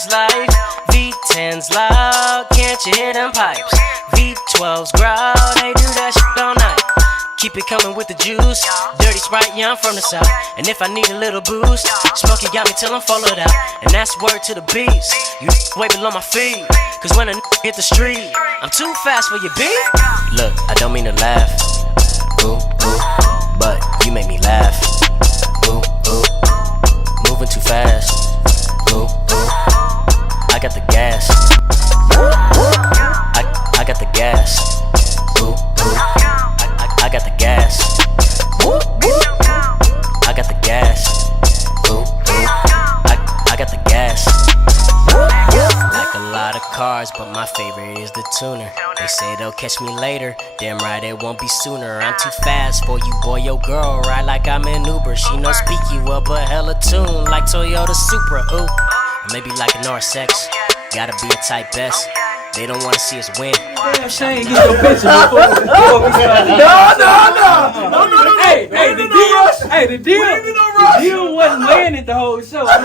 this life. V10's loud, can't you hear them pipes? V12's growl, they do that shit all night. Keep it coming with the juice. Dirty Sprite, yeah, I'm from the south. And if I need a little boost, Smokey got me till I'm followed out. And that's word to the beast. You way below my feet. Cause when a hit the street, I'm too fast for your beat. Look, I don't mean to laugh. Ooh, ooh, but you make me laugh. Ooh, ooh, moving too fast. Ooh, ooh, I got the gas. I got the gas. Ooh, ooh, I got the gas. I got the gas. Ooh, ooh, I got the gas. Like a lot of cars, but my favorite is the tuner. They say they'll catch me later, damn right it won't be sooner. I'm too fast for you, boy, your girl ride like I'm an Uber. She no speak you up a hella tune like Toyota Supra, ooh. Or maybe like an RSX, gotta be a type S. They don't wanna see us win. Damn shame, get your picture before we start. No. Hey, the deal wasn't laying it the whole show. I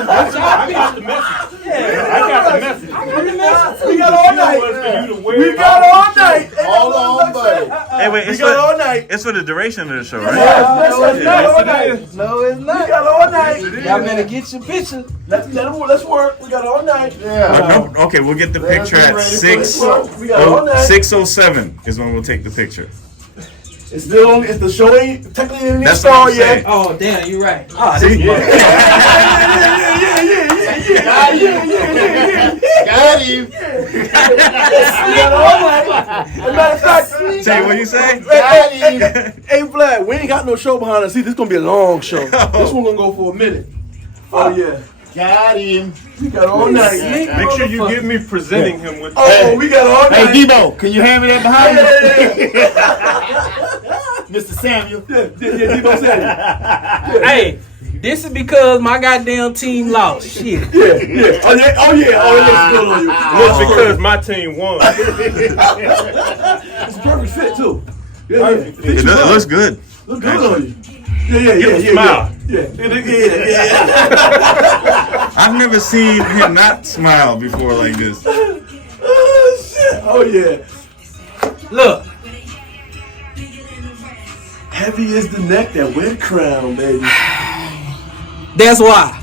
got the message. We got all night. All on, buddy. Hey, wait, We got all night. it's for the duration of the show, right? No, it's not. We got all night. Y'all better get your picture. Let's work. We got all night. Yeah. Okay, we'll get the picture at We got all night. 6:07 is when we'll take the picture. It's still on. It's the show ain't technically in the That's star what I'm yet. saying. Oh, damn, you right. Yeah. Got him. We got all night. As a matter of fact, Say what you say? Hey, Vlad, we ain't got no show behind us. See, this gonna be a long show. This one gonna go for a minute. Oh yeah. Got him. We got all night. Make sure you get me presenting him with. Oh, we got all night. Hey, Debo, can you hand me that behind you? Mr. Samuel. Yeah, Debo said it. Hey, this is because my goddamn team lost. Shit. Yeah. Oh, yeah. Good on you. It's because my team won. It's a perfect fit too. Yeah. It looks good. Look good on you. Yeah. Smile. Yeah. I've never seen him not smile before like this. Oh shit. Oh yeah. Look. Heavy is the neck that wear crown, baby. That's why.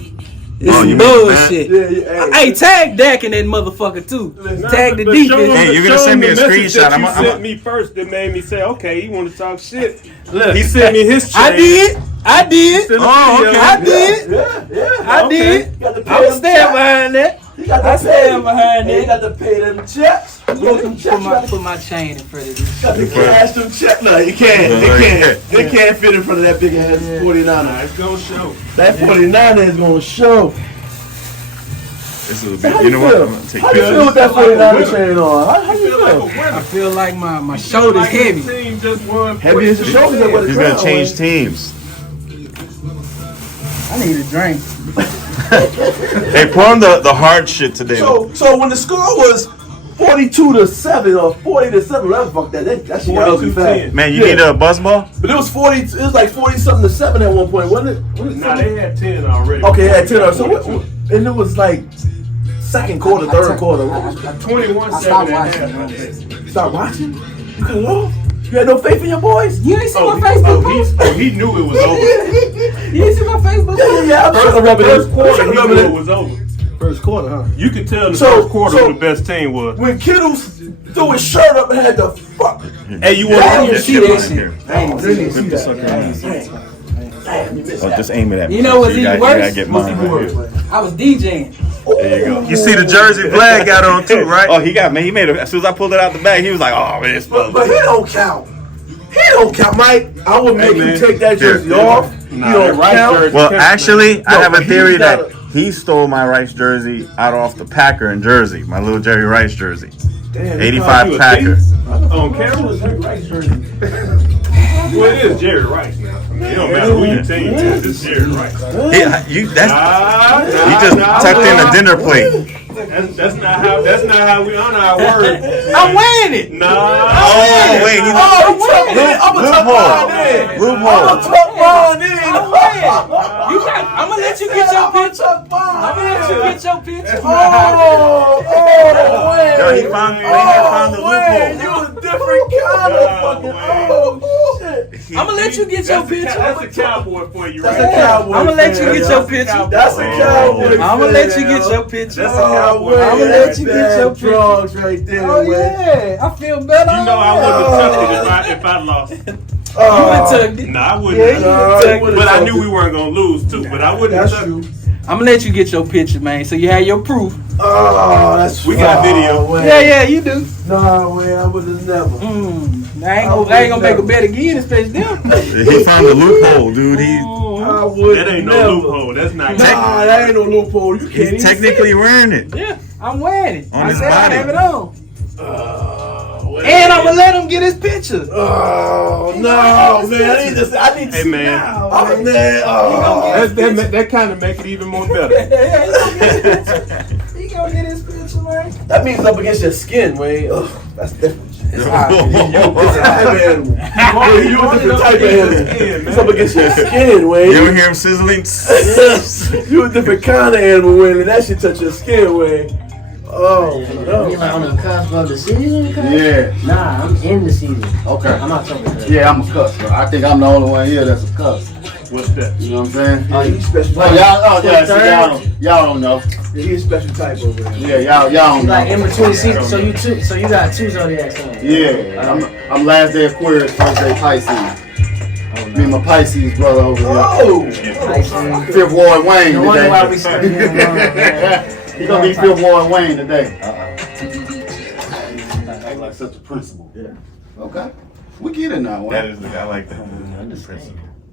It's bullshit. Yeah. Hey, tag Dak in that motherfucker too. Tag the defense. Hey, you're gonna send me a screenshot. You sent me first that made me say, okay, he want to talk shit. Look, he sent me his chain. I did. Oh, okay. I did. Yeah. I did. I'm stand behind that. I stand behind You that. got to pay them checks. Put my chain in front of this. Got to cash them checks. No, you can't. They can't fit in front of that big ass 49er. It's gonna show. That 49er is gonna show. This is you know what? I'm gonna take How you feel with that 49er chain on? How you feel? I feel like my shoulder's heavy. Team just won. Heavy as the shoulders. That what He's gonna change teams. I need a drink. Hey, pour on the hard shit today. So when the score was 42-7 or 40-7, let's fuck that. That shit got ugly fast. Man, you need a buzz ball? But it was 40. It was like 40-something to 7 at one point, wasn't it? Nah, they had 10 already. Okay, they had 10. So and it was like second quarter, third quarter. 21-7 at half. Stop watching. You cut it off. You had no faith in your boys? You ain't see my Facebook post? He knew it was over. You ain't see my Facebook post? Yeah. I'm trying to rub it in. First quarter, he knew it was over. First quarter, huh? You could tell the first quarter who the best team was. When Kittle threw his shirt up and had the fuck. Hey, you I want didn't to see that shit. I didn't see that. See that. Damn, you missed that. Just aim it at me. You know what's even worse? You gotta get mine right here. I was DJing. There you go. You see the jersey Vlad got on too, right? Oh, he got me. He made it. As soon as I pulled it out the bag, he was like, "Oh man, it's But he don't count. He don't count, Mike. I would make him take that jersey off. Nah, he don't that count. jersey Well, counts, actually, I have a but theory he's that gotta- he stole my Rice jersey out off the Packer in Jersey, my little Jerry Rice jersey. Damn, 85 you a Packer. on camera. Well, it is Jerry Rice now. It don't matter who your team is. It's Jerry Rice. He just tucked in a dinner plate. That's not how we honor our word. I'm wearing it. Nah. Oh, wait. I'm a tuck mine in. Loophole. I'm a tuck mine in. I'm gonna let you get your picture. I'm gonna let you get your picture. Yo, he found the Wayne, loophole. you a different kind of fucking. Shit. I'm gonna let you get your picture. That's a cowboy for you, That's right? a cowboy. I'm gonna let you fan, get yo. your picture. That's a cowboy. I'm gonna let you get your picture. That's a cowboy. I'm gonna let you get your picture. drugs right there. Oh yeah, I feel better. You know I wouldn't have touched it if I lost. You would tugged it. No, I wouldn't. Yeah, have. you would tugged it. But I knew we weren't gonna lose too. But I wouldn't. That's have true. I'm gonna let you get your picture, man. So you have your proof. Oh, that's We got video. Wayne. Yeah, you do. Nah, Wayne, I would have never. I ain't gonna make a bet again, especially them. He found the loophole, dude. I would That ain't never. no loophole. That's not. Nah, that ain't no loophole. You can't He's even technically wearing it. Yeah, I'm wearing it. On I his said body. I have it on. Wayne. And I'm gonna let him get his picture. Oh no, man! I need to Hey, see man. now. Oh man! Oh. That kind of make it even more better. He gonna get his picture, man. That means up against your skin, Wayne. Ugh, that's different. It's hot. It's a type of animal. Wayne, you a different type of animal. It's up against your skin, Wayne. You ever hear him sizzling? You a different kind of animal, Wayne, and that shit touch your skin, Wayne. Oh You no! like on the cusp of the season? Yeah. Nah, I'm in the season. Okay. I'm October. Yeah, I'm a cuss, bro. I think I'm the only one here that's a cuss. What's that? You know what I'm saying? Oh, you special. Oh, yeah, see, y'all don't know. Yeah, he a special type over there. Yeah, y'all don't Like in know. between seasons, so you got two zodiac signs. Yeah, I'm last day Aquarius, first day Pisces. Me and my Pisces brother over here. Oh! Fifth Ward Wayne No wonder why we today. studying him. He gonna be Fifth Ward Wayne today. Act like such a principal. Yeah. Okay. We get it now, That Wayne. is the guy like that.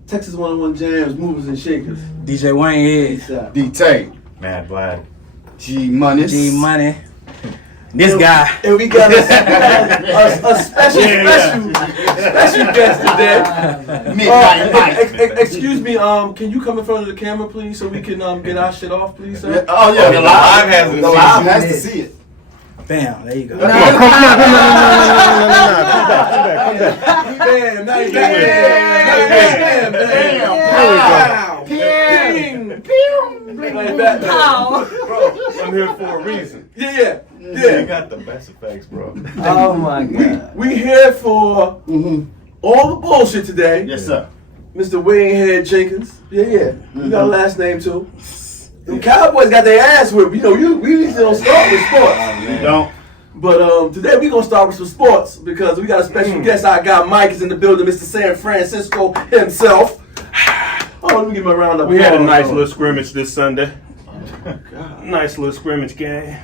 Texas 101 Jams, movers and shakers. DJ Waynehead, D-Tay, Mad Vlad. G Money. G Money. This guy. And we got a special guest today. Excuse me, can you come in front of the camera, please, so we can get our shit off, please, sir? Oh yeah, The live has the live has to see it. Bam, there you go. Bam, now you back. I'm here for a reason. Yeah. You got the best effects, bro. Oh my god. We here for all the bullshit today. Yes, sir. Mr. Waynehead Jenkins. Yeah. You got a last name too. The Cowboys got their ass whipped. You know, we usually don't start with sports. You don't. But today we're going to start with some sports because we got a special guest. Our guy Mike is in the building, Mr. San Francisco himself. Oh, let me give him a round of applause. We had a nice little scrimmage this Sunday. Nice little scrimmage game.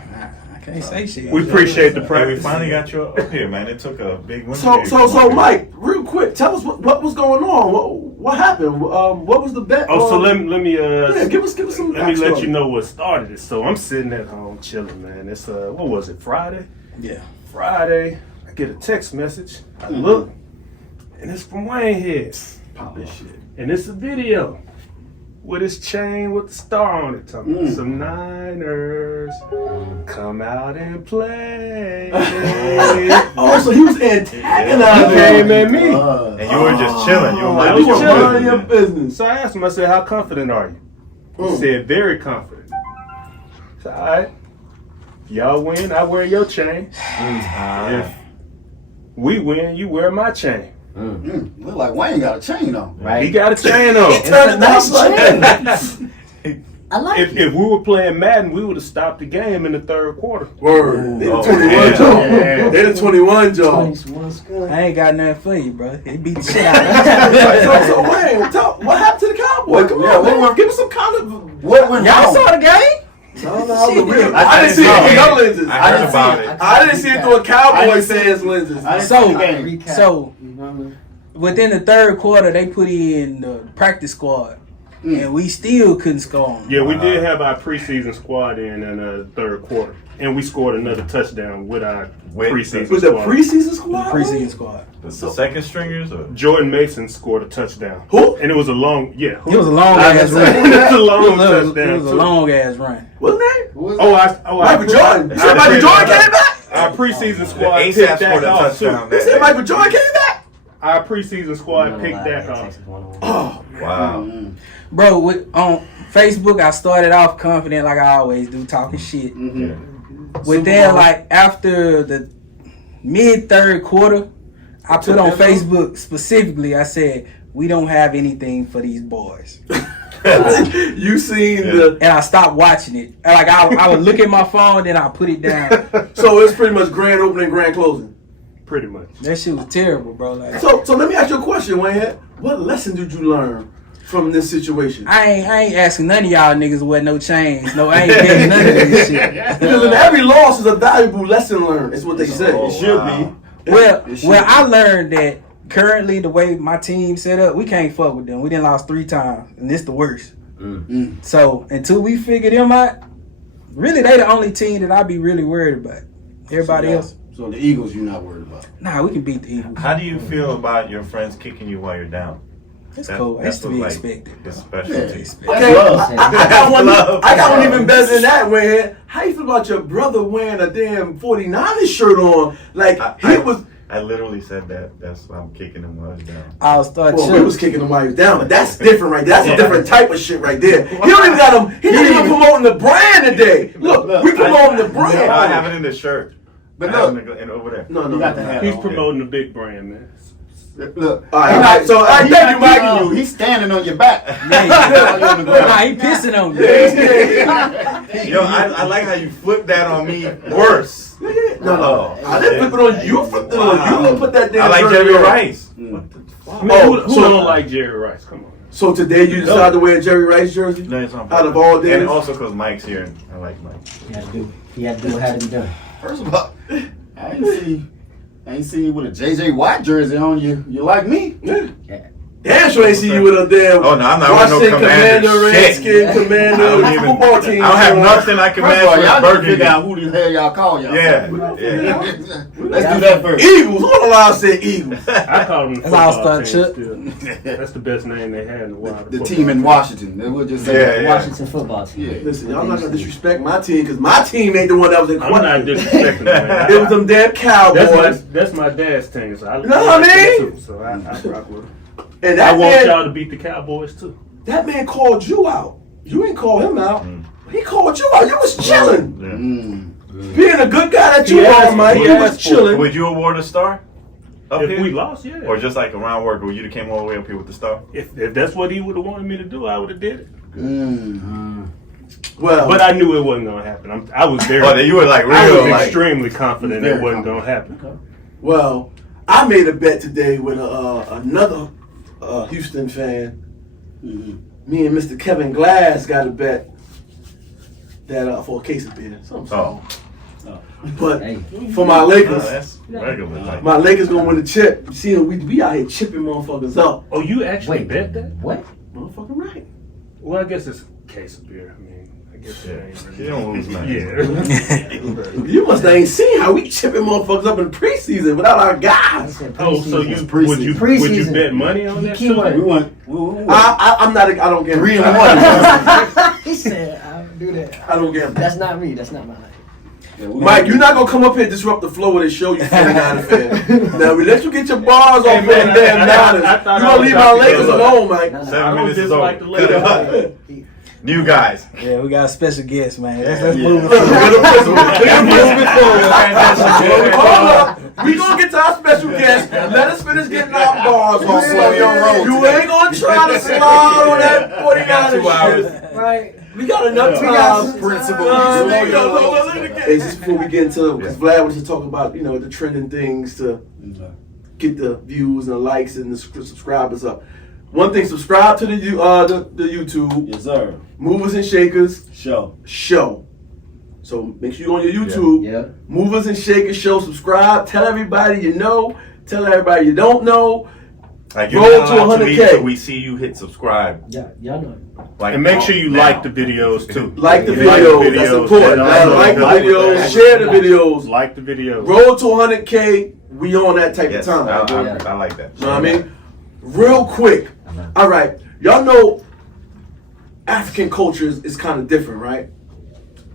I can't say shit. We appreciate the Hey, we practice. finally got you up here, man. It took a big win. So, Mike, real quick, tell us what was going on. What happened? What was the bet? Oh, so let me give us some. let me let backstory. you know what started it. So I'm sitting at home chilling, man. It's what was it, Friday? Yeah. Friday. I get a text message. I look, and it's from Waynehead. Pop this shit. And it's a video with his chain with the star on it. Talking about some Niners come out and play. Oh, so he was antagonizing. He came at me. And you were just chilling. You were I like, was You were chilling. minding your business. So I asked him, I said, how confident are you? He said, very confident. So, all right. Y'all win, I wear your chain. If we win, you wear my chain. Look like Wayne got a chain on. He got a chain on. It's a nice chain. I like it. If we were playing Madden, we would have stopped the game in the third quarter. Word. They the Oh, 21 yeah. job. They the 21 job. I ain't got nothing for you, bro. They beat the shit out of me. So Wayne, what happened to the Cowboys? Come on, man. Give us some kind of. What went Y'all wrong? saw the game? No, I didn't see it through your lenses. I heard about it. I didn't see it through a Cowboy fans lenses. I didn't see the game. So within the third quarter, they put in the practice squad, and we still couldn't score on them. Yeah, we did have our preseason squad in the third quarter. And we scored another touchdown with our preseason Was the squad. preseason squad? Preseason squad. The second stringers? Or? Jordan Mason scored a touchdown. Who? And it was a long, It was a long ass run. it was a long It touchdown. was a too. long ass run. What's his name? Michael Jordan. You said Michael Jordan came back? Our preseason squad ASAP picked that scored a off too. touchdown. You said Michael Jordan came back? Our preseason squad picked that off. Oh, Wow. Bro, Facebook, I started off confident like I always do, talking shit. Mm-hmm. But then, like, after the mid-third quarter, I put on Facebook specifically, I said, we don't have anything for these boys. You seen the... And I stopped watching it. Like, I would look at my phone, then I put it down. So it's pretty much grand opening, grand closing. Pretty much. That shit was terrible, bro. Like, So let me ask you a question, Waynehead. What lesson did you learn from this situation? I ain't asking none of y'all niggas to wear no chains. No, I ain't getting none of this shit. Because in every loss is a valuable lesson learned. Is what they say. It should be. Well, It should I be. learned that currently the way my team set up, we can't fuck with them. We done lost 3 times, and this the worst. So until we figure them out, really they the only team that I be really worried about. Everybody else, So the Eagles, you're not worried about. nah, we can beat the Eagles. How do you feel about your friends kicking you while you're down? It's cool. That's to be what, expected. His Yeah. specialty. Okay, love. I got one. Love. I got one even better than that, Waynehead. How you feel about your brother wearing a damn 49ers shirt on? Like he was. I literally said that. That's why I'm kicking him while he's down. I'll start Well, we chilling. was kicking him while he was down, but that's different, right there. That's a different type of shit right there. He don't even got him. He not even promoting the brand today. Look, we promoting the brand. I have it in the shirt. But I have look, it in over there. No, you got the hat He's on. promoting the big brand, man. Look. All right, so He thank you, not Mike. kicking you. He's standing on your back. Nah, he pissing on me. Yo, I like how you flipped that on me worse. No, I didn't flip it on you. Flipped it on you. Didn't put that damn. I like jersey Jerry on. Rice. Man, Oh, who so- don't like Jerry Rice? Come on. So today you decided to wear a Jerry Rice jersey? No, it's on Out of all days? And also because Mike's here and I like Mike. He had to do what had to be done. First of all, I ain't seen you with a JJ Watt jersey on you. You like me? Yeah. Damn sure ain't see you with a damn. Oh, no, I'm not with no Washington Commander shit. Redskin, I Commander, don't even. football team. I don't have nothing I can First match of all, with y'all need to Burgundy. figure out who the hell y'all call y'all. Yeah. Let's do that first. Eagles. Who allowed said Eagles? I call them the That's all football start team still. That's the best name they had in a while. The team in Washington. They would just say Yeah, that. yeah. Washington football team. Yeah. Listen, y'all not gonna disrespect my team because my team ain't the one that was in I'm not question. disrespecting them, man. It was them damn Cowboys. That's my dad's team. So I know what I like them mean? too, so I rock with them. And I that want man, y'all to beat the Cowboys too. that man called you out. You ain't call him out. He called you out. You was chilling. Mm. Being a good guy that you He are, asked- Mike. he You was asked for it. chilling. Would you award a star? Up If here? we lost, yeah. Or just like around work, or you came all the way up here with the star? If that's what he would have wanted me to do, I would have did it. Mm. Well, But I knew it wasn't gonna happen. I was very. Oh, you were like I was real, like. extremely confident Very it wasn't gonna happen. well, I made a bet today with another Houston fan. Me and Mr. Kevin Glass got a bet that for a case of beer. Something Oh, But Hey. for my no, Lakers, that's regular. Like, my Lakers gonna win the chip. You see, we out here chipping motherfuckers up. Oh, you actually Wait, bet that? what? Motherfucking right. Well, I guess it's a case of beer. I mean, I guess yeah. it ain't You don't lose, man. Yeah. You must have ain't seen how we chipping motherfuckers up in preseason without our guys. Oh, so you Preseason. would you Preseason. bet money on that? Keyword. We want I'm not. I don't gamble. 3 and 1. He said, I don't do that. I don't gamble. That's not me. That's not my life. Mike, you're not gonna come up here and disrupt the flow of this show, you 49er fan. Now we let you get your bars off on man, them damn Niners. I thought You I gonna was leave our about to Lakers go. alone, Mike. No, no. 7 I don't minutes is over. dislike the Lakers. New guys. Yeah, we got a special guest, man. Let's Yeah. move Look at it. the principal. Look at the principal. Hold up. We gonna get to our special guest. Let us finish getting our bars off. slow your roll You today. ain't gonna try to slide on that 49er shit. Right. We got enough We got time. some principle. Hey, just before we get into, because Vlad was to talk about, the trending things to get the views and the likes and the subscribers up. One thing, subscribe to the YouTube, Yes, sir. Movers and Shakers Show. Show. So make sure you're on your YouTube, Yeah. Movers and Shakers Show. Subscribe. Tell everybody you know. Tell everybody you don't know. Like, you're Roll not to allowed 100K. leave till we see you hit subscribe. Yeah, y'all know. Like, And make sure you now. like the videos too. Like the You videos. That's important. and also Like the like videos. Share the videos. Like the videos. Roll to 100K. We on that type Yes, of time. I like that. You know what I mean? Real quick. All right. Y'all know African culture is kind of different, right?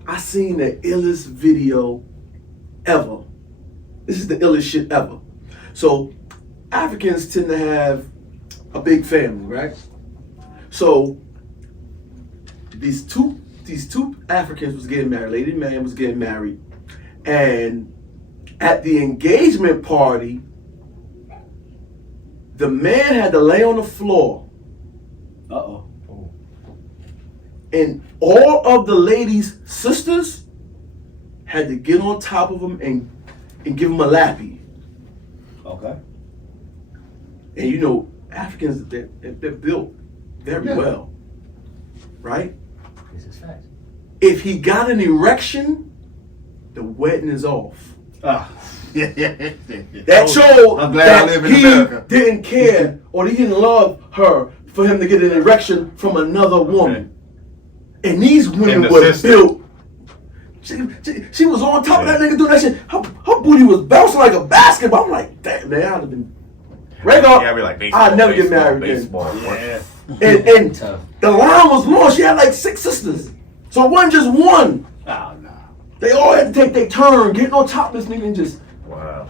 I seen the illest video ever. This is the illest shit ever. So Africans tend to have a big family, right? So these two Africans was getting married. Lady and man was getting married, and at the engagement party, the man had to lay on the floor. And all of the ladies' sisters had to get on top of him and give him a lappy. Okay. And you know, Africans, they're built very well, right? This is facts. If he got an erection, the wedding is off. That showed I'm glad I live that in he America. didn't care or he didn't love her for him to get an erection from another woman. And these women the were sister. built. She was on top of that nigga doing that shit. Her booty was bouncing like a basketball. I'm like, damn, man, I'd have been. Radar, Yeah, I'd be like baseball. I'd never get baseball, married baseball. again. Yeah. And Tough. the line was long. She had like 6 sisters. So it wasn't just one. Oh, no. They all had to take their turn getting on top of this nigga and just. Wow.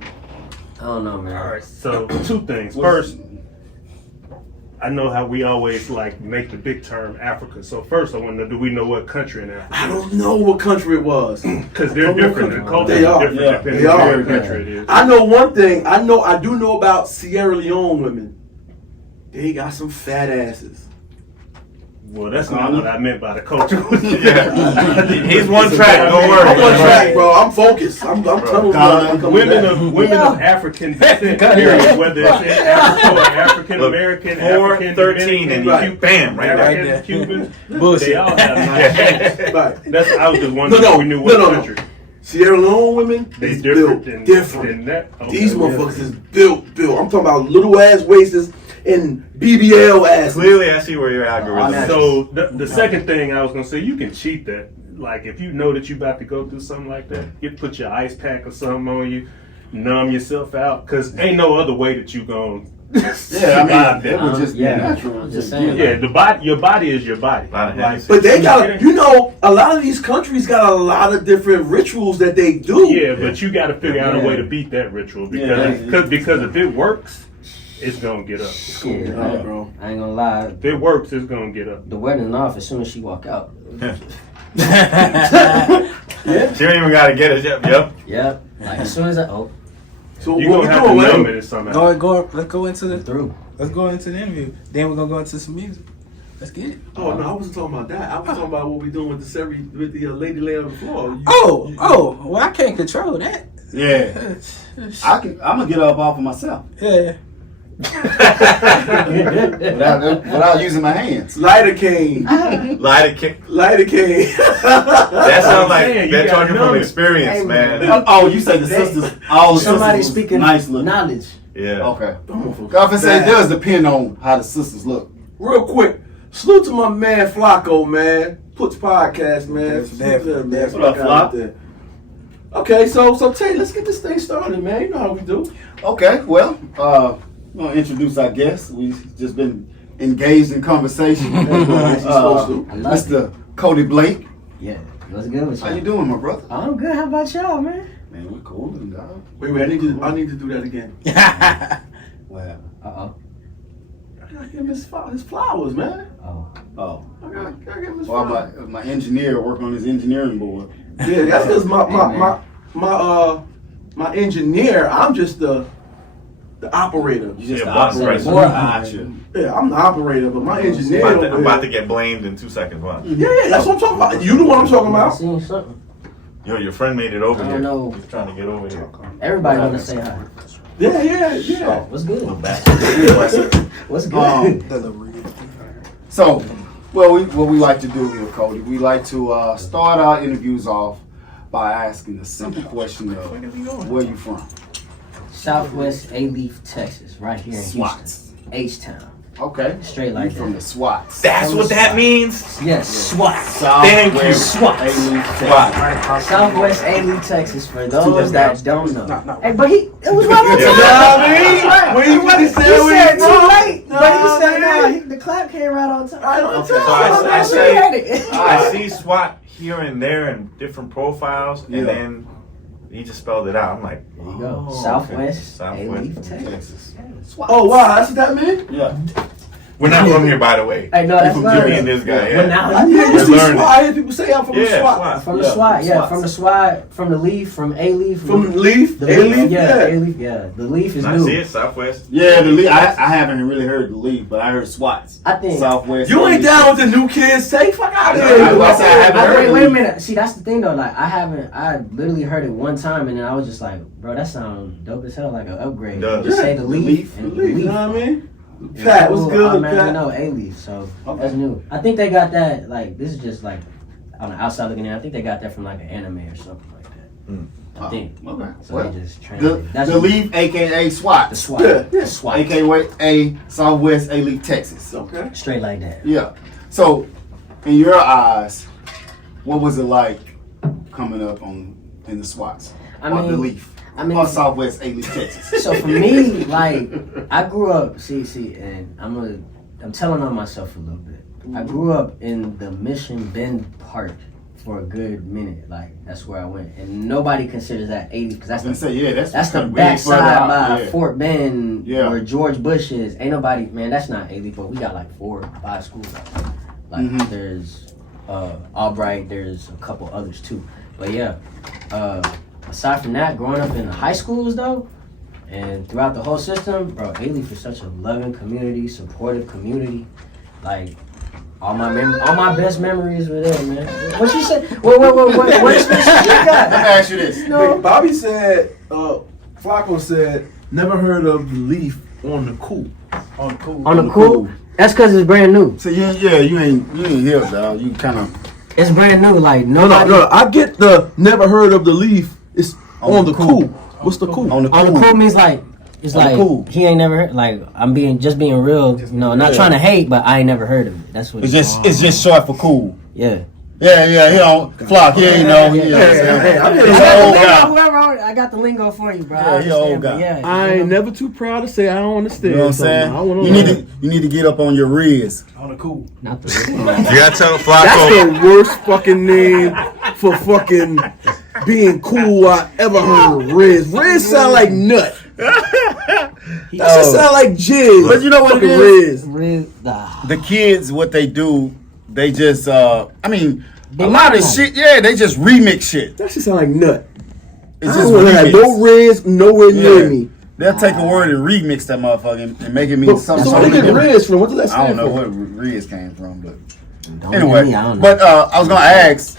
I don't know, man. All right, so 2 things. First, I know how we always like make the big term Africa. So first, I want to know, do we know what country in Africa? I don't know what country it was. Because they're different. The cultures They are are. different Yeah, depending they on are. what country it is. I know one thing. I do know about Sierra Leone women. They got some fat asses. Well, that's not what I meant by the culture. Yeah. He's one track. Don't worry. I'm on track, bro. I'm focused. I'm telling you. Women of African descent, period, whether it's in Africa or African American, African 413 and you Right. bam right African, there. Cubans, Bullshit. they all have nice names. Right. That's I was just wondering if we knew what country. Sierra Leone women, They is different built than different. that. Okay, These yeah. motherfuckers is built. I'm talking about little ass waists and BBL asses. Clearly, I see where your algorithm is. So the second thing I was gonna say, you can cheat that. Like if you know that you about to go through something like that, you put your ice pack or something on you, numb yourself out, cause ain't no other way that you gonna. Yeah, I mean, it would just be yeah. natural. I'm just saying. Yeah, your body is your body. Lot of Like, hands. But they got, you know, a lot of these countries got a lot of different rituals that they do. yeah, but you got to figure out a way to beat that ritual because if it works, it's gonna get up. Shit, Right, bro. I ain't gonna lie. If it works, it's gonna get up. The wedding off as soon as she walk out. She don't even gotta get it. Yep. Yep. Like as soon as So You what gonna we have to doing, numb man? it somehow. Let's go into the through. Let's go into the interview. Then we're gonna go into some music. Let's get it. Oh no, I wasn't talking about that. I was talking about what we doing with the lady laying on the floor. Well, I can't control that. Yeah. I'm gonna get up off of myself Yeah. without using my hands. Lidocaine. Lie to kick. Lidocaine. That sounds like saying, you they're gotta talking numb from it. experience, Hey, man. Oh, you say the sisters, all the Somebody sisters was speaking nice looking. knowledge. Yeah. Okay. I say it does depend on how the sisters look. Real quick, salute to my man Flacco, man. Puts podcast, man. Yes, Salute to him, man. What up, Out Flock? there. Okay, so Tay, let's get this thing started, man. You know how we do. Okay, well, I'm gonna introduce our guest. We've just been engaged in conversation. As you supposed to. I love Mr. KHODY Blake. Yeah. What's good with you? How you doing, my brother? I'm good. How about y'all, man? Man, we're cool, dog. Wait, I need to do that again. Well, I gotta give him his flowers, man. oh. I gotta give him his Well, flowers. my engineer work on his engineering board. Yeah, that's because my engineer. I'm just the operator. You just Yeah, the boss operator. person. Gotcha. Yeah, I'm the operator, but my engineer. I'm over about to here- get blamed in 2 seconds. Watch. Yeah, that's what I'm talking about. You the one I'm talking I about. seen something. Yo, your friend made it over I here. don't know. He's trying to get over here. Everybody wanna say hi. Yeah. What's good? Bastard. What's good? So, well, what we like to do here, Cody, we like to start our interviews off by asking the simple question of where you from? Southwest A-Leaf, Texas, right here in SWATs. Houston. H-Town. Okay. Straight like You from that. the SWATs. That's what that means. Yes, SWAT. Thank you. SWAT. Wow. Southwest A-Leaf, Texas, for those that don't know. No. Hey, but it was right on Yeah. time. When you He said too late, but he No, said man. the clap came right on time. Right on Okay. time. So I That's say- what he had it. I see SWAT here and there in different profiles, Yeah. and then he just spelled it out. I'm like, There you go. oh, Southwest okay. A-Leaf, Southwest Texas. Texas. Oh wow, that's what that meant. Yeah. We're not from here, by the way. Hey, no, that's From not. Jimmy and this guy. Well, Yeah. now I you hear We're you see learning. SWAT. I hear people say I'm from the Yeah, SWAT. SWAT. from the SWAT, yeah, from the SWAT, from the Leaf, from A-Leaf. From Leaf, the A-Leaf, Leaf, yeah. A-Leaf, yeah. The Leaf is I new. see it, Southwest. Yeah, the leaf. I haven't really heard the leaf, but I heard SWATs. I think. Southwest. You ain't down with the new kids say? Fuck out of I here. was saying I haven't heard Wait a the minute. See, that's the thing though. Like, I literally heard it one time, and then I was just like, bro, that sounds dope as hell, like an upgrade. Does. Just say Yeah, the the Leaf and the You Leaf. know what I mean? Pat, what's good, Man, Pat? no A-Leaf, so that's new. I think they got that. Like, this is just like on the outside looking in. I think they got that from like an anime or something like that. I think. Okay. So Well, they just trained. the leaf, aka SWAT. The SWAT. Yeah. The SWAT. AKA Southwest A-Leaf, Texas. Okay. Straight like that. Yeah. So, in your eyes, what was it like coming up in the SWATs? I Or the mean, leaf? I mean, Or Southwest A-Leaf, Texas? so for me, like, I grew up. See, and I'm telling on myself a little bit. I grew up in the Mission Bend part for a good minute. Like, that's where I went, and nobody considers that 80s because I was gonna say, yeah, that's that's the way further backside out, by yeah. Fort Bend Yeah. where George Bush is. Ain't nobody, man, that's not A-Leaf, but we got like 4 or 5 schools out there. Like, Mhm. there's Albright, there's a couple others too. But yeah, aside from that, growing up in the high schools though, and throughout the whole system, bro, A-Leaf is such a loving community, supportive community. Like, all my best memories were there, man. What you say? What expression you got? Let me ask you this. No. Bobby said, Flacco said, never heard of the Leaf on the cool. On the cool. On the cool? That's because it's brand new. So you ain't here, dog. You kind of It's brand new. Like, No, I get the never heard of the Leaf. It's on the cool. What's the cool? on the On the cool means like, it's On the like cool. he ain't never heard. Like, I'm being real. Not trying to hate, but I ain't never heard of it. That's what It's just short for cool. yeah. Yeah, he don't flock. He ain't know. He He's an old guy. Whoever, I got the lingo for you, bro. Yeah, he an old guy. Yeah, I ain't never too proud to say I don't understand. You know what I'm saying? You need to get up on your Riz. On the cool. Not the You gotta tell Flacco. That's the worst fucking name for fucking being cool I ever heard. Riz. Riz sound like nut. That shit sound like jizz. But you know what Fucking it is? Riz. The kids, what they do, they just, a lot of modernize. shit, yeah, they just remix shit. That shit sound like nut. It's I just don't want to have no remix. Riz nowhere near Yeah. me. They'll take a word and remix that motherfucker and make it mean But, something so where totally you get different. Riz from? What does that I don't stand know for? where Riz came from, but Don't anyway. me, I don't know. But I was gonna ask,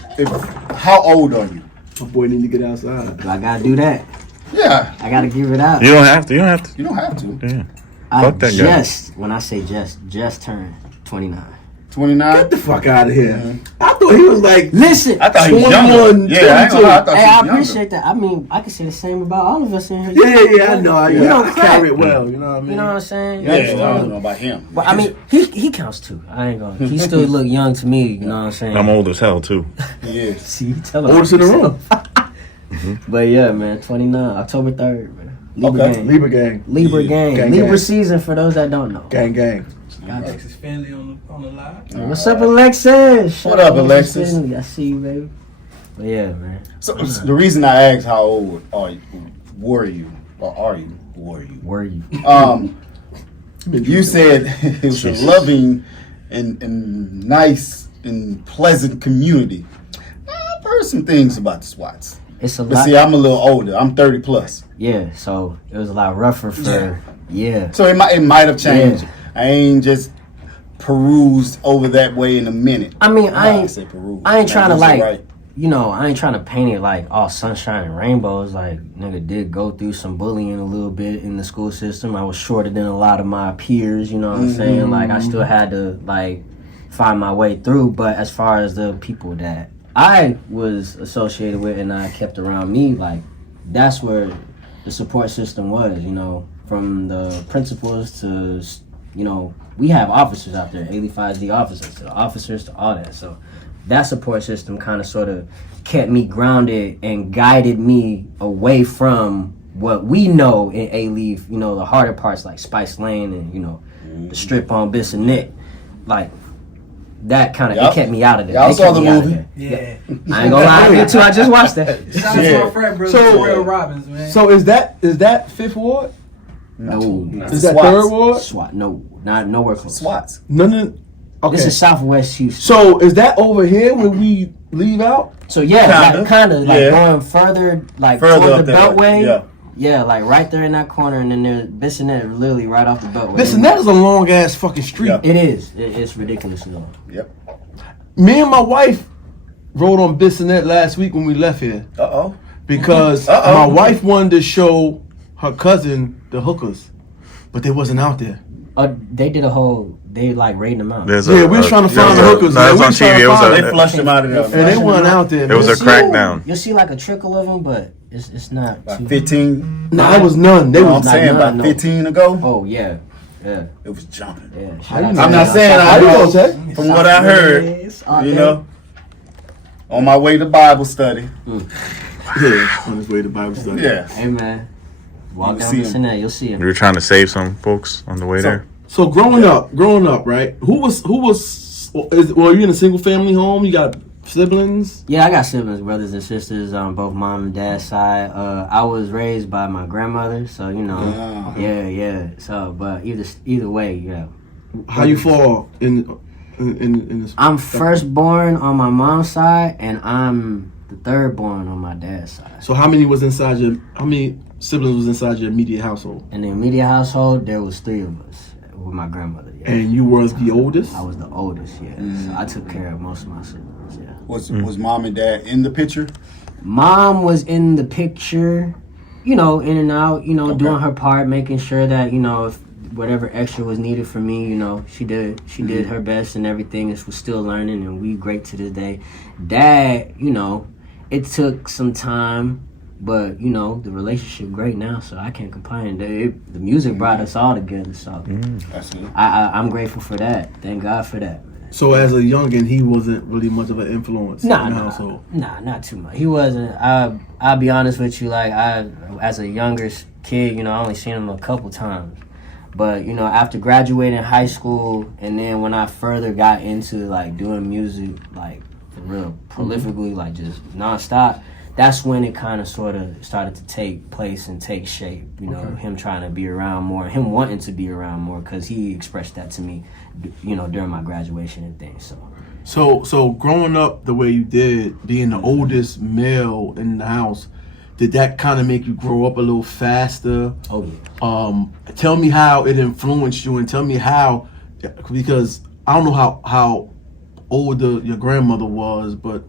how old are you? My boy need to get outside. I gotta do that. Yeah, I gotta give it out. You don't have to. You don't have to. you don't have to. Yeah. I Fuck that guy. when I say just turned 29. 29. Get the fuck out of here. I thought he was like, Listen, I thought he was younger. 21, Yeah, I ain't gonna lie, I thought hey, he I was younger. appreciate that. I mean, I can say the same about all of us in here. yeah, I know. I don't crack. carry it well. You know what I mean? You know what I'm saying? Yeah, I don't know about him. But I mean, he counts too. I ain't gonna. He still look young to me. You know what I'm saying? I'm old as hell too. Yeah. See, tell him. Oldest in the room. But yeah, man, 29, October 3rd, man. Libra Okay. gang. Libra gang. Libra gang. Gang, Libra gang. season for those that don't know. Gang, gang. Alexis Finley on the live. What's up, Alexis? What up, Alexis? I see you, baby. But yeah, man. So the reason I asked how old were you? Were you? You said it was a loving and nice and pleasant community. I've heard some things about the SWATs. It's a But lot. see, I'm a little older. I'm 30 plus. Yeah, so it was a lot rougher for. Yeah. So it might have changed. I ain't just perused over that way in a minute. I mean, I ain't say perused. I ain't trying to That's like, right. I ain't trying to paint it like all sunshine and rainbows. Like, nigga did go through some bullying a little bit in the school system. I was shorter than a lot of my peers, you know what I'm saying? Like, I still had to, like, find my way through. But as far as the people that I was associated with and I kept around me, like, that's where the support system was, from the principals to, we have officers out there, 85D officers, to the officers to all that. So that support system kind of sort of kept me grounded and guided me away from what we know in A-Leaf, the harder parts like Spice Lane and, the strip on Bissonnette. Like, that kind of, it kept me out of there. Y'all It saw kept the me out of movie? there. Yeah. I ain't gonna lie, me too. I just watched that. Shout out to my friend, brother, So- Terrell Robbins, man. So is that Fifth Ward? No. Is that SWATs. third ward? SWAT. No, not nowhere close. SWATs. None of. Okay. This is Southwest Houston. So is that over here when we leave out? So yeah, kind of like yeah. going further, like Further toward up the there, Beltway. yeah. Yeah, like right there in that corner, and then there's Bissonnette, literally right off the Beltway. Listen, that is a long ass fucking street. Yeah. It is. It's ridiculous long. Yep. Me and my wife rode on Bissonnette last week when we left here because my wife wanted to show her cousin the hookers, but they wasn't out there. They did a whole. They like raiding them out. We was trying to find the hookers. No, it was We on was trying TV. to It was find a, them. They flushed them out of there. And they weren't out there. it was a See- crackdown. You'll see like a trickle of them, but it's not. About Too, 15. Nah, it was none. They No, I'm was not saying none, about no. 15 ago. oh yeah, yeah, It was jumping. yeah. How you Shout know? out I'm to not y'all. saying How I you know. gonna say? From what I heard, you know, on my way to Bible study. Yeah, on his way to Bible study. Yeah. Hey man, walk You down see 'em. Bissonnette, you'll see We him. were trying to save some folks on the way there. So growing up, right? Who was? Were you in a single family home? You got siblings? Yeah, I got siblings, brothers and sisters on both mom and dad's side. I was raised by my grandmother, so you know, Wow. yeah. So, but either way, yeah. How you fall in this? I'm firstborn on my mom's side, and I'm the thirdborn on my dad's side. So how many siblings was inside your immediate household? In the immediate household, there was 3 of us with my grandmother. Yeah. And you were the oldest? I was the oldest. Yeah, so I took care of most of my siblings. Yeah. Was mom and dad in the picture? Mom was in the picture, you know, in and out, you know, Okay. doing her part, making sure that, you know, if whatever extra was needed for me, you know, she did her best and everything. And was still learning, and we great to this day. Dad, you know, it took some time, but you know, the relationship great now, so I can't complain. The music brought us all together, so That's it. I'm grateful for that. Thank God for that. So as a youngin, he wasn't really much of an influence in the household. Nah, not too much. He wasn't. I'll be honest with you. Like as a younger kid, you know, I only seen him a couple times. But you know, after graduating high school, and then when I further got into like doing music, like for real prolifically, like just nonstop, that's when it kind of sort of started to take place and take shape. You know, him trying to be around more, him wanting to be around more, because he expressed that to me, you know, during my graduation and things. So growing up the way you did, being the oldest male in the house, did that kind of make you grow up a little faster? Oh yeah. Tell me how it influenced you, and tell me how, because I don't know how old your grandmother was, but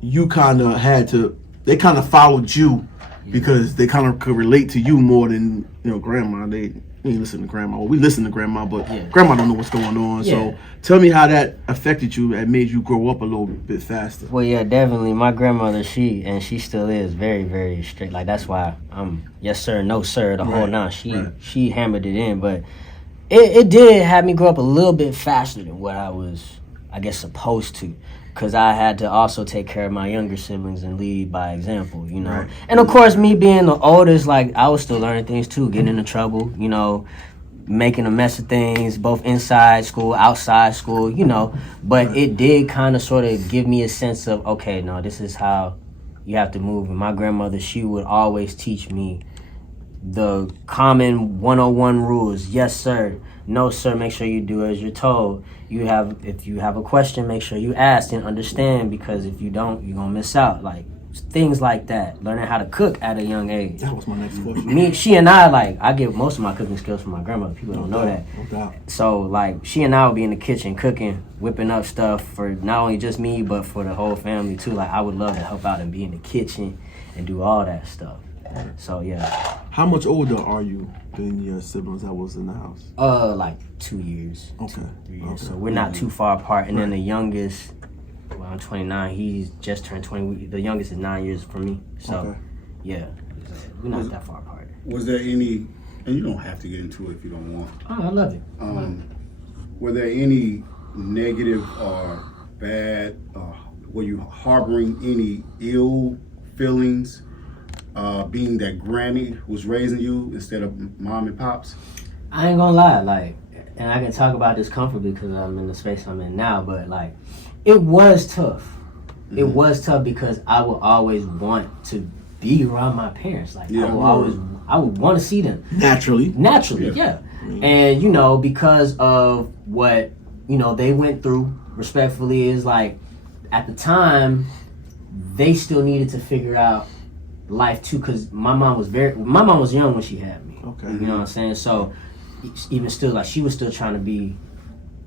you kind of had to. They kind of followed you because they kind of could relate to you more than grandma. They ain't listen to grandma. Well, we listen to grandma, but grandma don't know what's going on. Yeah. So tell me how that affected you and made you grow up a little bit faster. Well, yeah, definitely. My grandmother, she still is very, very strict. Like, that's why I'm yes sir, no sir, the whole nine. She hammered it in, but it did have me grow up a little bit faster than what I was, I guess, supposed to. Because I had to also take care of my younger siblings and lead by example, you know. Right. And, of course, me being the oldest, like, I was still learning things, too, getting into trouble, you know, making a mess of things, both inside school, outside school, you know. But it did kind of sort of give me a sense of, okay, no, this is how you have to move. And my grandmother, she would always teach me the common 101 rules. Yes, sir. No, sir. Make sure you do as you're told. If you have a question, make sure you ask and understand, because if you don't, you're gonna miss out. Like things like that. Learning how to cook at a young age. That was my next question. She and I get most of my cooking skills from my grandmother. People don't know that. No doubt. So like she and I would be in the kitchen cooking, whipping up stuff for not only just me but for the whole family too. Like I would love to help out and be in the kitchen and do all that stuff. So yeah. How much older are you than your siblings that was in the house? Like 2 years. Okay. 3 years. So we're not too far apart. And then the youngest, well, I'm 29. He's just turned 20. The youngest is 9 years from me. So yeah, we're not that far apart. Was there any, and you don't have to get into it if you don't want. Oh, I love it. Were there any negative or bad, were you harboring any ill feelings being that Granny was raising you instead of mom and pops? I ain't gonna lie, like, and I can talk about this comfortably because I'm in the space I'm in now, but like, it was tough. Mm-hmm. It was tough because I would always want to be around my parents. Like I would want to see them naturally. Yeah. And you know, because of what they went through, respectfully, is like at the time they still needed to figure out life too, because my mom was young when she had me. Okay. You know what I'm saying? So even still, like, she was still trying to be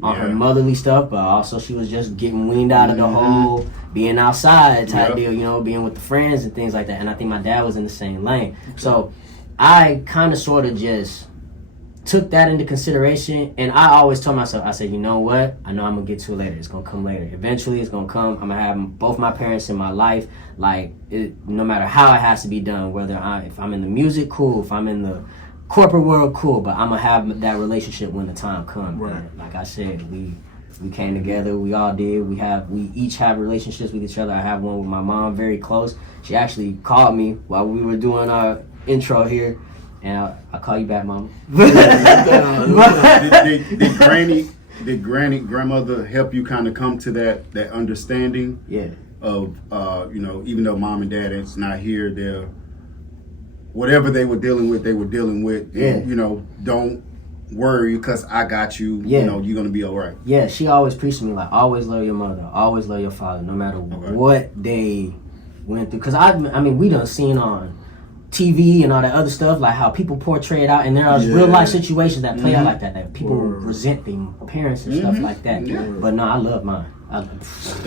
on her motherly stuff, but also she was just getting weaned out of the whole being outside type deal, being with the friends and things like that. And I think my dad was in the same lane. So I kind of sort of just took that into consideration, and I always told myself, I said, you know what? I know I'm gonna get to it later. It's gonna come later. Eventually, it's gonna come. I'm gonna have both my parents in my life. Like, no matter how it has to be done, if I'm in the music, cool. If I'm in the corporate world, cool. But I'm gonna have that relationship when the time comes. Right. And like I said, we came together. We all did. We each have relationships with each other. I have one with my mom, very close. She actually called me while we were doing our intro here. And I'll call you back, Mama. Did grandmother help you kind of come to that understanding? Yeah. Of even though mom and dad is not here, they're whatever they were dealing with. Yeah. And, don't worry because I got you. Yeah. You're gonna be all right. Yeah, she always preached to me like, always love your mother, always love your father, no matter what they went through. Because I mean, we done seen on TV and all that other stuff, like how people portray it out, and there are real life situations that play out like that people resent their parents and stuff like that. But no, I love mine.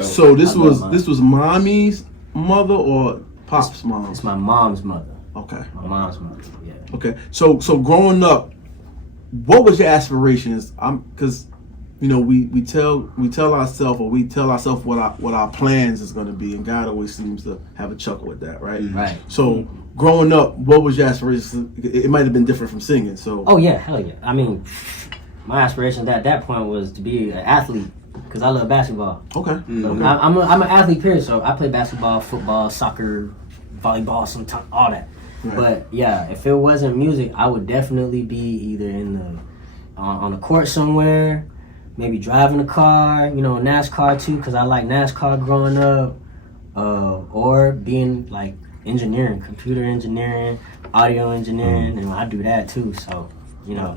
So this was mommy's mother or pop's mom? It's my mom's mother. Okay. My mom's mother. Yeah. Okay. So growing up, what was your aspirations? Because we tell ourselves what our plans is going to be, and God always seems to have a chuckle with that, right? Right. So growing up, what was your aspirations? It might have been different from singing. So. Oh yeah, hell yeah. I mean, my aspiration at that point was to be an athlete because I love basketball. Okay. Okay. I'm an athlete, period. So I play basketball, football, soccer, volleyball, sometimes all that. Right. But yeah, if it wasn't music, I would definitely be either in on the court somewhere, maybe driving a car, NASCAR too, because I like NASCAR growing up, or being like engineering, computer engineering, audio engineering, and I do that too. So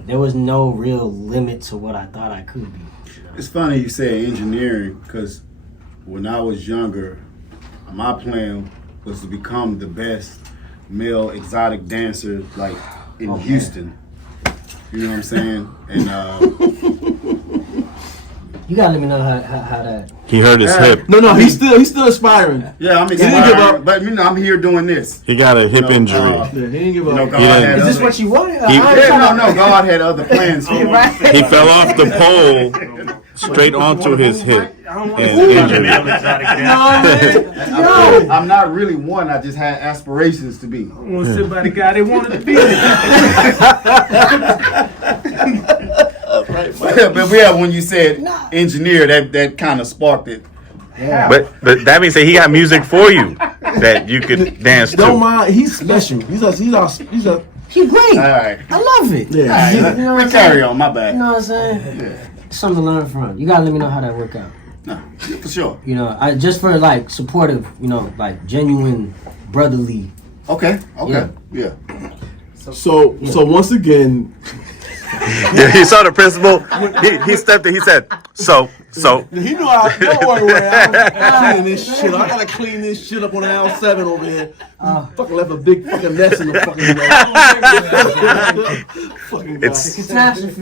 there was no real limit to what I thought I could be. It's funny you say engineering because when I was younger, my plan was to become the best male exotic dancer like in Houston. You know what I'm saying? And you gotta let me know how that. He hurt his hip. No, he's still aspiring. Yeah, I'm He didn't give inspired, up. but I'm here doing this. He got a hip injury. Yeah, he didn't give up. God had Is this other- what you wanted? God had other plans for me. He fell off the pole straight onto his hip and injured it. I'm not really one. I just had aspirations to be. I want to sit by the guy they wanted to be. But when you said engineer, that kind of sparked it. Yeah. But that means that he got music for you that you could dance to. Don't mind. He's special. He's great. All right. I love it. Yeah. You know what I'm Carry saying? on, my bad. You know what I'm saying? Yeah. Something to learn from. You gotta let me know how that worked out. No, for sure. I just for like supportive, like genuine brotherly. Okay. Yeah. So once again, Yeah, he saw the principal. He stepped in. He said, "So." he knew I. Don't worry, Ray. I'm cleaning this shit up. I gotta clean this shit up on aisle 7 over here. Fucking left a big fucking mess in the fucking way. Fucking guy. It's. Catastrophe.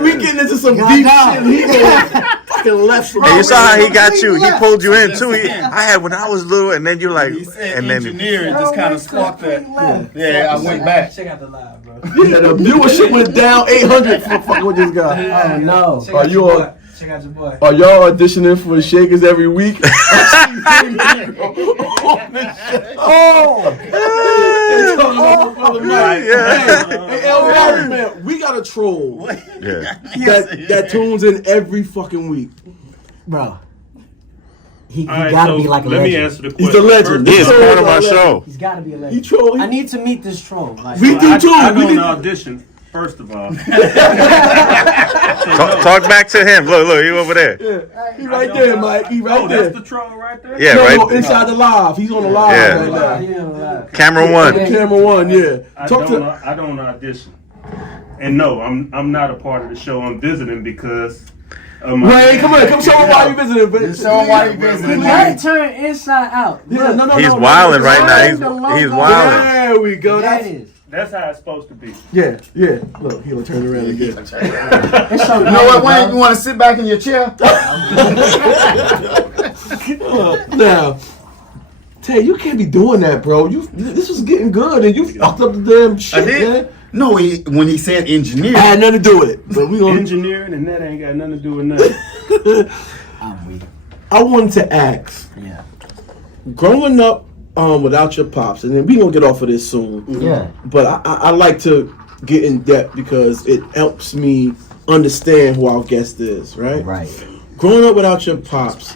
We getting into some deep shit. And he goes fucking left. And you saw how he got you. He pulled you in too. I had when I was little, and then you like, He said and then engineer, it just kind of sparked that. Yeah, I went back. Check out the live, bro. Yeah, the viewership went down 800 for fucking with this guy. Oh no. Check out your boy. Check out your boy. Are y'all auditioning for Shakers every week? Hey, El Barry, man, we got a troll yeah. that tunes in every fucking week. Bro. He All right, gotta so be like a let me legend. answer the question. He's the legend. He is part of our show. He's gotta be a He legend. troll. I need to meet this troll. Like, We do too. I We know an need- audition, first of all. Talk back to him. Look, he over there. Yeah. He right there, Mike. He right there. That's the troll right there. Yeah, No, right. inside the live. He's on the live Yeah. right now. Camera one. Camera one, yeah. I Talk to. don't audition. And no, I'm not a part of the show. I'm visiting because. Wait, come on, come show him why you visiting. But Show him why you visiting. Let it turn inside out. Yeah, no, He's wilding right now. He's wilding. There we go. That is. That's how it's supposed to be. Yeah. Look, he'll turn around again. It's so You know what, Wayne? You want to sit back in your chair? Now, Tay, you can't be doing that, bro. This was getting good, and you fucked up the damn shit, I did. man. No, when he said engineer, I had nothing to do with it. But we gonna. Engineering and that ain't got nothing to do with nothing. I wanted to ask. Yeah. Growing up without your pops, and then we gonna get off of this soon. Yeah. But I like to get in depth because it helps me understand who our guest is, right? Right. Growing up without your pops,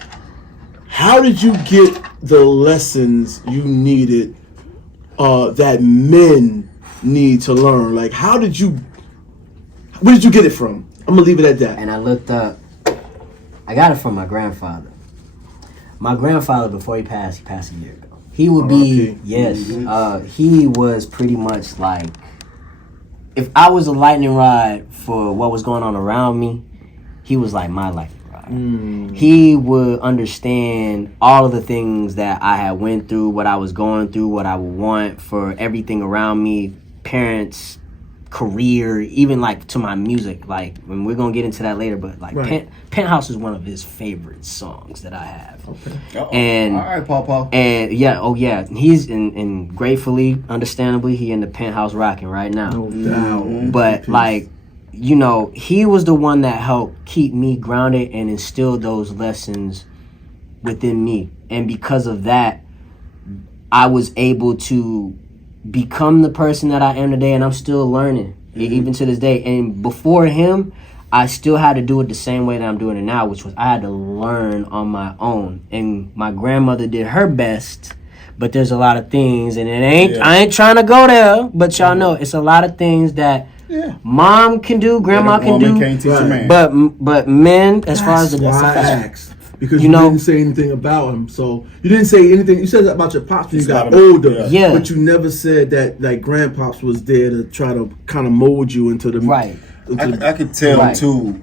how did you get the lessons you needed that men need to learn? Like, where did you get it from? I'm gonna leave it at that. And I looked up. I got it from my grandfather. My grandfather, before he passed a year ago. He would be, okay. yes, he was pretty much like, if I was a lightning rod for what was going on around me, he was like my lightning rod. He would understand all of the things that I had went through, what I was going through, what I would want for everything around me, parents, career, even like to my music. Like, and we're gonna get into that later, but like Right. Penthouse is one of his favorite songs that I have. Uh-oh. And all right, Paw. and yeah, he's in gratefully, understandably, he in the Penthouse rocking right now. No doubt. But like, you know, he was the one that helped keep me grounded and instilled those lessons within me. And because of that, I was able to become the person that I am today, and I'm still learning, even to this day. And before him, I still had to do it the same way that I'm doing it now, which was I had to learn on my own. And my grandmother did her best, but there's a lot of things, and I ain't trying to go there, but y'all know it's a lot of things that mom can do, grandma can do, can't teach a man. but men, as far as the That's why I asked. Because you know, didn't say anything about him. So you didn't say anything. You said about your pops when you got about him. older. Yeah. But you never said that like grandpops was there to try to kind of mold you into the right. I could tell Right. too,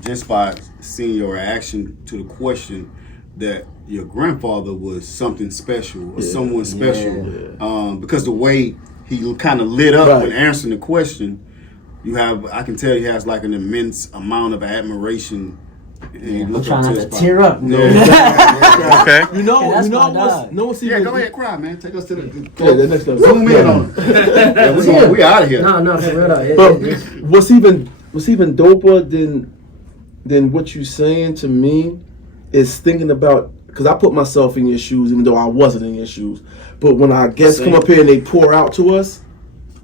just by seeing your reaction to the question, that your grandfather was something special or someone special. Because the way he kind of lit up when answering the question, I can tell he has like an immense amount of admiration. I'm trying not to tear up. Okay. You know that's my what's dog. no one's Yeah, even. go ahead, cry, man. Take us to the The next level. zoom in on it. We out of here. No, for real though. But what's even doper than what you saying to me is thinking about, because I put myself in your shoes even though I wasn't in your shoes. But when our guests come up here and they pour out to us,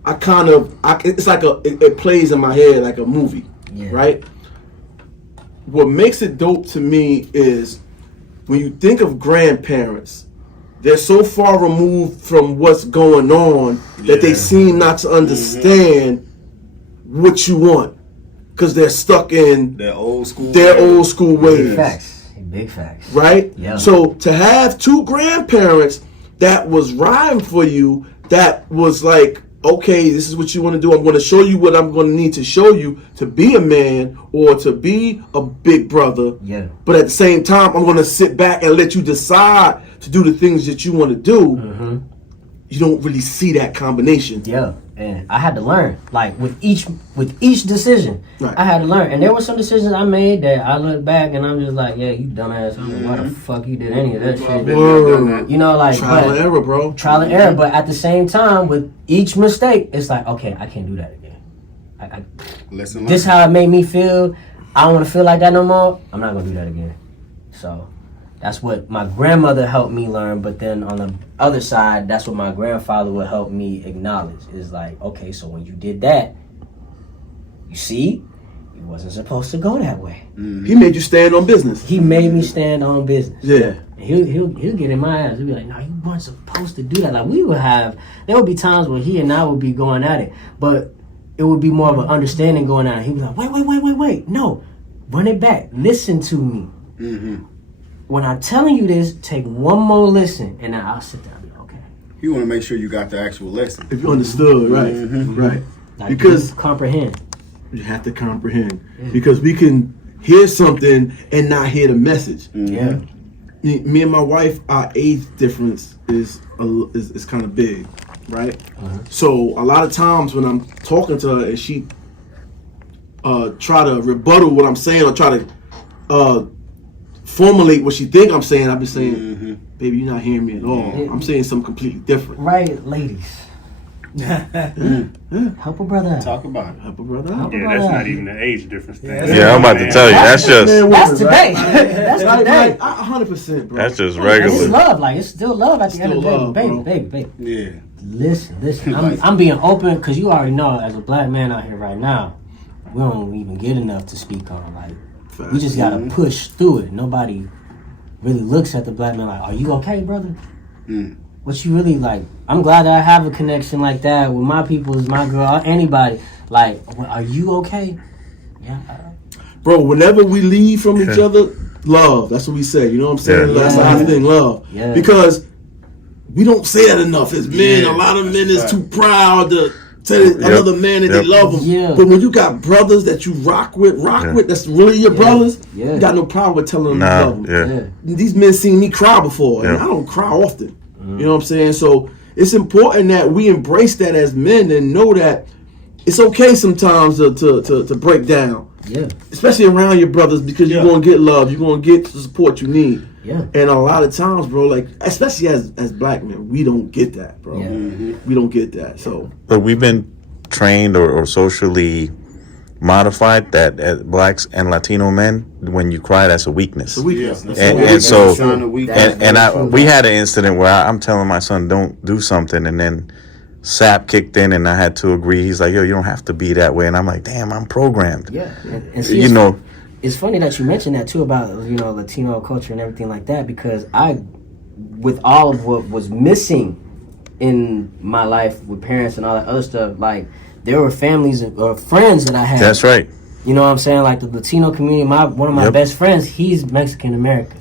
it's like it plays in my head like a movie, right? What makes it dope to me is when you think of grandparents, they're so far removed from what's going on that they seem not to understand what you want because they're stuck in Their old school ways. Big facts. Right? Yeah. So to have two grandparents that was riding for you, that was like, okay, this is what you want to do. I'm going to show you what I'm going to need to show you to be a man or to be a big brother. Yeah. But at the same time, I'm going to sit back and let you decide to do the things that you want to do. You don't really see that combination. Yeah. And I had to learn, like with each decision, I had to learn. And there were some decisions I made that I look back and I'm just like, yeah, you dumbass. I don't know why the fuck you did any of that shit. Word. You know, like trial and error, bro. Trial and error. But at the same time, with each mistake, it's like, okay, I can't do that again. This how it made me feel. I don't want to feel like that no more. I'm not gonna do that again. So that's what my grandmother helped me learn, but then on the other side, that's what my grandfather would help me acknowledge. Is like, okay, so when you did that, you see, you wasn't supposed to go that way. He made you stand on business. He made me stand on business. Yeah. And he'll get in my ass. He'll be like, no, you weren't supposed to do that. Like there would be times where he and I would be going at it, but it would be more of an understanding going on. He'd be like, wait, no, run it back, listen to me. When I'm telling you this, take one more listen, and then I'll sit down and be okay. You want to make sure you got the actual lesson. If you understood, right, right. Like, Because comprehend. you have to comprehend. Because we can hear something and not hear the message. Yeah. Me and my wife, our age difference is kind of big, right? So a lot of times when I'm talking to her and she try to rebuttal what I'm saying or try to formulate what she think I'm saying, I've been saying, baby, you're not hearing me at all. I'm saying something completely different. Right, ladies. Help a brother out. Talk about it. Help a brother out. Yeah, that's not even an age difference thing. Yeah, I'm about to tell you. That's just That's today. That's Right, today. right. 100%, bro. that's just It's regular. love, like it's still love at the end of the day, Still love, bro. baby. Yeah. Listen. I'm being open because you already know, as a black man out here right now, we don't even get enough to speak on. Like, we just gotta push through it. Nobody really looks at the black man like, "Are you okay, brother?" What you really like? I'm glad that I have a connection like that with my people, my girl, anybody. Like, are you okay? Yeah. Bro, whenever we leave from each other, love. That's what we say. You know what I'm saying? Yeah. That's our thing, love. Yeah. Because we don't say that enough as men. A lot of men is too proud to tell another man that they love them. Yeah. But when you got brothers that you rock with, that's really your brothers, you got no problem with telling them you love them. These men seen me cry before, and I don't cry often. You know what I'm saying? So it's important that we embrace that as men and know that it's okay sometimes to break down. Yeah. Especially around your brothers, because you're gonna get love, you're gonna get the support you need. Yeah. And a lot of times, bro, like especially as black men, we don't get that, bro. Yeah. We don't get that. So But we've been trained or socially modified that as blacks and Latino men, when you cry, that's a weakness. weakness. And so we had an incident where I'm telling my son, don't do something, and then SAP kicked in and I had to agree. He's like, yo, you don't have to be that way. And I'm like, damn, I'm programmed. Yeah. And see, it's funny that you mentioned that too about, Latino culture and everything like that, because with all of what was missing in my life with parents and all that other stuff, like there were families or friends that I had. That's right. You know what I'm saying? Like the Latino community, one of my best friends, he's Mexican American.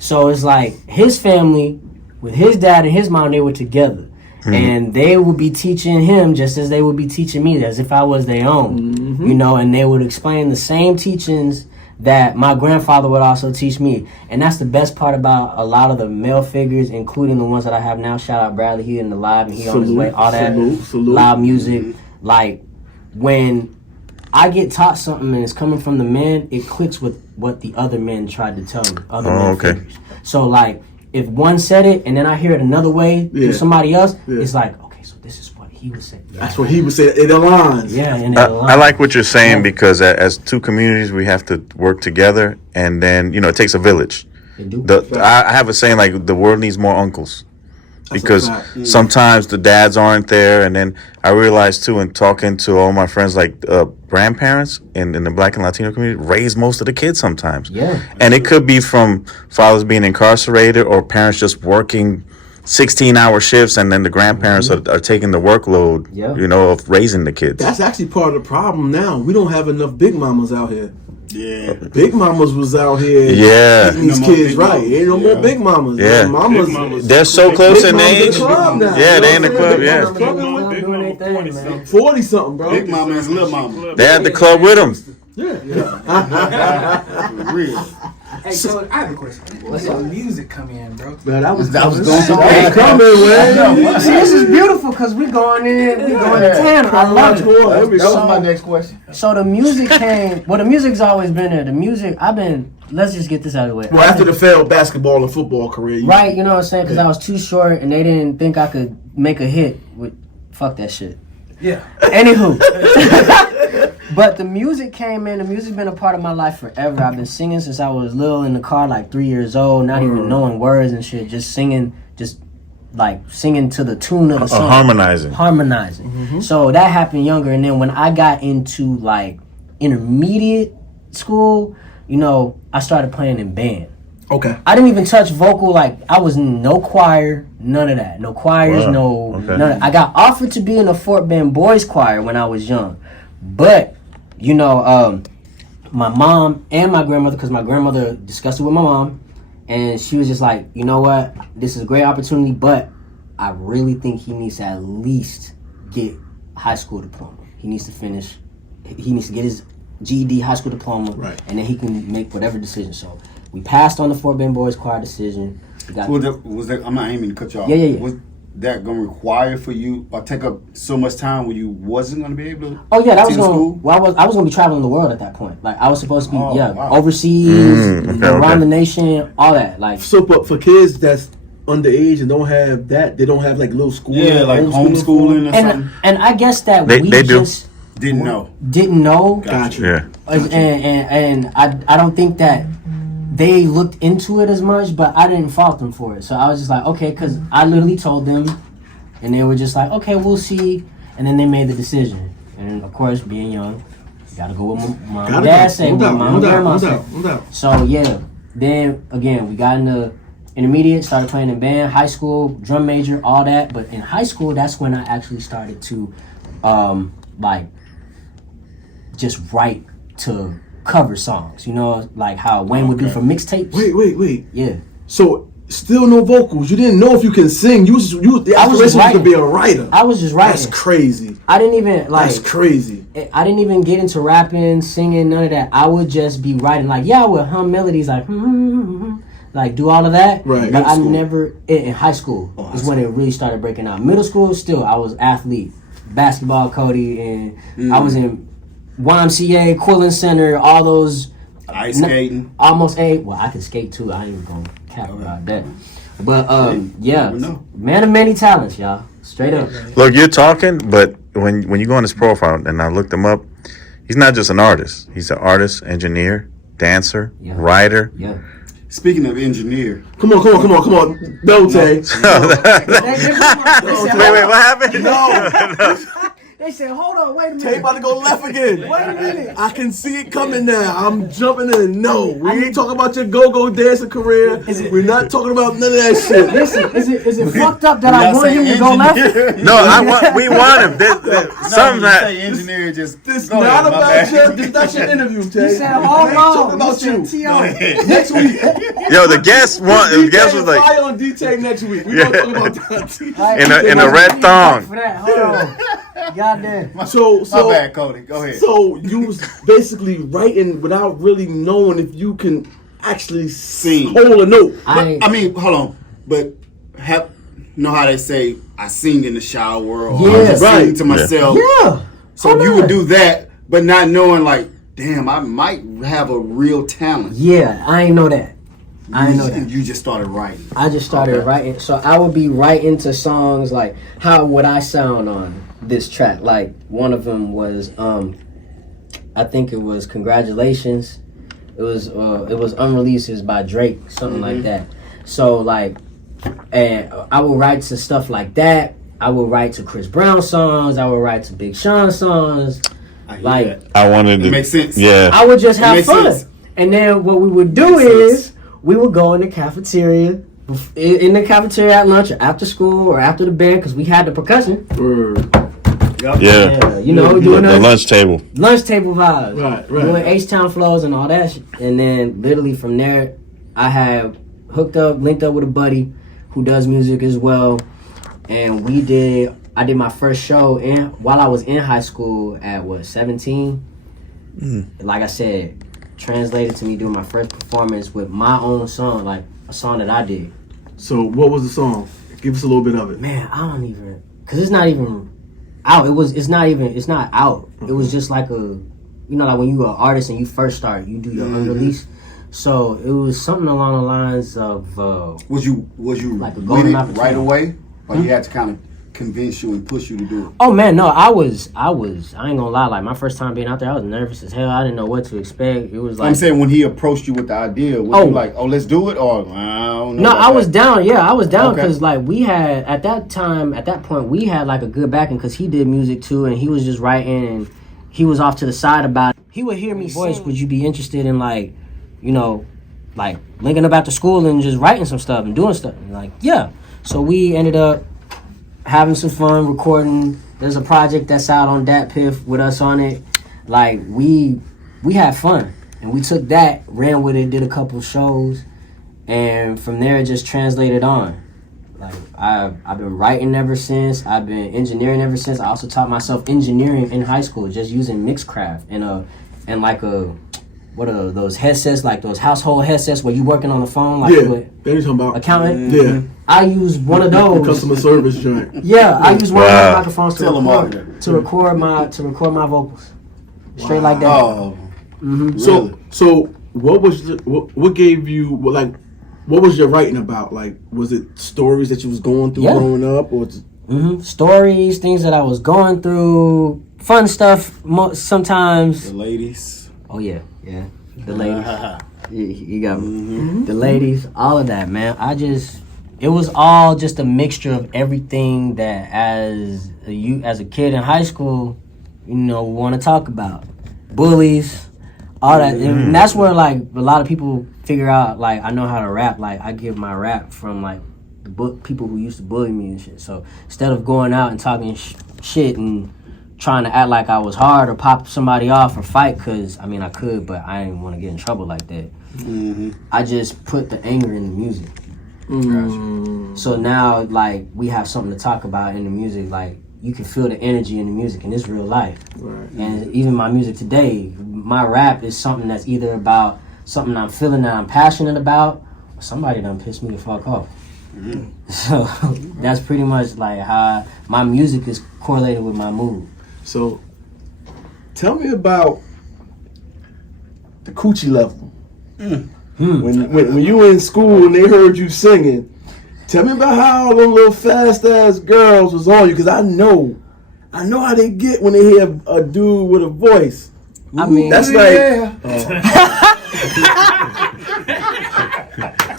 So it's like his family with his dad and his mom, they were together. And they would be teaching him just as they would be teaching me, as if I was their own. And they would explain the same teachings that my grandfather would also teach me. And that's the best part about a lot of the male figures, including the ones that I have now. Shout out Bradley, he in the live and he on his way, all that loud music. Like when I get taught something and it's coming from the men, it clicks with what the other men tried to tell me, figures. So like if one said it and then I hear it another way through somebody else, it's like, okay, so this is what he was saying. Yeah. That's what he was saying. It aligns. Yeah, and it aligns. I like what you're saying because as two communities, we have to work together, and then it takes a village. I have a saying like the world needs more uncles. Because sometimes the dads aren't there, and then I realized too in talking to all my friends, like grandparents in the Black and Latino community raise most of the kids sometimes. Yeah. And it could be from fathers being incarcerated or parents just working 16-hour shifts, and then the grandparents are taking the workload, of raising the kids. That's actually part of the problem now. We don't have enough big mamas out here. Yeah. Big mamas was out here getting these kids right. Ain't no more big mamas. Yeah. Mamas, they're so close in age. Yeah, they in the club, yeah. Big mama 40 something, bro. Big mama is little mama. They at the club with them. Real. Hey, so I have a question. What's the music come in, bro? Man, that was going coming, man. See, this is beautiful because we going in to town. I love it. That was my next question. So the music came. Well, the music's always been there. The music, let's just get this out of the way. Well, after the failed basketball and football career. Right, you know what I'm saying? Because I was too short and they didn't think I could make a hit with. Fuck that shit. Yeah. Anywho. But the music came in. The music's been a part of my life forever. I've been singing since I was little in the car, like 3 years old, not even knowing words and shit, just singing to the tune of the song. Harmonizing. So that happened younger, and then when I got into like intermediate school, I started playing in band. Okay. I didn't even touch vocal. Like, I was no choir, none of that. No choirs, none of that. I got offered to be in a Fort Bend boys choir when I was young. But, you know, my mom and my grandmother, because my grandmother discussed it with my mom, and she was just like, you know what, this is a great opportunity, but I really think he needs to at least get high school diploma. He needs to finish, he needs to get his GED high school diploma, right, and then he can make whatever decision. So we passed on the Fort Bend boys choir decision. We got was that, I'm not aiming to cut you off. Yeah. Was that going to require for you, or take up so much time where you wasn't going to be able to? Oh yeah, that was attend going. school? Well, I was going to be traveling the world at that point. Like, I was supposed to be wow. overseas, around the nation, all that. Like, so, but for kids that's underage and don't have that, they don't have like little school, like homeschooling or something. And I guess that They we do. just Didn't know. Gotcha. Yeah. And I don't think that they looked into it as much, but I didn't fault them for it. So I was just like, okay, because I literally told them, and they were just like, okay, we'll see. And then they made the decision. And of course, being young, you gotta go with my mom and dad say, what mom and grandma say. So yeah, then again, we got into intermediate, started playing in band, high school, drum major, all that. But in high school, that's when I actually started to, like, just write to cover songs. You know, like how Wayne would do for mixtapes. Wait. Yeah. So still no vocals. You didn't know if you can sing. The aspiration was to be a writer. I was just writing. That's crazy. I didn't even like. That's crazy. I didn't even get into rapping, singing, none of that. I would just be writing. Like, yeah, I would hum melodies like, like do all of that. Right. But I never in high school is when it really started breaking out. Middle school, still I was athlete, basketball, Cody, and I was in YMCA, Quillen Center, all those. Ice skating. Almost well, I can skate too. I ain't even gonna cap about that. But yeah, man of many talents, y'all. Straight up. Look, you're talking, but when you go on his profile and I looked him up, he's not just an artist. He's an artist, engineer, dancer, writer. Yeah. Speaking of engineer, come on, don't say. Wait, what happened? No. They said, hold on, wait a minute. Tay about to go left again. Wait a minute. I can see it coming now. I'm jumping in. No, we ain't talking about your go-go dancing career. We're not talking about none of that shit. Listen, is it fucked up that I want him to go left? No, we want him. Something that engineer just. This not about you. This not your interview, Tay. He said, hold on. Talking about you. Next week. Yo, the guest was like fly on D-Tay next week. We gonna talk about that. in a red thong. For that. Hold on. Goddamn. So my bad, Cody. Go ahead. So you was basically writing without really knowing if you can actually sing, hold a note. I mean, hold on. But know how they say I sing in the shower or I just sing to myself. Yeah. So you would do that, but not knowing like, damn, I might have a real talent. Yeah, I ain't know that. I didn't know that. You just started writing. I just started writing. So I would be writing to songs like, how would I sound on this track? Like, one of them was, I think it was Congratulations. It was Unreleased. It was by Drake, something like that. So, like, and I would write to stuff like that. I would write to Chris Brown songs. I would write to Big Sean songs. Like, I wanted to. It makes sense. Yeah. I would just have fun. Sense. And then what we would do is we would go in the cafeteria, at lunch or after school or after the band, because we had the percussion. Yeah. You know, doing the lunch table. Lunch table vibes. Right. Doing H-Town flows and all that shit. And then literally from there, I had linked up with a buddy who does music as well. And I did my first show while I was in high school at 17. Like I said, translated to me doing my first performance with my own song, like a song that I did. So what was the song? Give us a little bit of it. Man, I don't even, cause it's not even out. It's not out. It was just like like when you are an artist and you first start, you do your unreleased. So it was something along the lines of. Was you like a with golden it opportunity right away, or you had to kind of convince you and push you to do it? Oh man, no, I ain't gonna lie, like my first time being out there, I was nervous as hell. I didn't know what to expect. It was like, I'm saying, when he approached you with the idea, was you like, oh, let's do it, or I don't know? No, I was down. Yeah, I was down because like we had at that point we had like a good backing because he did music too, and he was just writing and he was off to the side about it. He would hear me voice, would you be interested in like, like linking up after school and just writing some stuff and doing stuff. And like, yeah. So we ended up having some fun recording. There's a project that's out on Dat Piff with us on it. Like we had fun, and we took that, ran with it, did a couple shows, and from there it just translated on. Like I've been writing ever since. I've been engineering ever since. I also taught myself engineering in high school, just using Mixcraft and like what are those headsets, like those household headsets where you working on the phone, like they talking about accountant. Yeah, I use one of those customer service joint. Yeah, I use one of those microphones to record my vocals, straight like that. Oh, Really? So what gave you what was your writing about? Like, was it stories that you was going through growing up, or stories, things that I was going through, fun stuff. Sometimes the ladies. Oh yeah, the ladies. You got me. The ladies, all of that, man. It was all just a mixture of everything that as a kid in high school, want to talk about. Bullies, all that. And that's where like a lot of people figure out like I know how to rap. Like I get my rap from like the people who used to bully me and shit. So instead of going out and talking shit and trying to act like I was hard or pop somebody off or fight, because I mean I could, but I didn't want to get in trouble like that. I just put the anger in the music. So now like we have something to talk about in the music. Like you can feel the energy in the music, and it's real life. Right. And even my music today, my rap is something that's either about something I'm feeling that I'm passionate about, or somebody done pissed me the fuck off. So that's pretty much like how my music is correlated with my mood. So tell me about the coochie level. When you were in school and they heard you singing, tell me about how them little fast ass girls was on you, because I know how they get when they hear a dude with a voice. I mean, that's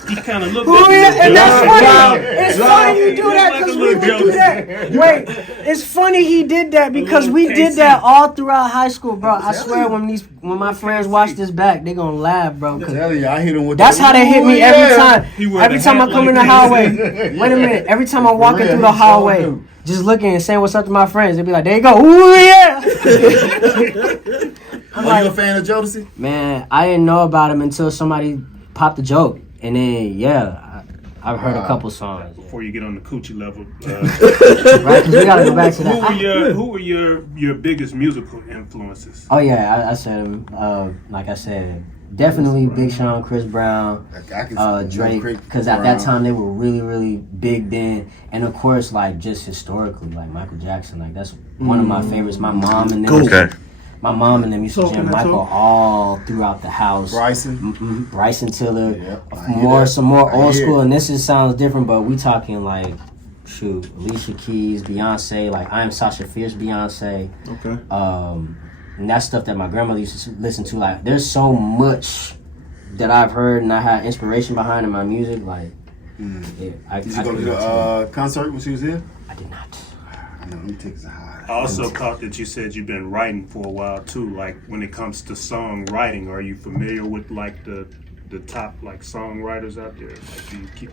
He kind of looked and that's funny. It's funny you do that because we would do that. Wait, it's funny he did that because we did that all throughout high school, bro. I swear when my friends watch this back, they gonna laugh, bro. I hit him with that's how they hit me every time. Every time I come in the hallway. Wait a minute. Every time I'm walking through the hallway, just looking and saying what's up to my friends, they be like, there you go. Ooh yeah. Are you a fan of Jodeci? Man, I didn't know about him until somebody popped the joke. And then, I've heard a couple songs. Before you get on the coochie level, right? Because we gotta go back to that. Who were your biggest musical influences? Oh yeah, I said them. Like I said, definitely Big Sean, Chris Brown, Drake. Because at that time they were really, really big then. And of course, like just historically, like Michael Jackson. Like that's one of my favorites. My mom and them. My mom and them used to jam Michael all throughout the house. Bryson Tiller. Yep. Some more old school, and this sounds different, but we talking like, Alicia Keys, Beyonce, like I Am Sasha Fierce Beyonce. Okay. And that's stuff that my grandmother used to listen to. Like, there's so much that I've heard and I had inspiration behind in my music. Like, did you go to the concert when she was here? I did not. I know, let me take a high. I also caught that you said you've been writing for a while too. Like when it comes to songwriting, are you familiar with like the top like songwriters out there? Like do you keep?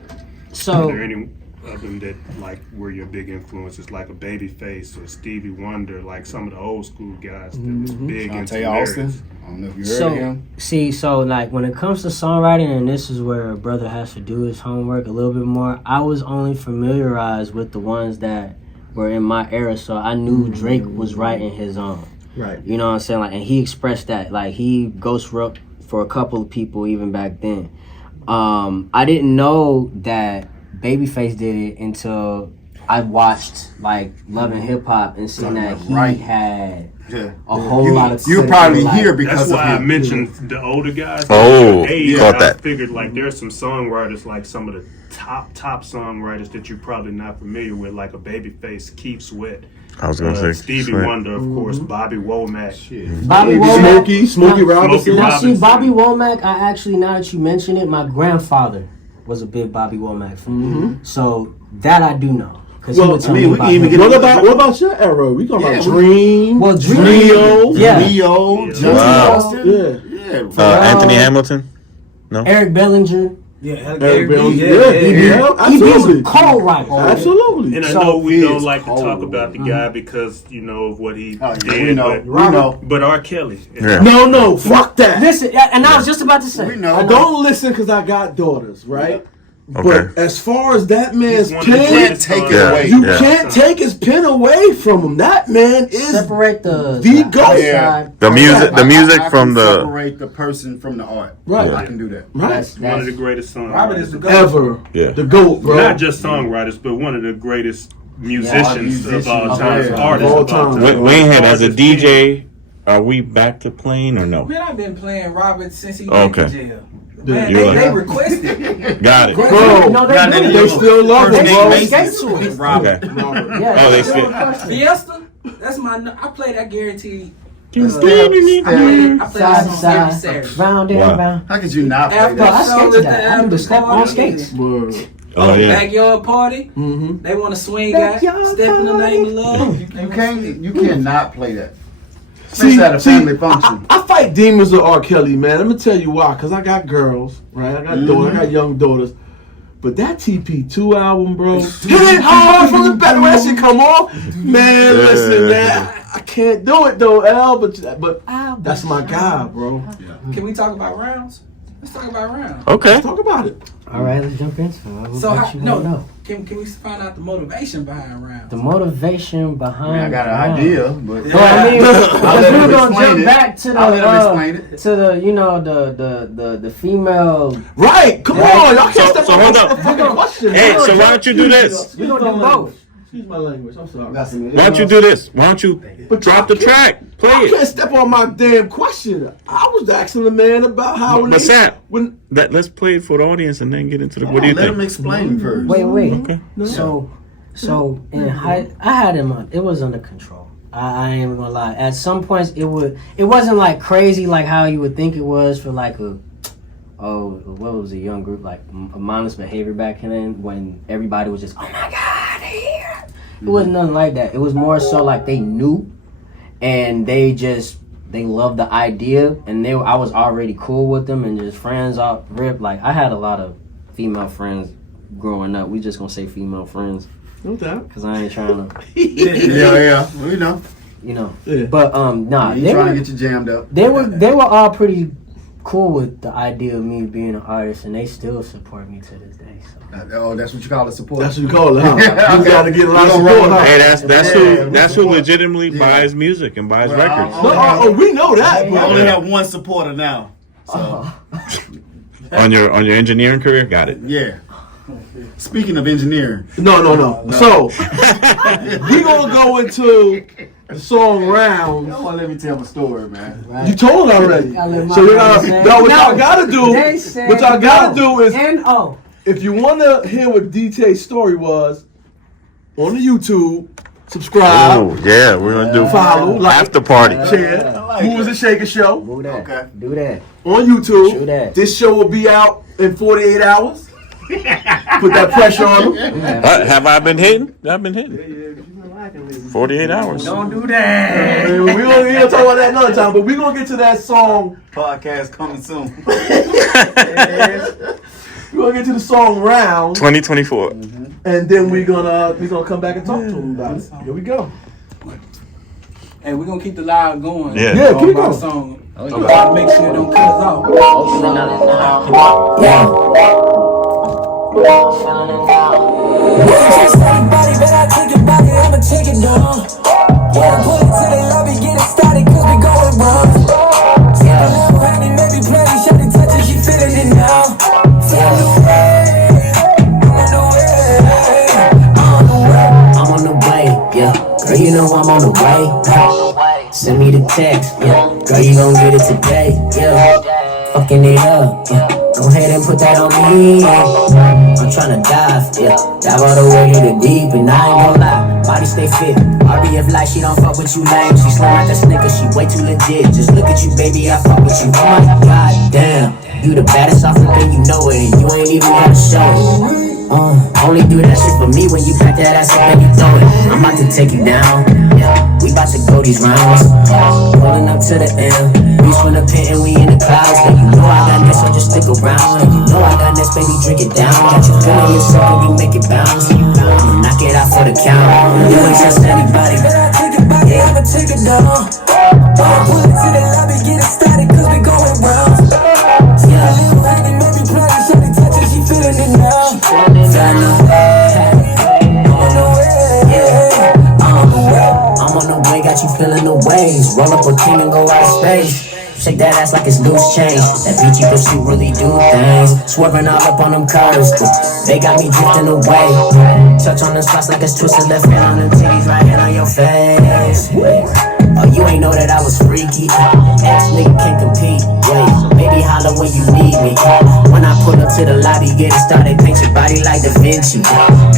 Are there any of them that like were your big influences, like a Babyface or Stevie Wonder, like some of the old school guys that was big into lyrics? I don't know if you heard of him. So like when it comes to songwriting, and this is where a brother has to do his homework a little bit more. I was only familiarized with the ones that were in my era, so I knew Drake was writing his own. Right. You know what I'm saying? Like, and he expressed that. Like, he ghost wrote for a couple of people even back then. I didn't know that Babyface did it until I watched like Love and Hip Hop and seen that he had a whole lot of. You're probably here because that's why I mentioned the older guys. Caught that. I figured like there's some songwriters, like some of the top songwriters that you're probably not familiar with, like a Babyface, Keith Sweat. I was gonna say Stevie Wonder, of course, Bobby Womack. Bobby Womack. Smokey Robinson. Now see, Bobby Womack, I actually, now that you mention it, my grandfather was a big Bobby Womack fan. So that I do know. Well, I mean, we can even get what about your era? We talking about Dream, Rio, Rio, Justin Austin, Anthony Hamilton. No. Eric Bellinger. Yeah, Eric Bellinger. yeah. Absolutely. He's a co-writer. Absolutely. And I So know we don't is like to talk cold. about the guy because you know of what he Oh, yeah, did. we know. But, We know. but R. Kelly. Yeah. No, fuck that. Listen, and I was just about to say. We know. I don't listen because I got daughters, right? Okay. But as far as that man's He's one of the pen, greatest take it songwriters. away. you Yeah. can't take his pen away from him. That man is Separate the goat. outside. The music, the music I from can the. separate the person from the art. Right. I can do that. right One of the greatest songwriters. Robert is the goat. ever. Yeah. The GOAT, bro. Not just songwriters, but one of the greatest musicians of all musicians, time, yeah. artists Of all of all time. time. Waynehead as a Artists, DJ. Are we back to playing or no? Man, I've been playing Robert since he Okay. went to jail. Man, You they like- requested. Got it. Bro, No, Got they any do. they still love him, They bro. skate to it. Robert. Okay. Yeah. Oh, they still fit. question. Fiesta, that's my. I play that guaranteed. I Side play to that song every side, Saturday. round and Wow. round. How could you not play After Bro, I that? skate to that. I do the step on skates. Word. Oh yeah. Backyard party. Mm-hmm. They want to swing guy. Backyard Step in the name of love. You cannot play that. Especially at a family function. I fight demons with R. Kelly, man. Let me tell you why. Because I got girls, right? I got daughters. I got young daughters. But that TP2 album, bro. Hit it hard from the back when that shit come off. Man, listen, man. I can't do it, though, L. But that's my guy, bro. Can we talk about rounds? Let's talk about rounds. Okay. Let's talk about it. All right, let's jump into it. So What you wanna know? can we find out the motivation behind rounds? The motivation I mean, behind. I got an round. idea, but Well, I mean, I'll because let we're him gonna explain jump it. back to I'll let him explain the it. to the you know the female. Right. Come Right. on. Y'all can't step So on hold my up. fucking question. Hey, man. so why don't you do this? We gonna do both. Excuse my language. I'm sorry. Why don't you do this? Why don't you drop the track? Play I it. can't step on my damn question. I was asking the man about how But Sam, when let's play it for the audience and then get into the. What do you Let him think? explain first. Wait. Okay. So in high, I had him on. It was under control. I ain't even gonna lie. At some points, it wasn't like crazy like how you would think it was for like what was a young group like a mindless behavior back then when everybody was just, oh my god, they here. It wasn't nothing like that. It was more so like they knew, and they loved the idea, and I was already cool with them and just friends off rip. Like I had a lot of female friends growing up. We just gonna say female friends. no doubt. Cause I ain't trying to, Yeah, we know. Yeah. But nah, You they trying were to get you jammed up. they were all pretty cool with the idea of me being an artist, and they still support me to this day. So Oh, that's what you call it, support. That's what you call it, huh? You gotta get a lot of support, huh? Hey, that's Yeah, who legitimately buys music and buys Well, records. No, we know that, We bro. only have one supporter now. So On your engineering career, got it. Yeah. Speaking of engineering, No. So we gonna go into the song round. don't want to let me tell my story, man. You told it already. I let my So you man gotta, say- no, what y'all No, gotta do, they said what y'all gotta do is, N-O. if you wanna hear what DT's story was, on the YouTube, subscribe, Oh yeah, we're gonna do follow, like, after party. share. Who was the Shaker Show Move that. Okay. Do that. on YouTube. True that. This show will be out in 48 hours. Put that pressure on them. Have I been hitting? I've been hitting. 48 hours. don't do that. We gonna talk about that another time, but we gonna get to that song. Podcast coming soon. We gonna get to the song round, 2024. and then we gonna come back and talk to them about it. Here we go. Hey, we're gonna keep the live going. Yeah. Yeah, keep it On my going. song. Gotta make sure it don't cut us off. Everybody, but I take it body, I'ma take it down. Yeah, pull it to the lobby, get it started, cause we going wrong. Yeah, a little heavy, maybe plenty, shot it, touch it, she feeling it now. Feel the way, I'm on the way, yeah. Girl, you know I'm on the way. Send me the text, yeah. Girl, you gon' get it today, yeah. Fucking it up, yeah. Go ahead and put that on me, yeah. I'm tryna dive, yeah. Dive all the way to the deep, and I ain't gon' lie. Body stay fit. RBF like she don't fuck with you lame. She slim like a snicker, she way too legit. Just look at you, baby, I fuck with you. Oh my god, damn. You the baddest off the thing, you know it, and you ain't even gotta show it. Only do that shit for me when you pack that ass up and you throw it. I'm about to take you down, yeah. We bout to go these rounds. Pulling up to the M. Reach from the pit and we in the clouds. And you know I got next, so just stick around. And you know I got next, baby, drink it down. Got you feeling yourself and you make it bounce. I'ma knock it out for the count. You ain't trust anybody. Yeah, I'ma take it down. Pull it to the lobby, get it started, cause we going round. Yeah, little honey, maybe probably shawty touching, she feeling it now. I'm on the way, yeah. I'm on the way, got you feeling the waves. Roll up a team and go out of space. Shake that ass like it's loose change. That beat you pursue really do things. Swerving all up on them curves. They got me drifting away. Touch on the spots like it's twisted. Left hand on them titties, right hand on your face. Oh, you ain't know that I was freaky. Ex nigga can't compete. Wait, maybe holler when you need me. When I pull up to the lobby, get it started, paint your body like Da Vinci.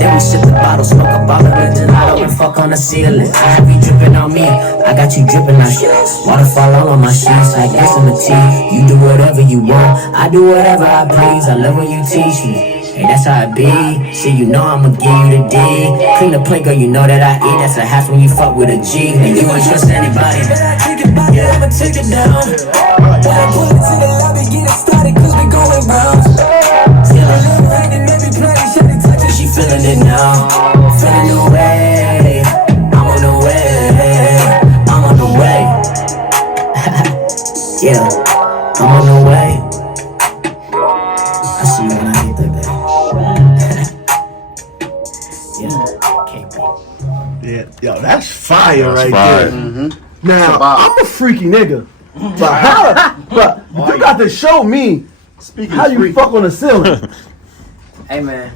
Then we sip the bottle, smoke a bottle of gelato and fuck on the ceiling. I have you dripping on me, I got you dripping on shit. Waterfall all on my sheets, like this in the tea. You do whatever you want, I do whatever I please. I love when you teach me. Hey, that's how it be. See, you know I'ma give you the D. Clean the plate, girl, you know that I eat. That's a half when you fuck with a G. And you ain't trust anybody. Yeah, I'ma take it down. Pull it to the lobby, get it started, cause we going round. Yeah, maybe playing, shawty touching, she feeling it now. Feeling the way. I'm on the way. I'm on the way. Yeah, I'm on the way. I see you when I get there, baby. Yeah, yo, that's fire That's right fire. there. Mm-hmm. Now, I'm a freaky nigga. But you got to show me how you fuck on the ceiling. Hey man,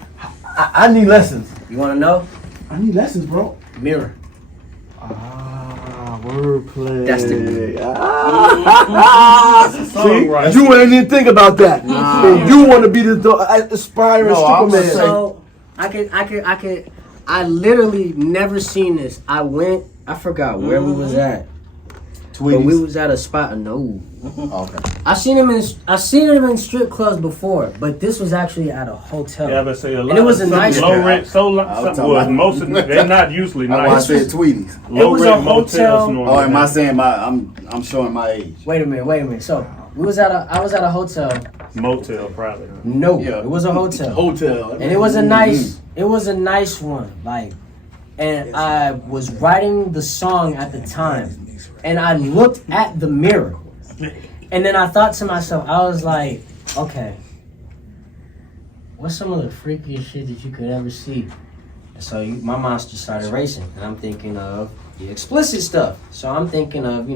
I need lessons. you wanna know? I need lessons, bro. Mirror. Wordplay. That's the See, you ain't even think about that. And you want to be the aspiring stripper man. So I literally never seen this. I forgot where we was at. But we was at a spot. No. Okay. I seen him in strip clubs before, but this was actually at a hotel. Yeah, but say a lot. And it was a nice low rent. Most of them, they're not usually That's why I nice. said Tweeties. Low was rent a hotel. motels. Oh, am I saying I'm showing my age? Wait a minute. So I was at a hotel. Motel, probably. No, Yeah. it was a hotel. Hotel. And it was a nice one. Like, and I was writing the song at the time, and I looked at the mirror, and then I thought to myself, I was like, okay, what's some of the freakiest shit that you could ever see? And so my mind just started racing, and I'm thinking of the explicit stuff. So I'm thinking of,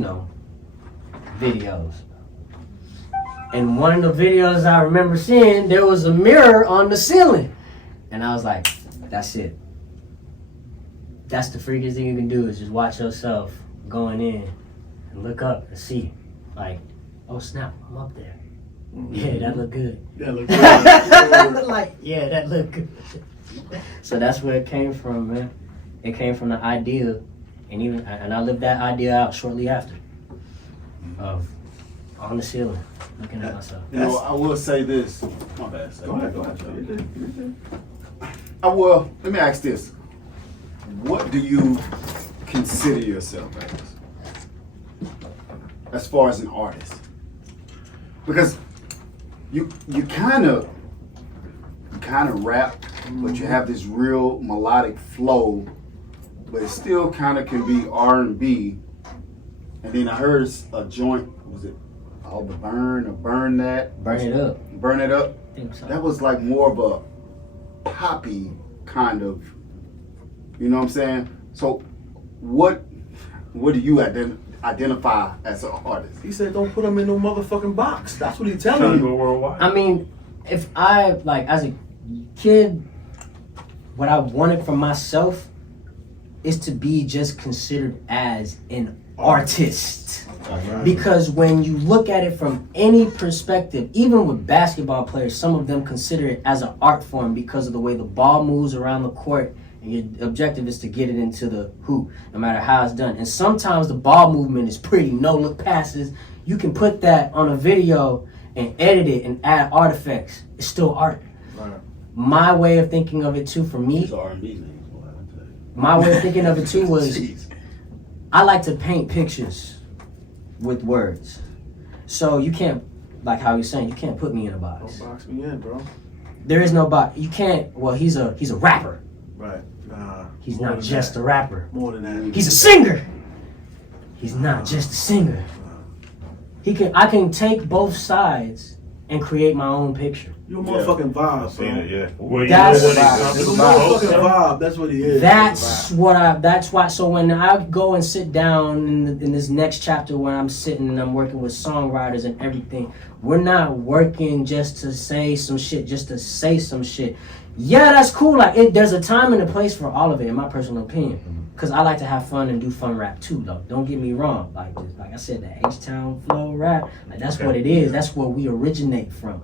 videos. And one of the videos I remember seeing, there was a mirror on the ceiling. And I was like, that's it. That's the freakiest thing you can do, is just watch yourself going in and look up and see. Like, oh snap, I'm up there. Yeah, that look good. That look good. Like, yeah, that look good. So that's where it came from, man. It came from the idea, and I lived that idea out shortly after. Of on the ceiling, looking at myself. You know, I will say this. My bad. Go ahead. Let me ask this. What do you consider yourself as far as an artist? Because you kind of rap, but you have this real melodic flow, but it still kind of can be R&B. And then I heard a joint, was it called The Burn or Burn That? Burn It Up. Burn It Up? I think so. That was like more of a poppy kind of, you know what I'm saying? So what do you identify as an artist? He said, don't put him in no motherfucking box. That's what he's Trying telling to go you. worldwide. I mean, if I, as a kid, what I wanted for myself is to be just considered as an artist. Because when you look at it from any perspective, even with basketball players, some of them consider it as an art form because of the way the ball moves around the court, and your objective is to get it into the hoop, no matter how it's done. And sometimes the ball movement is pretty, no-look passes. You can put that on a video and edit it and add artifacts. It's still art. Right. My way of thinking of it too, for me, R&B names. my way of thinking of it too was, I like to paint pictures with words. So you can't, like how you're saying, you can't put me in a box. Don't box me in, bro. There is no box. You can't. Well, he's a rapper. Right. Nah. He's not just a rapper. More than that. He's a singer. He's not just a singer. I can take both sides and create my own picture. You a motherfucking vibe, bro. Yeah. Well, That's you know what It's a he's motherfucking vibe. That's what he is. That's why. So when I go and sit down in this next chapter where I'm sitting and I'm working with songwriters and everything, we're not working just to say some shit, just to say some shit. Yeah, that's cool. Like there's a time and a place for all of it, in my personal opinion. Cause I like to have fun and do fun rap too, though. Don't get me wrong. Like I said, the H-Town flow rap, like that's what it is. That's where we originate from.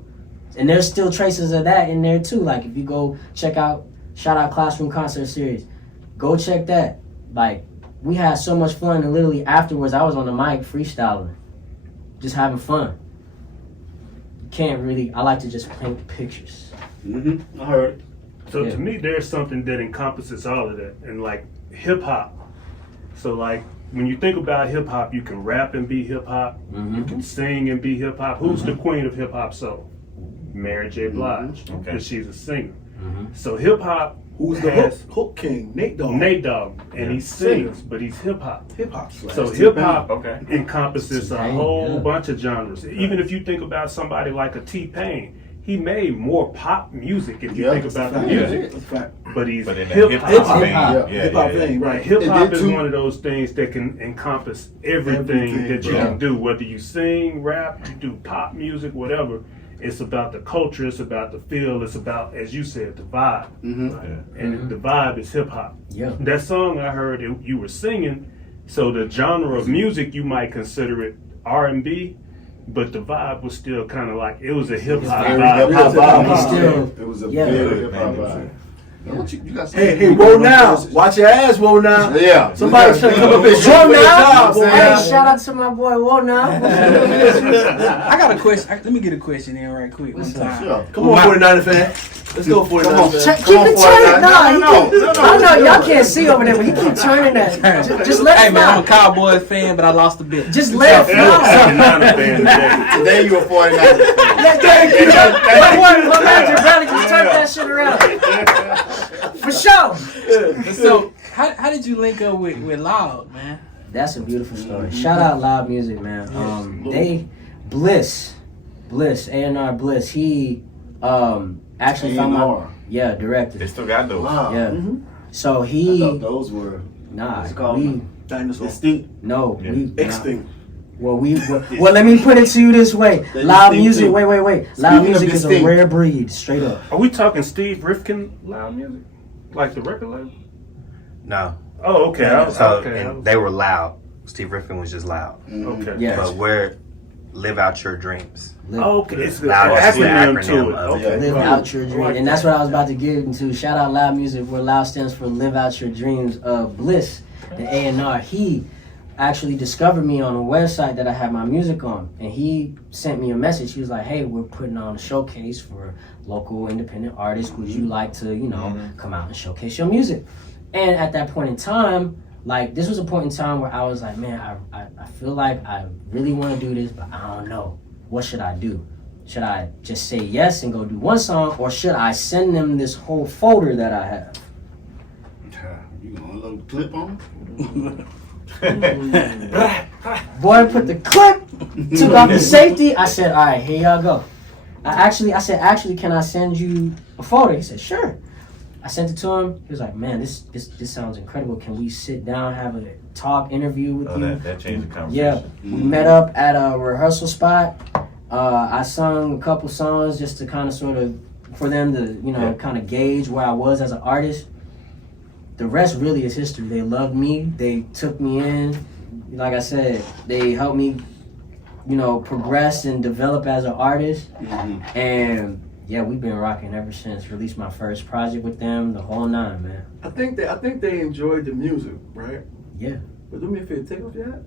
And there's still traces of that in there too. Like if you go check out, shout out Classroom Concert Series, go check that. Like we had so much fun, and literally afterwards I was on the mic freestyling, just having fun. Can't really. I like to just paint pictures. I heard. So to me, there's something that encompasses all of that, and like hip hop. So like when you think about hip hop, you can rap and be hip hop. You can sing and be hip hop. Who's the queen of hip hop soul? Mary J. Blige, because she's a singer. So hip hop. Who's the hook king? Nate Dogg. And he sings, but he's hip hop. Hip hop. So hip hop encompasses a whole bunch of genres. Even if you think about somebody like a T-Pain, he made more pop music if you think about the music. But he's hip hop. Hip hop thing, right? Hip hop is one of those things that can encompass everything that you can do. Whether you sing, rap, you do pop music, whatever. It's about the culture, it's about the feel, it's about, as you said, the vibe. And the vibe is hip hop. That song I heard you were singing, so the genre of music you might consider it R&B, but the vibe was still kind of like, it was a hip hop vibe. It was a very hip hop vibe. Hey, whoa now. Watch your ass, whoa now. Yeah. Somebody's trying to come up and Whoa now. Hey, shout out to my boy Whoa now. I got a question. Let me get a question in right quick. One time. Sure. Come on, 49er fan. Let's go, 49er fan. Keep it turning. I know y'all can't see over there, but he keep turning that. Just let it Hey man, I'm fly. a Cowboys fan, but I lost a bit. Just let it fly. Today you were 49ers fan. Thank you. My manager Bradley just turned that shit around. For sure. So, how did you link up with Loud, man? That's a beautiful story. Shout out Loud Music, man. They Bliss, A&R Bliss. He actually found my director. They still got those. Wow. Yeah. So I he thought those were Dinosaur. distinct. we Extinct. well let me put it to you this way. Loud Music. Wait. Loud Speaking of Music is a distinct. rare breed, straight up. Are we talking Steve Rifkin Loud Music? Like the record label? No. Oh, okay. And they were loud. Steve Rifkin was just loud. Okay. Yeah. But we're Live Out Your Dreams. Okay. It's the Loud is the acronym acronym to it. of Okay. Live out your dream, and that's what I was about to get into. Shout out Loud Music, where Loud stands for Live Out Your Dreams. Bliss, the A&R, he actually discovered me on a website that I had my music on, and he sent me a message. He was like, "Hey, we're putting on a showcase for local independent artists. Would you like to, come out and showcase your music?" And at that point in time, like this was a point in time where I was like, "Man, I feel like I really want to do this, but I don't know. What should I do? Should I just say yes and go do one song, or should I send them this whole folder that I have?" You want a little clip on? Boy, put the clip, took off the safety. I said, "All right, here y'all go." I said, "Can I send you a folder?" He said, "Sure." I sent it to him. He was like, "Man, this sounds incredible. Can we sit down, have a talk, interview with you?" That changed the conversation. Yeah, we met up at a rehearsal spot. I sung a couple songs just to kind of sort of, for them to, kind of gauge where I was as an artist. The rest really is history. They loved me. They took me in. Like I said, they helped me, progress and develop as an artist. And yeah, we've been rocking ever since. Released my first project with them, the whole nine, man. I think they enjoyed the music, right? Yeah. But do me a favor, take off your hat.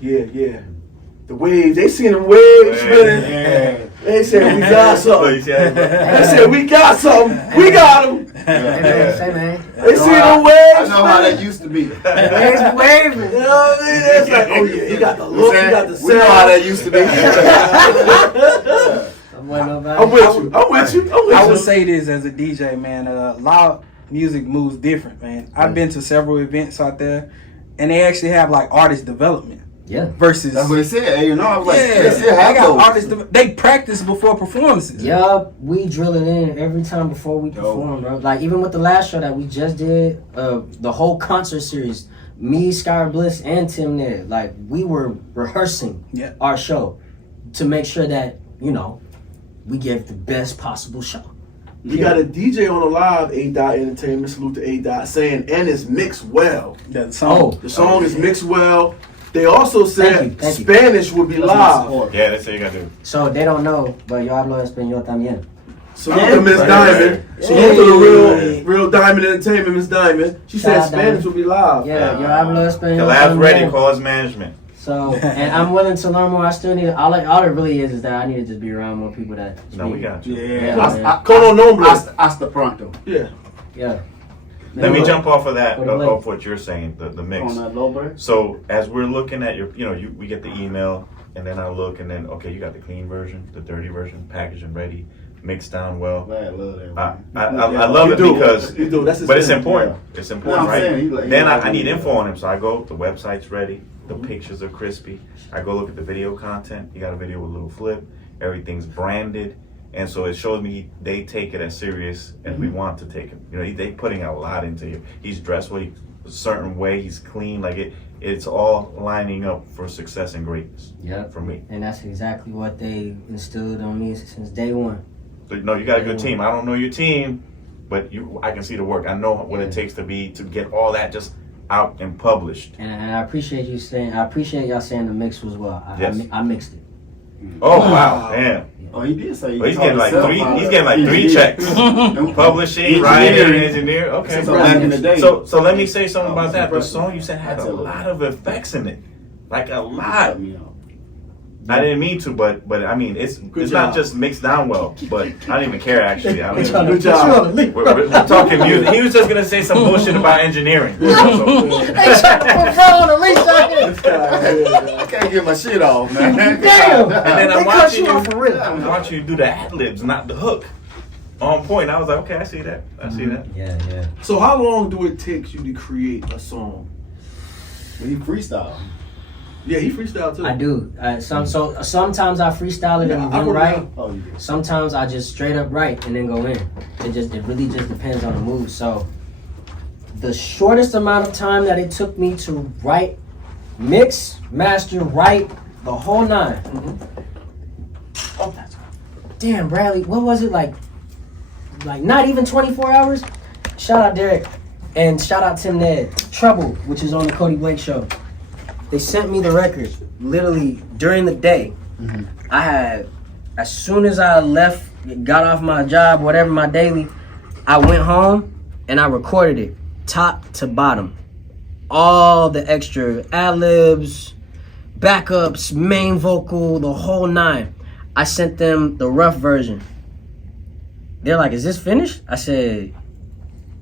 Yeah. The waves, they seen them waves, man. Yeah. They said we got something. They said we got something. We got them. Say man. They see the waves? I know how that used to be. It's waving. You know what I mean? It's like, oh yeah, he got the look, he got the sound. We know how that used to be. I'm with you. I would say this as a DJ, man. Loud music moves different, man. I've been to several events out there, and they actually have like artist development. Yeah. Versus. That's what he said. You know, I was like, Yeah, they still they have got those. artists. They practice before performances. Yup, we drill it in every time before we perform, bro. Like even with the last show that we just did, the whole concert series, me, Sky Bliss, and Tim Ned, like we were rehearsing our show to make sure that, you know, we gave the best possible show. We got a DJ on the live, A. Dot Entertainment, salute to A. Dot, saying, and it's mixed well. The song, the song is mixed well. They also said Thank you. Spanish would be live. Yeah, that's what you gotta do. So they don't know, but yo hablo español también. Salute to Miss Diamond. Salute to the real Diamond Entertainment, Miss Diamond. She said Spanish would be live. Yeah, yo hablo español. The lab's también. ready. Call his management. So, and I'm willing to learn more. I still need. All it really is that I need to just be around more people that. No, we got you. Cono nombre. Hasta pronto. Yeah. Yeah. Let me jump off of that, off what you're saying, the mix. On that low bird? So as we're looking at your, we get the email, and then I look, and then okay, you got the clean version, the dirty version, packaged and ready, mixed down well. Man, I love that. I love it because, but it's important. Yeah. It's important, No, I'm right? saying, Then I need info on him, so I go. The website's ready. The pictures are crispy. I go look at the video content. You got a video with a little flip. Everything's branded. And so it shows me they take it as serious as we want to take it. You know, they putting a lot into it. He's dressed a certain way. He's clean. Like it's all lining up for success and greatness. Yeah, for me. And that's exactly what they instilled on me since day one. So, no, you got a good team. I don't know your team, but I can see the work. I know what it takes to get all that just out and published. And I appreciate you saying. I appreciate y'all saying the mix was well. I mixed it. Oh wow, damn. Oh, he did say. Well, he's getting like three. He's getting like 3 checks. Publishing, writing, engineer. Okay, back in the day. So let me say something about that. The song you said had a lot of effects in it, like a lot. I didn't mean to, but I mean it's not just mixed down well. But I don't even care actually. I mean, good job. We're talking music. He was just gonna say some bullshit about engineering. I can't get my shit off, man. Damn. And then I'm watching you do the ad libs, not the hook. On point. I was like, okay, I see that. Yeah. So how long do it take you to create a song? When you freestyle. Yeah, he freestyle too. I do. So sometimes I freestyle it and then write. Oh, you did. Sometimes I just straight up write and then go in. It really just depends on the mood. So the shortest amount of time that it took me to write, mix, master, write the whole 9. Oh, that's damn, Bradley. What was it like? Like not even 24 hours. Shout out Derek and shout out Tim Ned. Trouble, which is on the KHODY Blake show. They sent me the record literally during the day. I had, as soon as I left, got off my job, whatever, my daily, I went home and I recorded it top to bottom. All the extra ad-libs, backups, main vocal, the whole 9. I sent them the rough version. They're like, is this finished? I said,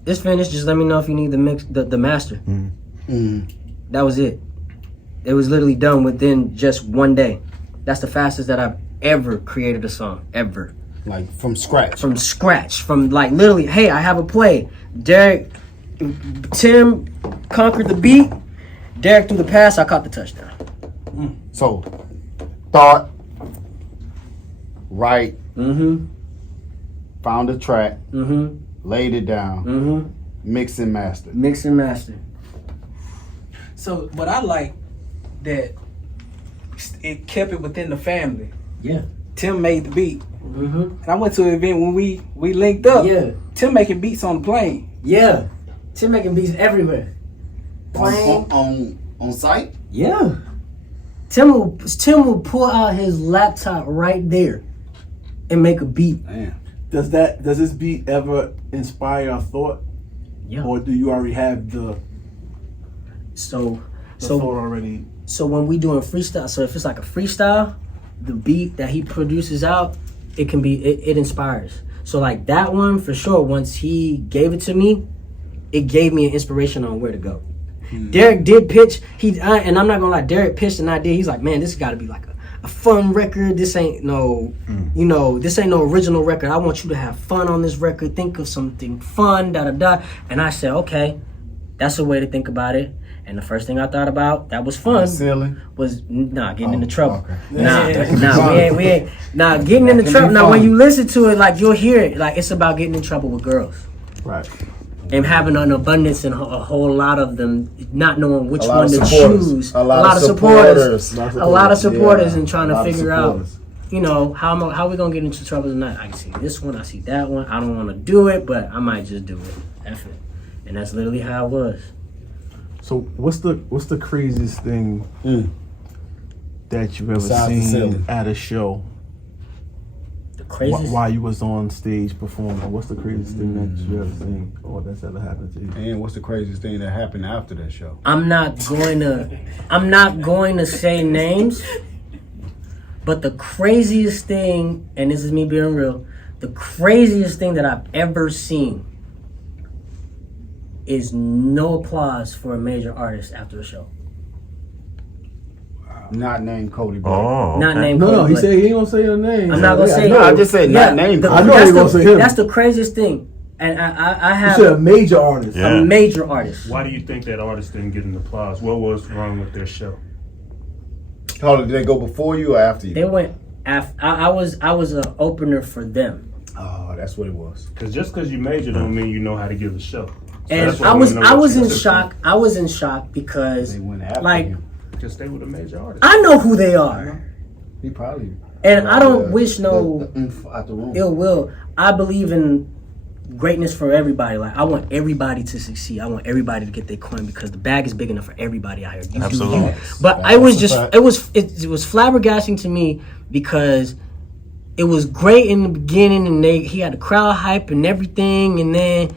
it's finished. Just let me know if you need the mix, the master. That was it. It was literally done within just one day. That's the fastest that I've ever created a song, ever. Like from scratch? From scratch. From like literally, hey, I have a play. Tim conquered the beat. Derek threw the pass, I caught the touchdown. So, thought, write, found a track, laid it down, mix and master. Mix and master. So, but I like that it kept it within the family. Yeah. Tim made the beat. And I went to an event when we linked up. Yeah. Tim making beats on the plane. Yeah. Tim making beats everywhere. On site? Yeah. Tim will pull out his laptop right there and make a beat. Man. Does this beat ever inspire a thought? Yeah. Or do you already have the thought already? So when we doing freestyle, so if it's like a freestyle, the beat that he produces out, it inspires. So like that one for sure, once he gave it to me, it gave me an inspiration on where to go. Derek did pitch, and I'm not gonna lie, Derek pitched an idea. He's like, man, this got to be like a fun record. This ain't no, this ain't no original record. I want you to have fun on this record. Think of something fun, And I said, okay, that's a way to think about it. And the first thing I thought about that was fun was getting into trouble. Okay. We ain't getting into trouble. Now when you listen to it, like you'll hear it, like it's about getting in trouble with girls. Right. And having an abundance and a whole lot of them, not knowing which one to choose. A lot of supporters. And trying to figure out, how we gonna get into trouble tonight. I see this one, I see that one. I don't want to do it, but I might just do it. F it. And that's literally how it was. So what's the craziest thing that you've ever seen at a show? The craziest? While you was on stage performing, what's the craziest thing that you ever seen or that's ever happened to you? And what's the craziest thing that happened after that show? I'm not going to say names, but the craziest thing, and this is me being real, the craziest thing that I've ever seen is no applause for a major artist after a show. Not named KHODY Blake. Oh, okay. Not named No, KHODY he Blake. said he ain't gonna say your name. I'm not gonna say. No, I just said not named. I know he ain't gonna say him. That's the craziest thing, and I have You said a major artist. Yeah. a major artist. Why do you think that artist didn't get an applause? What was wrong with their show? Did they go before you or after you? They went after. I was an opener for them. Oh, that's what it was. Because just because you major don't mean you know how to give a show. So And that's why I we was wanna know what you in took shock. from. I was in shock because They went after like him. Because they were the major artist. I know who they are, He probably. and I don't wish no out the room. ill will. I believe in greatness for everybody. Like I want everybody to succeed. I want everybody to get their coin because the bag is big enough for everybody out here. You do Absolutely. you. But I was just it was flabbergasting to me because it was great in the beginning and he had the crowd hype and everything, and then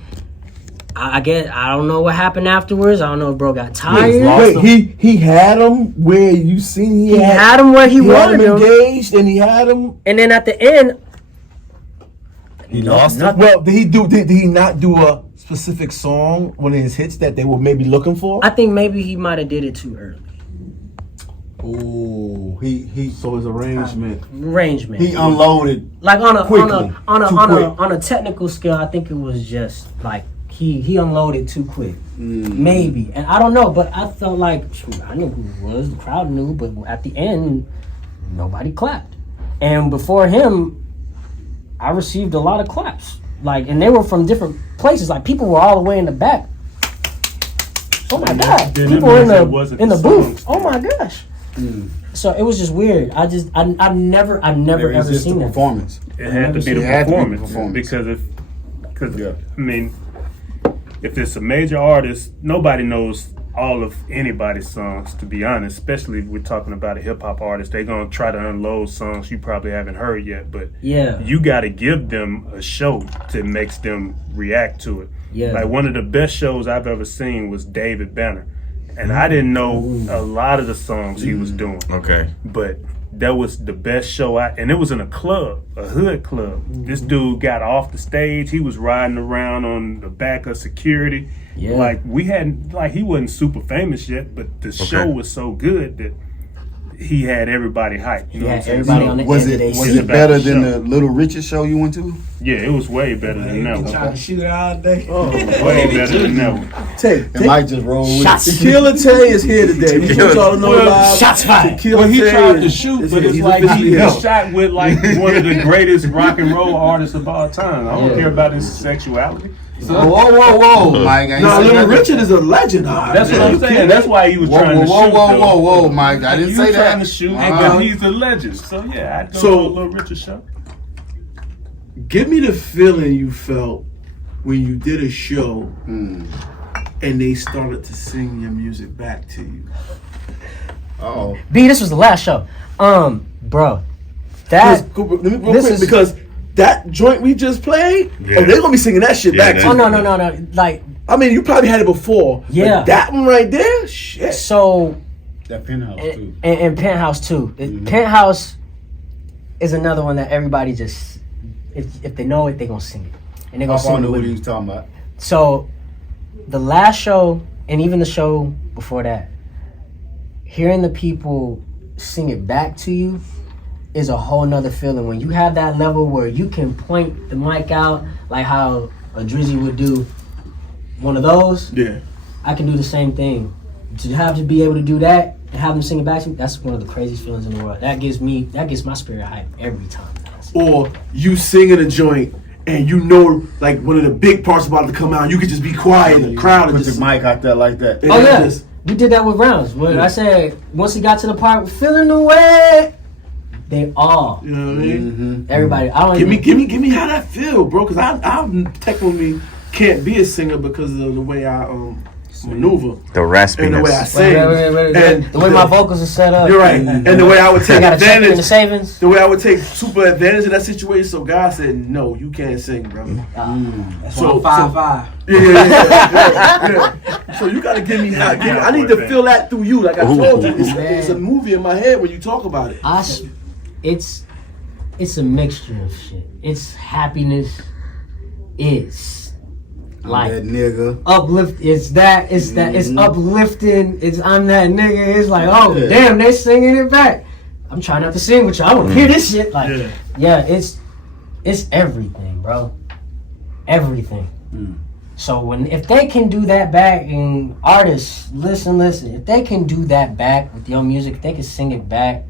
I guess I don't know what happened afterwards. I don't know if bro got tired. Wait, he had him where you seen He had him where he wanted him engaged, and he had him. And then at the end, He lost him? Well, did he not do a specific song, one of his hits that they were maybe looking for? I think maybe he might have did it too early. Oh, So his arrangement. he unloaded. Like on quickly. a technical scale, I think it was just like he unloaded too quick. Maybe. And I don't know, but I felt like shoot, I knew who it was, the crowd knew, but at the end nobody clapped. And before him, I received a lot of claps. Like, and they were from different places. Like people were all the way in the back. Oh my god. People were in the booth. Oh my gosh. So it was just weird. I've never ever seen that performance. It had to be the performance because I mean, if it's a major artist, nobody knows all of anybody's songs. To be honest, especially if we're talking about a hip hop artist, they're gonna try to unload songs you probably haven't heard yet. But you got to give them a show that makes them react to it. Yeah. Like one of the best shows I've ever seen was David Banner. And I didn't know a lot of the songs he was doing. Okay. But that was the best show and it was in a club, a hood club. This dude got off the stage. He was riding around on the back of security. Yeah. Like he wasn't super famous yet, but the show was so good that he had everybody hyped. You know what I'm saying? Everybody on the Was edge of their it better than the Little Richard show you went to? Yeah, it was way better than that one. Trying to shoot all day. Way better than that one. It might just roll with Shots. it. Tequila Tay is here today. We want y'all to know live. Shots fired. Tequila He Tay tried to is- shoot, is but here. it's He's like officially he here. shot with like one of the greatest rock and roll artists of all time. I don't care about his sexuality. Whoa, Mike. I ain't No, say Little nothing. Richard is a legend. That's what I'm saying. That's why he was trying to shoot. Whoa, Mike. I didn't He say was that. trying to shoot, Uh-huh. but he's a legend. So yeah, I'd go So- to a Little Richard show. Give me the feeling you felt when you did a show and they started to sing your music back to you. Oh, B, this was the last show. Bro, that Let me real this quick is- because that joint we just played, Yeah. they're gonna be singing that shit Yeah, back. they- oh no, like I mean, you probably had it before. Yeah. But that one right there, shit. so. that penthouse too. And Penthouse too. Penthouse is another one that everybody just if they know it, they gonna sing it, and they gonna I sing it knew with what he me. was talking about. So the last show and even the show before that, hearing the people sing it back to you is a whole nother feeling. When you have that level where you can point the mic out like how a Drizzy would do one of those, I can do the same thing. To be able to do that and have them sing it back to me, that's one of the craziest feelings in the world. That gets my spirit hype every time. Or you singing a joint and you know, like one of the big parts about to come out, you could just be quiet and the crowd Put and just the mic out there like that. Oh yeah, we did that with Rounds. When I said once he got to the part feeling the way, they all, you know what I mean? Everybody. I don't give me how that feel, bro. Because I technically can't be a singer because of the way I maneuver, the raspiness, and the way I sing, and the way my vocals are set up. You're right, and the way I would take advantage, the savings. The way I would take super advantage of that situation. So God said, "No, you can't sing, brother." That's so 5'5". Yeah. So you gotta give me that. I need to feel that through you. Like I told you, it's a movie in my head when you talk about it. It's a mixture of shit. It's happiness. It's like that nigga. Uplift. It's uplifting. I'm that nigga. It's like, oh damn, they singing it back. I'm trying not to sing with you. I want to hear this shit. Like, it's everything, bro. Everything. So if they can do that back, and artists, listen, if they can do that back with your music, if they can sing it back,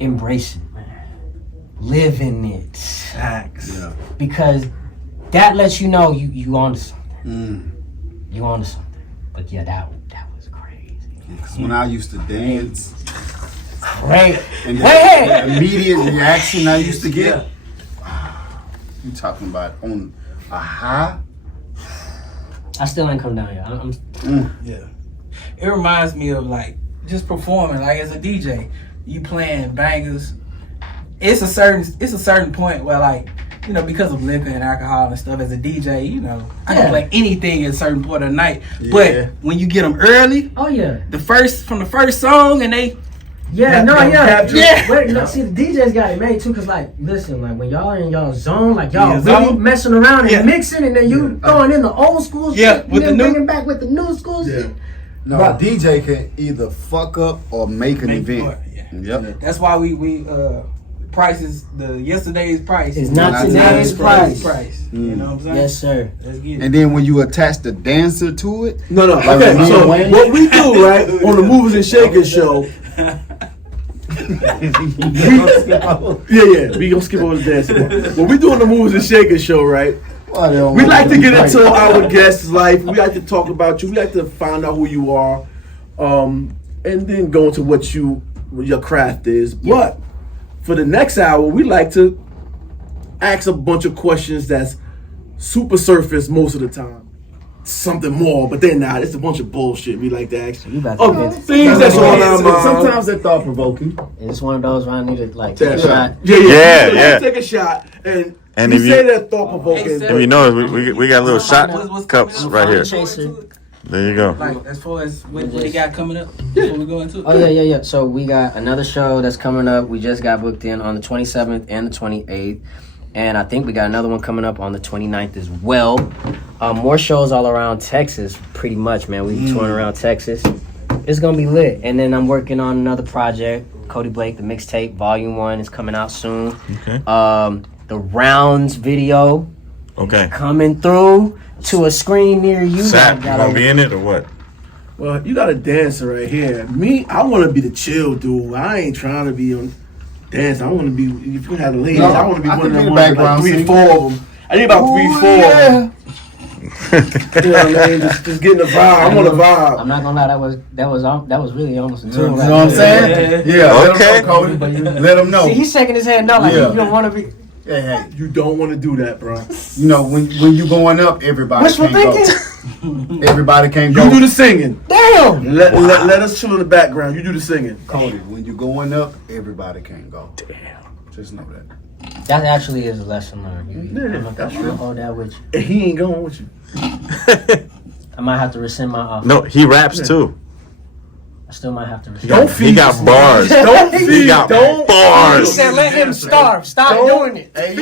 embrace it, man. Live in it. Facts. Yeah. Because that lets you know you onto something. You onto something. But yeah, that was crazy. Because when I used to dance, great. And the immediate reaction I used to get, you talking about on a high? I still ain't come down yet. Yeah. It reminds me of like just performing, like as a DJ, you playing bangers. It's a certain point where like, you know, because of liquor and alcohol and stuff, as a DJ, you know, I can play anything at a certain point of the night. Yeah. But when you get them early, from the first song, and they, Wait, no, see, the DJs got it made too, cause like, listen, like when y'all in y'all zone, like y'all really messing around and mixing, and then you throwing in the old school shit, with and then bringing back with the new school shit. No, a DJ can either fuck up or make an event. Yep. That's why we prices, yesterday's price is not today's price. You know what I'm saying? Yes, sir. Let's get it. And then when you attach the dancer to it, no. Like okay, so what we do right on the Movers and Shakers show. We gonna skip over the dance. What we do on the Movers and Shakers show, right? We like to get into our guest's life. We like to talk about you. We like to find out who you are, and then go into what your craft is. But for the next hour, we like to ask a bunch of questions that's super surface most of the time. Something more, but they're not. It's a bunch of bullshit. We like to ask things that's on our mind. Sometimes they're thought provoking. It's one of those where I need to like take a shot. Yeah. Take a shot and if you say that thought provoking. If you notice, we got little shot cups right here. There you go. Like as far as what they got coming up before we go into it. Oh yeah. So we got another show that's coming up. We just got booked in on the 27th and the 28th. And I think we got another one coming up on the 29th as well. More shows all around Texas, pretty much, man. We touring around Texas. It's going to be lit. And then I'm working on another project, KHODY BLAKE, the mixtape, Volume 1 is coming out soon. Okay. The Rounds video coming through to a screen near you. Sap, you going to be in it or what? Well, you got a dancer right here. Me, I want to be the chill dude. I ain't trying to be on... Dance. I want to be. If you had a ladies, I want to be one of them. Like 3 or 4 of them. I need about 3 or 4 of them. You know what I mean? Just getting the vibe. I want a vibe. I'm not gonna lie. That was really almost a tune. You know what I'm saying? Yeah. Okay. Let them know. See, he's shaking his head no, like you don't want to be. Hey, you don't want to do that, bro. You know, when you going up, everybody can't go. Everybody can't go. You do the singing. Damn. Let us chill in the background. You do the singing. KHODY, when you going up, everybody can't go. Damn. Just know that. That actually is a lesson learned. That's true. Hold that with you. And he ain't going with you. I might have to rescind my offer. No, he raps too. I still might have to rescind. Don't feed. He got bars. He got bars. He said, "Let him starve. Stop doing it." Hey,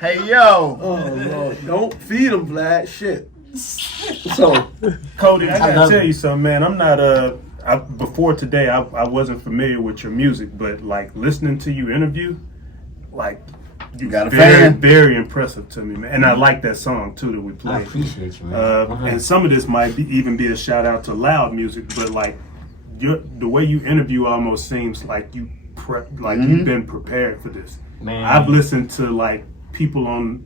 Hey, yo. Oh, Lord. Don't feed them, Vlad. Shit. So, Cody, I gotta tell you something, man. I'm not before today, I wasn't familiar with your music, but like listening to you interview, like you got a very, fan. very impressive to me, man. And I like that song too that we played. I appreciate you, man. And some of this might even be a shout out to Loud Music, but like the way you interview almost seems like you you've been prepared for this. Man, I've listened to like people on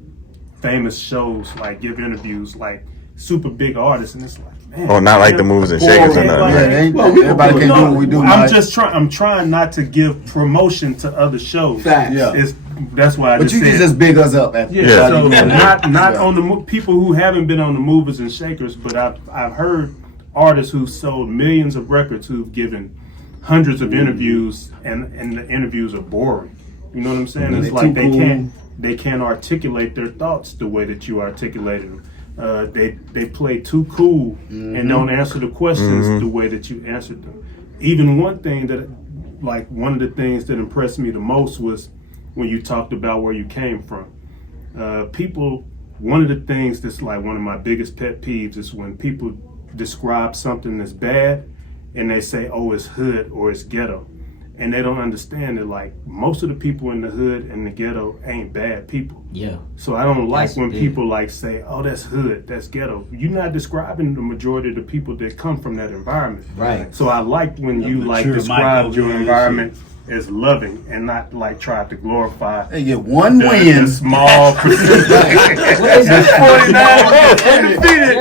famous shows like give interviews like super big artists, and it's like, man. Oh, not like the movers and shakers or nothing. Everybody can do what we do. I'm trying not to give promotion to other shows. facts. Yeah. That's why I But just you said. can just big us up. After Yeah. So not on the people who haven't been on the movers and shakers, but I've heard artists who've sold millions of records who've given hundreds of interviews, and the interviews are boring. You know what I'm saying? It's like they can't articulate their thoughts the way that you articulated them. They play too cool and don't answer the questions the way that you answered them. Even one thing one of the things that impressed me the most was when you talked about where you came from. One of the things that's like one of my biggest pet peeves is when people describe something as bad and they say, oh, it's hood or it's ghetto. And they don't understand that like most of the people in the hood and the ghetto ain't bad people. yeah. So I don't like That's when big. people like say, oh, that's hood, that's ghetto. You're not describing the majority of the people that come from that environment. Right. So I like when you like describe your environment as loving and not like try to glorify They get one the win. small percentage. What is it? 49 votes undefeated.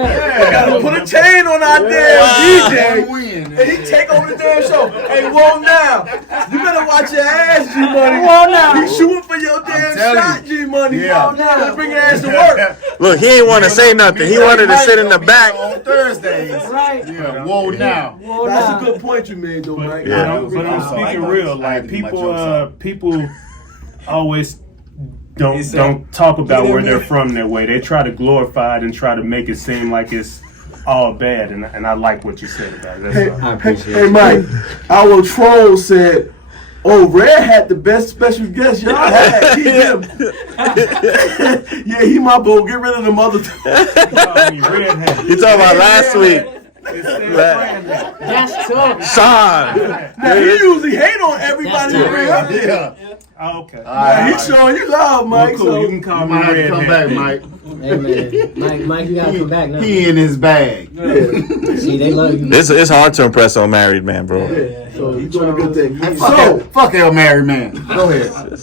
Gotta put a chain on our damn DJ. Win. And he take over the damn show. Hey, whoa now. You better watch your ass, G Money. Whoa now. You shooting for your damn telling shot, G Money. Yeah. Whoa now. Bring your ass to work. Look, he ain't want to say nothing. He wanted to sit in the back. On Thursdays. Right. Yeah. Whoa now. That's a good point you made, though, Mike. Yeah. But I'm speaking real. Like people always don't talk about where they're from that way. They try to glorify it and try to make it seem like it's all bad. And I like what you said about it. That's all. I appreciate Hey, it. Mike, our troll said, oh, Red had the best special guest y'all had. Keep him. Yeah, he my boo. Get rid of them other two. You talking about last week? That's tough. Sean. Now, he usually hate on everybody who That's bring up here. Yeah. Oh, okay. Now, he's showing you love, Mike. Cool. So You can call You me might have to Red come Man. back, Mike. Hey man, Mike, you gotta come back now. He in his bag. See, they love you. It's hard to impress a married man, bro. So he's doing a good thing. Fuck El Married Man. Go ahead.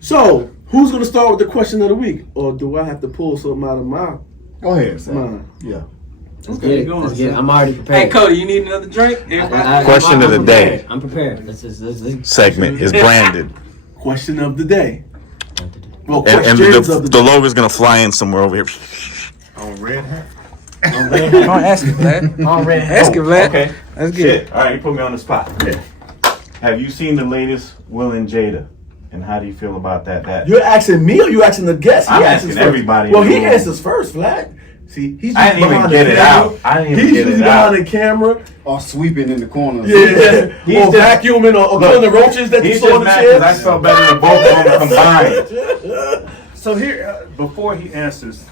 So, who's going to start with the question of the week? Or do I have to pull something out of my Go ahead, Sam. mind? Yeah. Let's get it. Let's get it. I'm already prepared. Hey, Cody, you need another drink? Question of the day. I'm prepared. Let's Segment is branded. Question of the day. Well, And questions of the logo's going to fly in somewhere over here. On Red Hat? Don't ask it, Vlad. Ask it, Vlad. Okay. Let's get it. All right, you put me on the spot. Yeah. Have you seen the latest Will and Jada? And how do you feel about that? You're asking me or you asking the guest? I'm He asking answers first. everybody. Well, he answers first, Vlad. See, he's I didn't even behind get the it camera. out. I didn't even He's get usually it out. behind the camera. Or sweeping in the corner. Yeah. He's Or just- vacuuming or killing the roaches that you He's saw just in the mad because I chairs. felt better than both of them combined. So here, before he answers,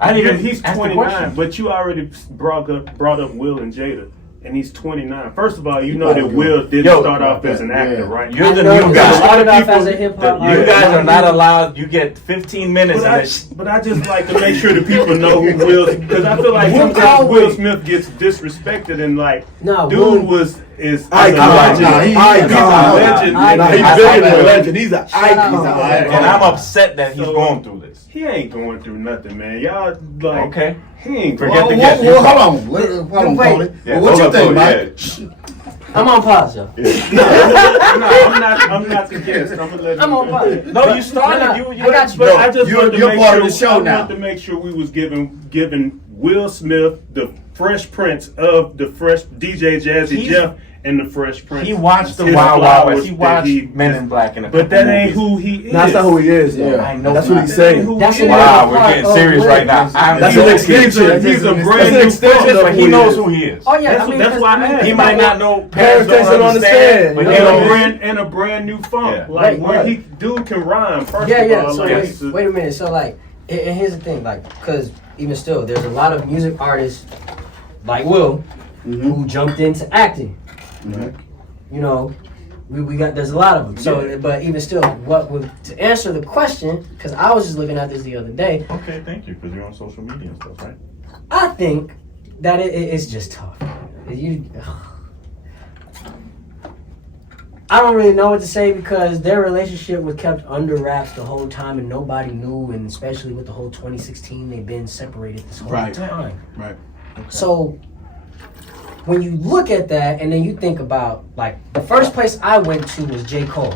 I didn't even he's ask the 29, question. but you already brought up Will and Jada, and he's 29. First of all, you know that Will didn't start off as an actor, right? You're the I know, new he guy. started off as a hip-hop You artist. guys are not allowed. You get 15 minutes. But I just like to make sure that people know who Will, because I feel like sometimes Will Smith gets disrespected and like, No, dude Will- is Icon. a legend. He's He's a legend. He's Icon. bigger than a legend. He's an icon. And I'm upset that he's going through this. He ain't going through nothing, man. Y'all like, Okay. he ain't Forget the Whoa, guest. whoa, hold on. Hold on, Cody. Yeah, What you hold think, up, Mike? I'm on pause, yo. I'm not the guest. I'm gonna let I'm him on go. pause. No, you started. No, You I got you. But I just wanted to You're make part sure, of the show I now. wanted to make sure we was giving Will Smith the Fresh Prince of the Fresh DJ Jazzy He's- Jeff in the Fresh Prince. He watched the His Wild Wild West. flowers He that watched Men in Black in a But couple that ain't movies. who he is. That's not who he is. Though. I know That's what he's That saying. ain't who That's he is. Wow, we're getting serious right now. That's an extension. He's a That's brand an new extension fella. of But who he knows is. who he is. Oh yeah, That's, I mean that's why I asked. He might not know. Parents don't understand. But You he know know what I mean? And a brand new funk. Yeah. Like, Right, where right. he dude can rhyme, first Yeah, of yeah. all. So Like, wait a minute. So like, and here's the thing, like, because even still, there's a lot of music artists like Will who jumped into acting. You know, we got there's a lot of them. So, but even still, to answer the question, because I was just looking at this the other day. Okay, thank you, because you're on social media and stuff, right? I think that it's just tough. I don't really know what to say because their relationship was kept under wraps the whole time and nobody knew, and especially with the whole 2016, they've been separated this whole time. Right. Okay. So when you look at that and then you think about, like, the first place I went to was J. Cole.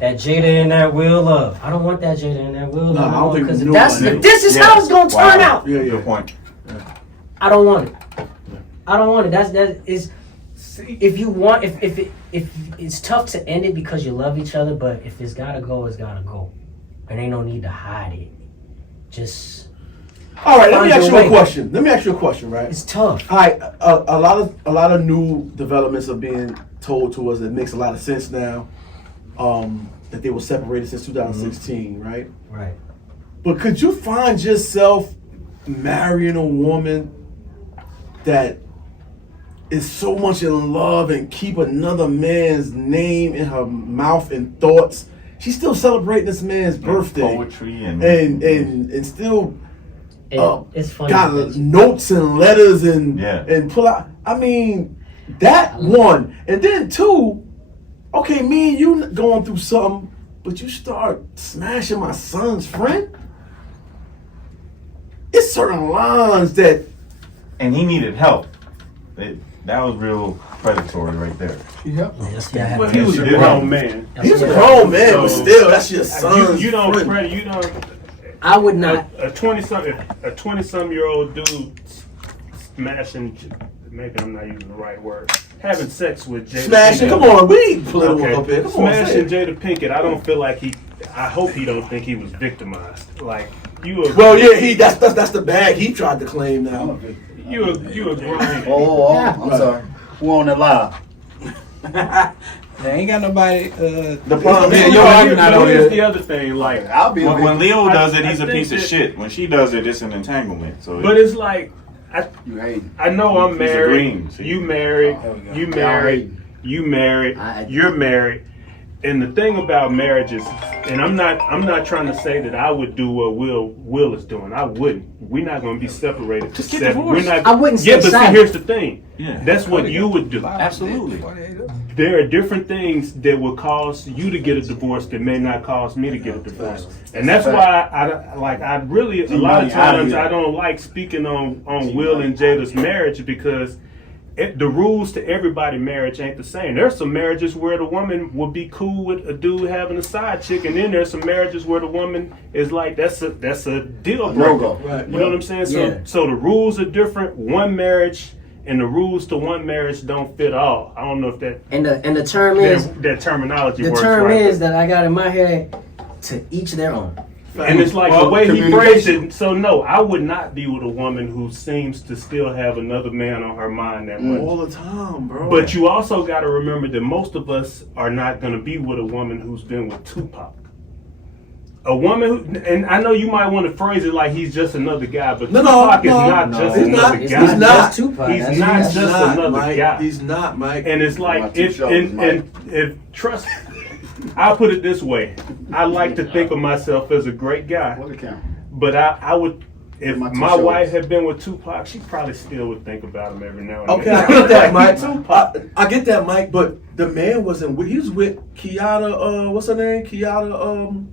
That Jada and that Will love. I don't want that Jada and that Will love. No, I don't think because nobody- if this is how it's gonna turn out, Yeah, Good point. I don't want it. I don't want it. That is. If you want, if it's tough to end it because you love each other, but if it's gotta go, it's gotta go. There ain't no need to hide it. Just. All right, let me find ask your you a way. question. Let me ask you a question, right? It's tough. All right, a lot of new developments are being told to us that makes a lot of sense now. That they were separated since 2016, right? Right. But could you find yourself marrying a woman that is so much in love and keep another man's name in her mouth and thoughts? She's still celebrating this man's birthday, Poetry and still it's funny. got notes and letters and Yeah. and pull out. I mean, that one, and then two. Okay, me and you going through something, but you start smashing my son's friend. It's certain lines that. And he needed help. That was real predatory right there. Well, he was a grown man. He was a grown man, but still, that's your son's You don't friend. credit. You don't. I would not. A 20-some-year-old dude smashing. Maybe I'm not using the right word. Having sex with Jada. Smashing. Pinkett. Come on, we ain't political up here. Come on, say Smashing it. Jada Pinkett. I don't feel like he. I hope he don't think he was victimized. Like you. Well, yeah, that's the bag he tried to claim now. You a grown. I'm sorry. Who on the live? They ain't got nobody. The problem is, Here's the other thing. Like I'll be. When Leo does it, he's I a think piece of that- shit. When she does it, it's an entanglement. So But it's like You hating? I know I'm He's married. agreeing, see? You married. There we go. You married. You married. You're married. And the thing about marriage is, and I'm not trying to say that I would do what Will is doing. I wouldn't. We're not going to be separated. Just get We're divorced. not. I wouldn't Yeah, stay but see, silent. here's the thing. Yeah. That's what you would do. Absolutely. There are different things that will cause you to get a divorce that may not cause me to get a divorce, and that's why I really a lot of times I don't like speaking on Will and Jada's marriage because the rules to everybody marriage ain't the same. There's some marriages where the woman would be cool with a dude having a side chick, and then there's some marriages where the woman is like that's a deal breaker. No-go. Right. You know what I'm saying? Yeah. So the rules are different. One marriage. And the rules to one marriage don't fit all. I don't know if that And the term is that terminology the works term right. is that I got in my head, to each their own. And it's like the way he phrased it. So no, I would not be with a woman who seems to still have another man on her mind that much. All the time, bro. But you also got to remember that most of us are not going to be with a woman who's been with Tupac. A woman who, and I know you might want to phrase it like he's just another guy, but Tupac is not just he's another not. guy. He's not. Tupac. He's not just another Mike. guy. He's not, Mike. And it's like My two if shoulders, Mike. if trust. I'll put it this way: I like to think of myself as a great guy, What account? but I would. If My two my shoulders. wife had been with Tupac, she probably still would think about him every now and Okay, then. I get that, Mike. Tupac. I get that, Mike. But the man wasn't with. He was with Kiara. What's her name? Kiara.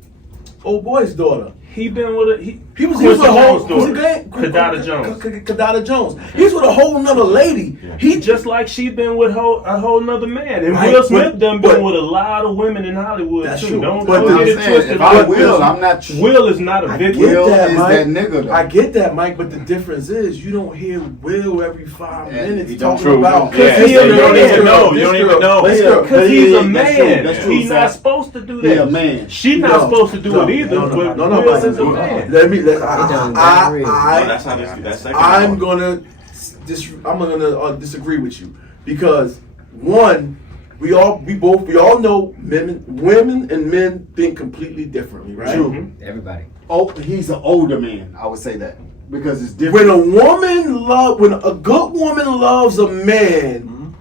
Old boy's daughter. He been with He was with a whole Kadada Jones. Kadada Jones. He's with a whole nother lady. Yeah. He just like she been with a whole nother man. And right, Will Smith done been with a lot of women in Hollywood that's too. True. Don't get it twisted. If I'm Will, I'm not. Will is not a victim. Will that, is Mike. that nigga. Though. I get that, Mike. But the difference is you don't hear Will every 5 minutes talking true, about. You don't even know. Because he's a man. He's not supposed to do that. He a man. She's not supposed to do it either. But Will is a man. I'm gonna disagree with you because one, we all know women and men think completely differently, right? True. Everybody. Oh, he's an older man. I would say that because it's different. When a good woman loves a man,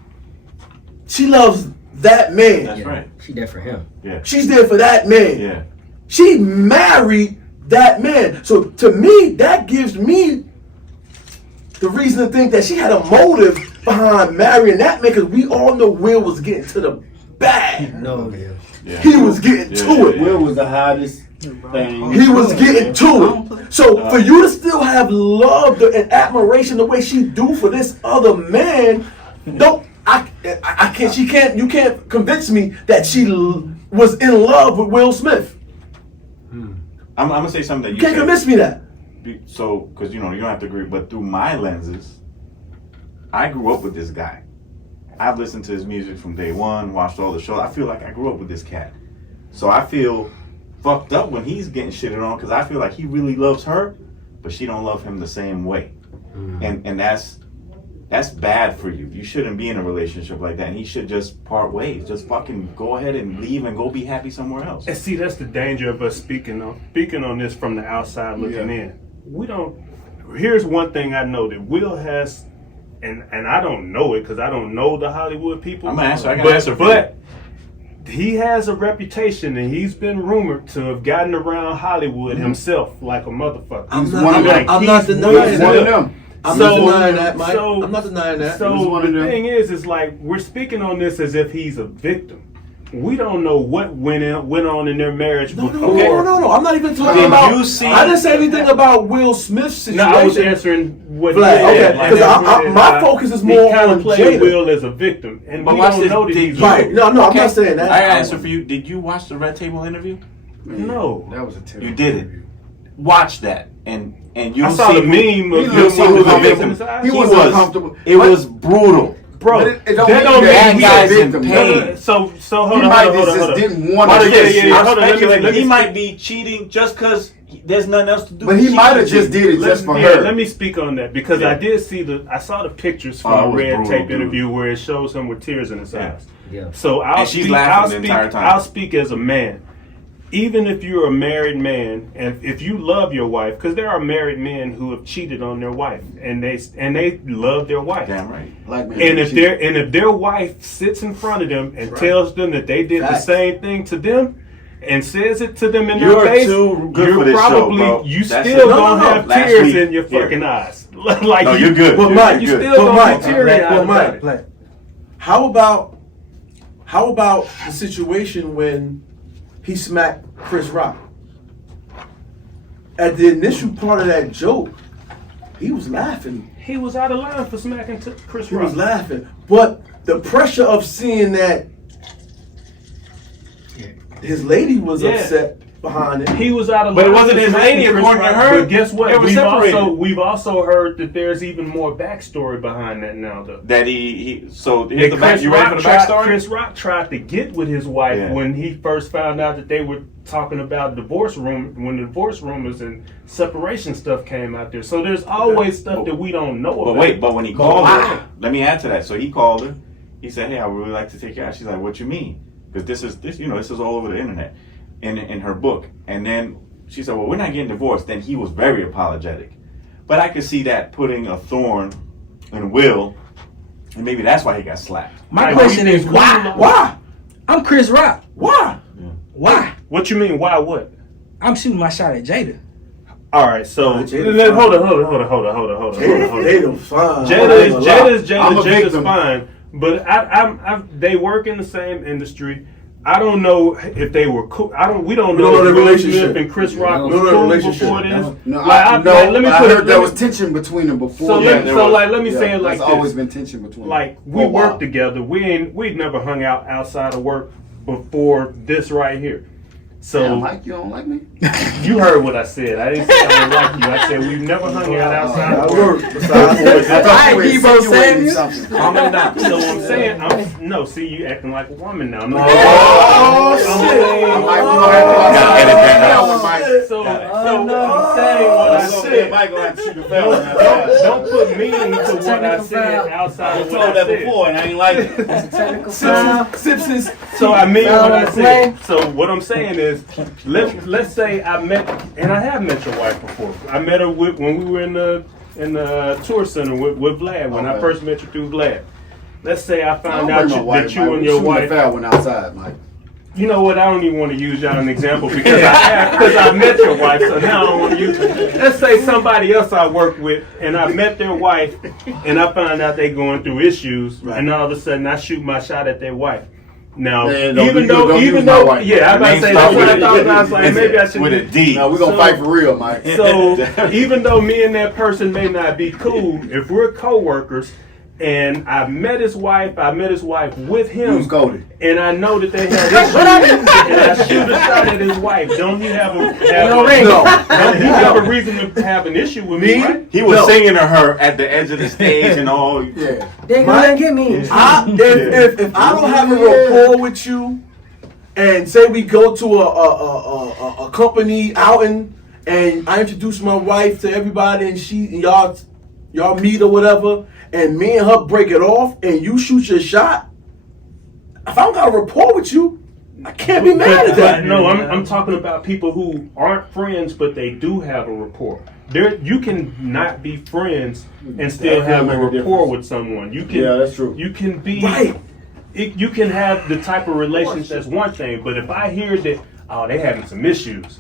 she loves that man. That's right. She there for him. Yeah. She's there for that man. Yeah. She married that man. So to me, that gives me the reason to think that she had a motive behind marrying that man because we all know Will was getting to the bag. No, he was getting to it. Will was the hottest thing. He was getting to it. So for you to still have love and admiration the way she do for this other man, I can't. You can't convince me that she was in love with Will Smith. I'm gonna say something that you can't convince me that. So, because you don't have to agree, but through my lenses, I grew up with this guy. I've listened to his music from day one, watched all the shows. I feel like I grew up with this cat. So I feel fucked up when he's getting shitted on because I feel like he really loves her, but she don't love him the same way. And that's bad for you. You shouldn't be in a relationship like that. And he should just part ways. Just fucking go ahead and leave and go be happy somewhere else. And see, that's the danger of us speaking on this from the outside looking in. We don't. Here's one thing I know that Will has, and I don't know it because I don't know the Hollywood people. I'm gonna answer. I can answer for but he has a reputation, and he's been rumored to have gotten around Hollywood himself like a motherfucker. I'm not denying that. I'm not denying that, Mike. I'm not denying that. So the thing is like we're speaking on this as if he's a victim. We don't know what went on in their marriage before. No. I'm not even talking about. I didn't say anything about Will Smith's situation. No, I was answering what he said. Okay, because my focus is more on Jada. Will as a victim, and but we don't know that he's right. No, I'm not saying that. I answer for you. Did you watch the Red Table interview? No, that was a terrible. You didn't. Watch that, and you. I saw the meme of the victim. He was uncomfortable. It was brutal. Bro, it don't mean that guy's in pain. So hold on. He might just didn't want to. He might be cheating just because there's nothing else to do. But he might have just did it just for her. Let me speak on that because I did see I saw the pictures from the Red Tape interview where it shows him with tears in his eyes. Yeah. So I'll speak as a man. Even if you're a married man, and if you love your wife, because there are married men who have cheated on their wife, and they love their wife. Damn right. And if their wife sits in front of them and tells them that they did the same thing to them, and says it to them in their face, you still gonna have tears in your fucking eyes. Like no, you're good. But Mike, you still gonna be teary-eyed. Mike, how about the situation when he smacked Chris Rock? At the initial part of that joke, he was laughing. He was out of line for smacking Chris Rock. He was laughing. But the pressure of seeing that his lady was upset behind it. He was out of line. But it wasn't his lady, according to her. But guess what? We've also heard that there's even more backstory behind that now, though. That so here's the back. You ready for the backstory? Chris Rock tried to get with his wife when he first found out that they were talking about divorce when the divorce rumors and separation stuff came out there. So there's always stuff that we don't know about. But when he called her, let me add to that. So he called her. He said, "Hey, I would really like to take you out." She's like, "What you mean?" Because this is all over the internet. In her book. And then she said, well, we're not getting divorced. Then he was very apologetic. But I could see that putting a thorn in Will, and maybe that's why he got slapped. My question is why? Why? I'm Chris Rock. Why? Yeah. Why? What you mean, why what? I'm shooting my shot at Jada. All right, so hold on. Jada's fine. Jada's fine, but they work in the same industry. I don't know if they were cool. We don't We know don't know if the Will relationship. Smith and Chris Rock We was don't know the cool relationship. before this. No, let me I put it. heard there was tension between them before. So let me say it like There's always been tension between like them. we worked together. We'd never hung out outside of work before this right here. So Damn, Mike, you don't like me? you heard what I said. I didn't say I don't like you. I said we've never hung out outside of work. I ain't Debo Samuel. Calm it down. So I'm saying, see, you acting like a woman now. No. Oh, shit. So I'm saying what I said. Don't put meaning to what I said outside of what I said. Before, and I ain't like it. That's a technical foul. Simpsons. So I mean what I play. said. So what I'm saying is, let's say I met, and I have met your wife before. I met her when we were in the tour center with Vlad, when I first met you through Vlad. Let's say I found out that you and your wife went outside, Mike. You know what? I don't even want to use y'all as an example because I met your wife, so now I don't want to use it. Let's say somebody else I work with, and I met their wife, and I found out they going through issues, and all of a sudden I shoot my shot at their wife. Now, even though, yeah, I was about to say that's what I thought. I was like, maybe I should with a D. No, we're gonna fight for real, Mike. So even though me and that person may not be cool, if we're co-workers, and I met his wife with him, and I know that they had issues, and I shoot a shot at his wife. Don't he have a reason to have an issue with me? Right? He was singing to her at the edge of the stage and all. Yeah, they gonna get me. If I don't have a rapport with you, and say we go to a company outing, and I introduce my wife to everybody, and y'all meet or whatever, and me and her break it off, and you shoot your shot. If I don't got a rapport with you, I can't be mad at that. No, I'm talking about people who aren't friends, but they do have a rapport. You can not be friends and still have a rapport with someone. You can, that's true. You can be right. You can have the type of relations. That's one thing. But if I hear that, they having some issues,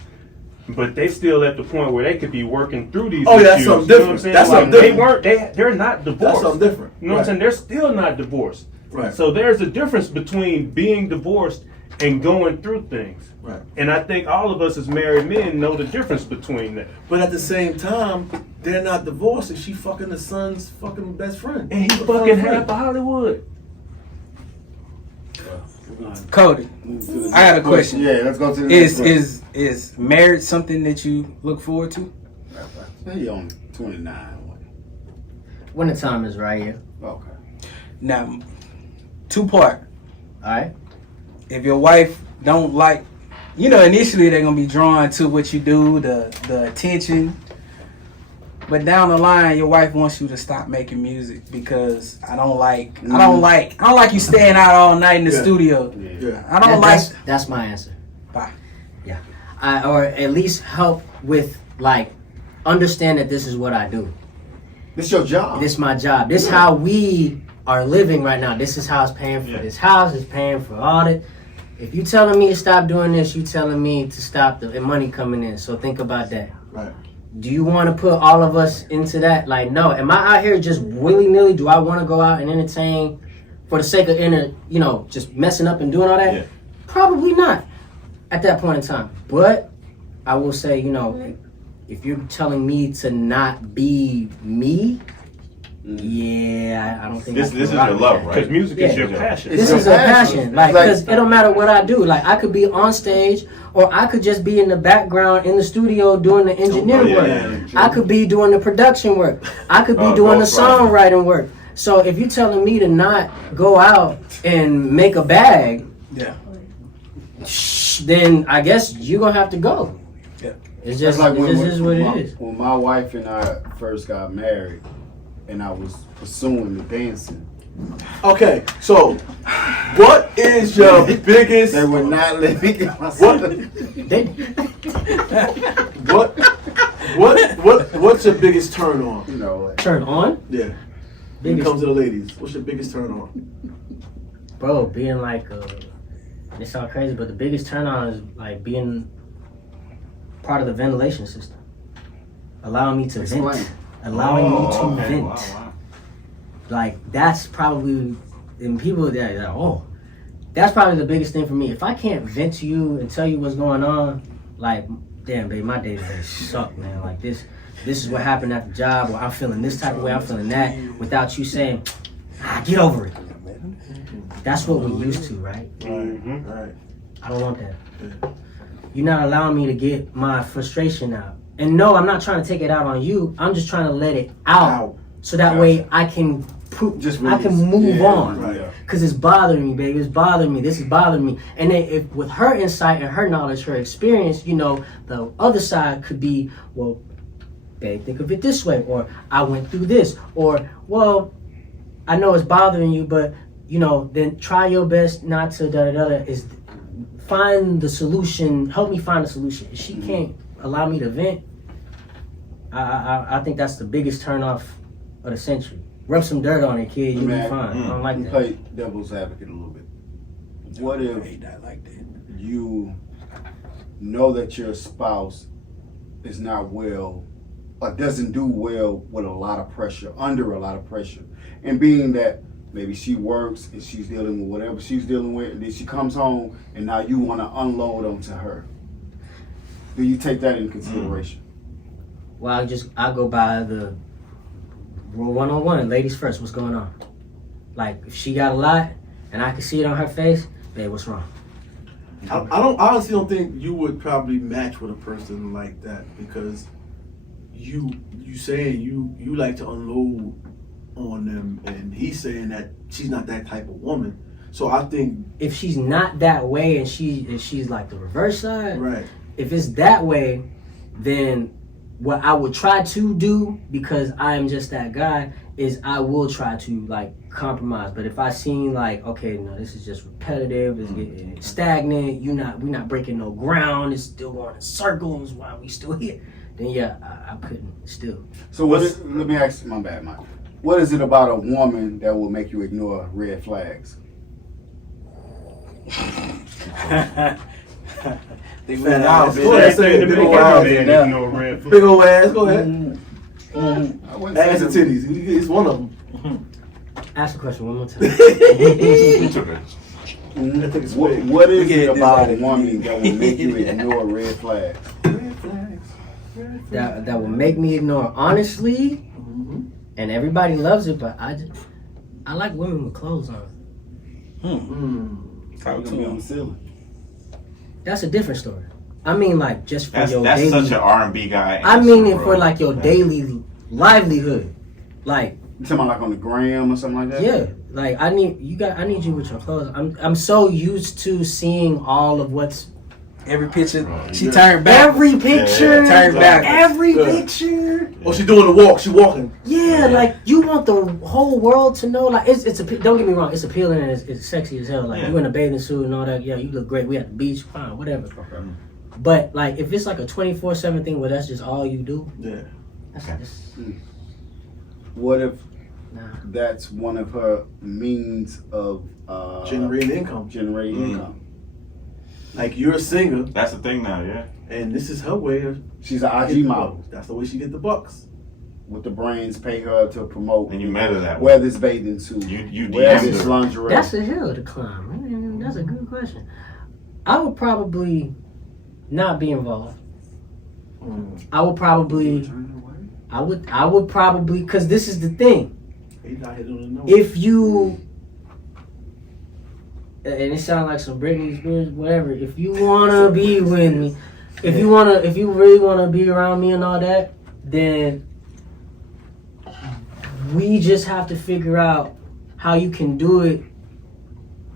but they still at the point where they could be working through these issues. That's something different. You know what I'm saying? That's something different. They're not divorced. That's something different. You know what I'm saying? They're still not divorced. Right. So there's a difference between being divorced and going through things. Right. And I think all of us as married men know the difference between that. But at the same time, they're not divorced, and she fucking the son's fucking best friend. And he fucking half of Hollywood. Cody, I got a question. Yeah, let's go to the next question. Is marriage something that you look forward to? He on 29. When the time is right, yeah. Okay. Now, 2-part. All right. If your wife don't like, initially they're gonna be drawn to what you do, the attention. But down the line, your wife wants you to stop making music because I don't like you staying out all night in the studio. Yeah. I don't like. That's my answer. Bye. Yeah. Or at least help with understand that this is what I do. This your job. This is my job. This is how we are living right now. This is how it's paying for this house. It's paying for all it. If you telling me to stop doing this, you telling me to stop the money coming in. So think about that. Right. Do you want to put all of us into that? No. Am I out here just willy-nilly? Do I want to go out and entertain for the sake of just messing up and doing all that? Yeah. Probably not at that point in time. But I will say, if you're telling me to not be me, yeah, I don't think this is your love, right? Because music is your passion. This is a passion. Because it don't matter what I do. I could be on stage, or I could just be in the background in the studio doing the engineer work. I could be doing the production work. I could be doing the songwriting work. So if you're telling me to not go out and make a bag, then I guess you're gonna have to go. Yeah. It's just what it is. When my wife and I first got married, and I was pursuing the dancing. Okay, so what is your biggest? They would not let me get my What's your biggest turn on? Turn on? Yeah. When it comes to the ladies, what's your biggest turn on? Bro, being it sounds crazy, but the biggest turn on is being part of the ventilation system. Allowing me to vent. Allowing me to vent. That's probably, and people that That's probably the biggest thing for me. If I can't vent to you and tell you what's going on, like, damn, babe, my day today sucked, man. Like, this is what happened at the job, or I'm feeling this type of way, I'm feeling that, without you saying, get over it. That's what we're used to, right? Right. I don't want that. You're not allowing me to get my frustration out. And no, I'm not trying to take it out on you. I'm just trying to let it out. So that way I can move on. Right. Cause it's bothering me, baby. It's bothering me. This is bothering me. And then if with her insight and her knowledge, her experience, you know, the other side could be, well, babe, think of it this way, or I went through this, or well, I know it's bothering you, but you know, then try your best not to is find the solution. Help me find the solution. If she can't allow me to vent, I think that's the biggest turnoff of the century. Rub some dirt on it, kid. You'll be fine. I don't like that. Play devil's advocate a little bit. What if you know that your spouse is not well, or doesn't do well with a lot of pressure, under a lot of pressure, and being that maybe she works and she's dealing with whatever she's dealing with, and then she comes home and now you want to unload onto her? Do you take that into consideration? Well, I go by the rule 101, ladies first. What's going on? Like, if she got a lot and I can see it on her face, babe, what's wrong? I honestly don't think you would probably match with a person like that, because you saying you like to unload on them, and he's saying that she's not that type of woman. So I think if she's not that way and she's like the reverse side, right? If it's that way, then what I would try to do, because I am just that guy, is I will try to like compromise. But if I seem like, okay, no, this is just repetitive, it's getting stagnant, we're not breaking no ground, it's still going in circles while we still here, then yeah, I couldn't still. So let me ask, my bad, Mike. What is it about a woman that will make you ignore red flags? Big old ass, go ahead. Ass and titties. It's one of them. Ask the question one more time. What is it about a woman that will make you ignore red flags? That will make me ignore, honestly, and everybody loves it, but I like women with clothes on. Talk to me on the ceiling. That's a different story. I mean, like, just for your daily... That's such an R&B guy. I mean it for, like, your daily livelihood. Like... You talking about, like, on the gram or something like that? Yeah. Like, I need you with your clothes. I'm so used to seeing all of what's... Every picture, she turned back. Every picture. Turned back. Every picture. Oh, she doing the walk. She walking. Yeah, like, you want the whole world to know. Like, it's don't get me wrong. It's appealing and it's sexy as hell. Like, you in a bathing suit and all that. Yeah, you look great. We at the beach. Fine, whatever. But, like, if it's like a 24/7 thing where that's just all you do. Yeah. What if that's one of her means of generating income? Like, you're a singer. That's the thing now, yeah. And this is her way of... She's an IG model. That's the way she get the bucks. With the brands pay her to promote. And you met her that way. Wear this bathing suit. You wear this lingerie. That's a hill to climb. That's a good question. I would probably not be involved. I would probably, because this is the thing. If you, and it sounds like some Britney Spears, whatever. If you wanna be with me, if you really wanna be around me and all that, then we just have to figure out how you can do it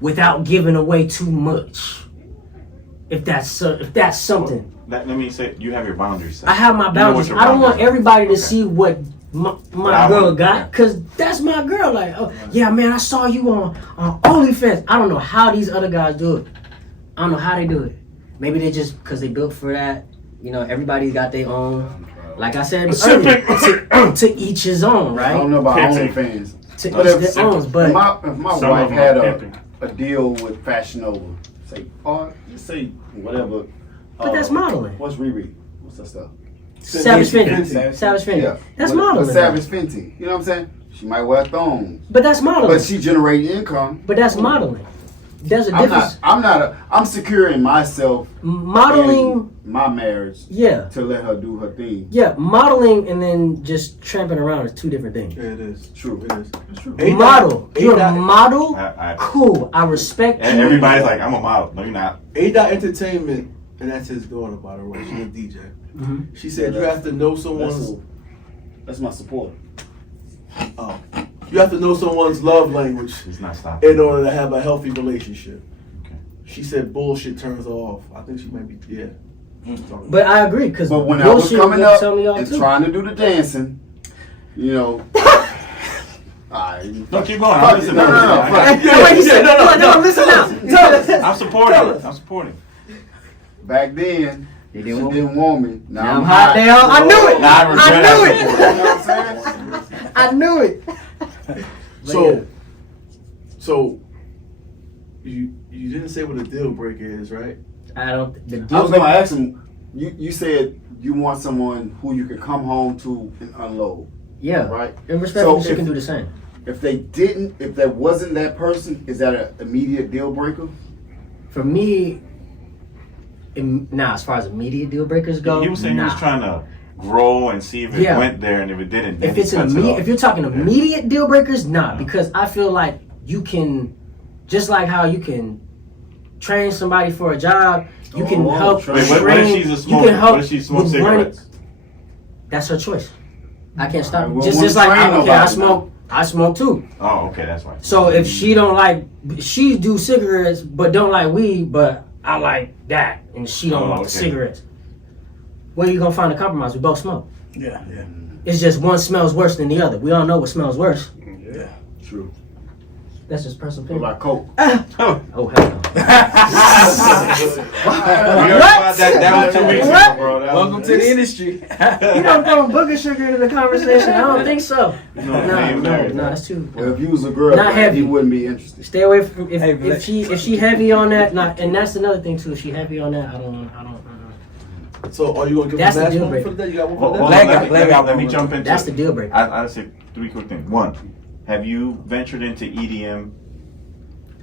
without giving away too much. If that's something. Let me say, you have your boundaries set. I have my boundaries. I don't want everybody to see what my girl got, because that's my girl. Like, oh, yeah, man, I saw you on OnlyFans. I don't know how these other guys do it. I don't know how they do it. Maybe they just, because they built for that. You know, everybody's got their own. Like I said earlier, to each his own, right? I don't know about OnlyFans. To each their own, but if my wife had a deal with Fashion Nova, say whatever. But that's modeling. What's Riri? What's that stuff? Savage Fenty. Yeah. That's modeling. Savage Fenty. You know what I'm saying? She might wear thongs. But that's modeling. But she generates income. But that's modeling. there's a difference. I'm secure in myself. Modeling in my marriage. Yeah. To let her do her thing. Yeah, modeling and then just tramping around is two different things. Yeah, it is. True. It is. It's true. Model. You're a model. I Cool. I respect you. And everybody's like, I'm a model. No, you're not. A.Dot Entertainment, and that's his daughter, by the way. She's a DJ. Mm-hmm. She said you have to know someone's. That's my supporter. Oh, you have to know someone's love language He's not stopping. in order to have a healthy relationship. Okay. She said bullshit turns her off. I think she might be But I agree because But when I was bullshit coming will up tell me off and too. trying to do the dancing, you know. No, keep going. I'm listening. Wait, he said, no, listen now. I'm supporting. I'm supporting. Back then, she didn't want me. Now I'm hot now. I knew it. Now I regret I knew it. So you didn't say what a deal breaker is, right? I don't. The I deal was gonna ask him. You said you want someone who you can come home to and unload. Yeah. Right. And respectfully, she can do the same. If they didn't, if that wasn't that person, is that an immediate deal breaker? For me, now as far as immediate deal breakers go, He was saying he was trying to grow and see if it went there, and if it didn't, then if it's if you're talking immediate deal breakers, because I feel like you can, just like how you can train somebody for a job, you can help train. What if she's a smoker? You can help what if she smokes cigarettes? That's her choice. I can't stop. Well, just like I smoke too. Oh, okay, that's right. So if she don't like, she do cigarettes but don't like weed, but I like that, and she don't want the cigarettes. Where you gonna find a compromise? We both smoke. Yeah. It's just one smells worse than the other. We all know what smells worse. Yeah. True. That's just personal What opinion. about Coke? Oh hell no. We heard about that 2 weeks ago, bro. Welcome to the industry. You don't throw booger sugar into the conversation. I don't think so. No, that's too. Well, if you was a girl, Not heavy. you wouldn't be interested. Stay away from if she heavy on that. And that's another thing too. If she heavy on that, I don't. So are you gonna give That's the the last deal one breaker. for that? You got one Hold for on, that? let me jump into That's it. the deal breaker. I'll say 3 quick things. One, have you ventured into EDM?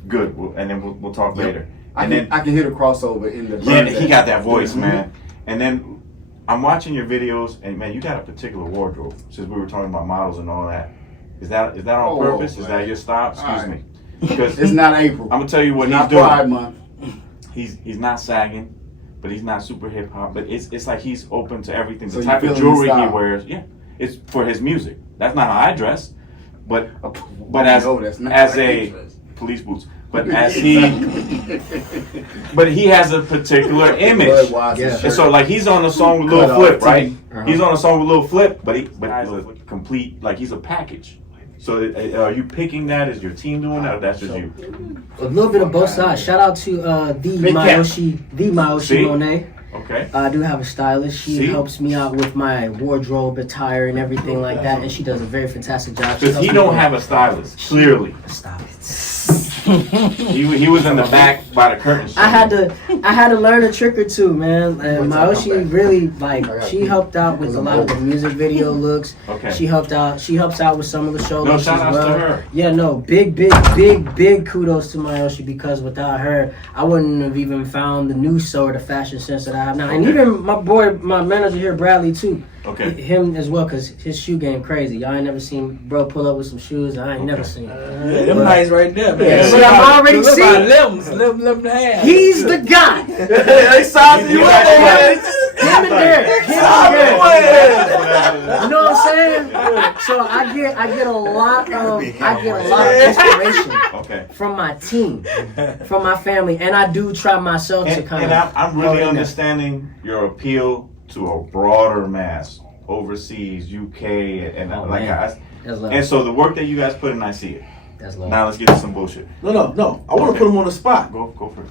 Good, and then we'll talk later. I can hear the crossover in the. Yeah, he got that voice, man. And then I'm watching your videos, and man, you got a particular wardrobe. Since we were talking about models and all that, is that on purpose? Is that your style? Excuse me. Because it's not April. I'm gonna tell you what it's he's doing. Pride Month. He's not sagging, but he's not super hip hop. But it's like he's open to everything. So the you type of feeling jewelry his he style? wears, it's for his music. That's not how I dress, but No, that's not as how you a dress. police boots. But as but he has a particular image. And so like he's on a song with Lil Flip, right? He's on a song with Lil Flip, but he's a complete, like he's a package. So are you picking that? Is your team doing that, or that's just you? A little bit of both sides. Shout out to the Mayoshi Monet. Okay. I do have a stylist. She helps me out with my wardrobe, attire, and everything like that, and she does a very fantastic job. Because he don't have a stylist, clearly. Stop it. he was in the back by the curtain. I had to learn a trick or two, man. And Mayoshi really she helped out with a lot of the music video looks. Okay. She helps out with some of the show looks shout as outs well. to her. Yeah, no, big kudos to Mayoshi, because without her, I wouldn't have even found the new sort of fashion sense that I have now. And even my manager here, Bradley, too. Okay. Him as well, because his shoe game crazy. Y'all ain't never seen bro pull up with some shoes. I ain't never seen. Yeah, them nice right there, man. Yeah, see, I'm already Look seeing. Limbs to have. He's the guy. They sizing you up, man. Him and Derek. You know what I'm saying? So I get a lot of inspiration from my team, from my family, and I do try myself to kind of. And I'm really understanding your appeal to a broader mass, overseas, UK, and and so the work that you guys put in, I see it. That's love. Now let's get to some bullshit. No. I want to put him on the spot. Go for it.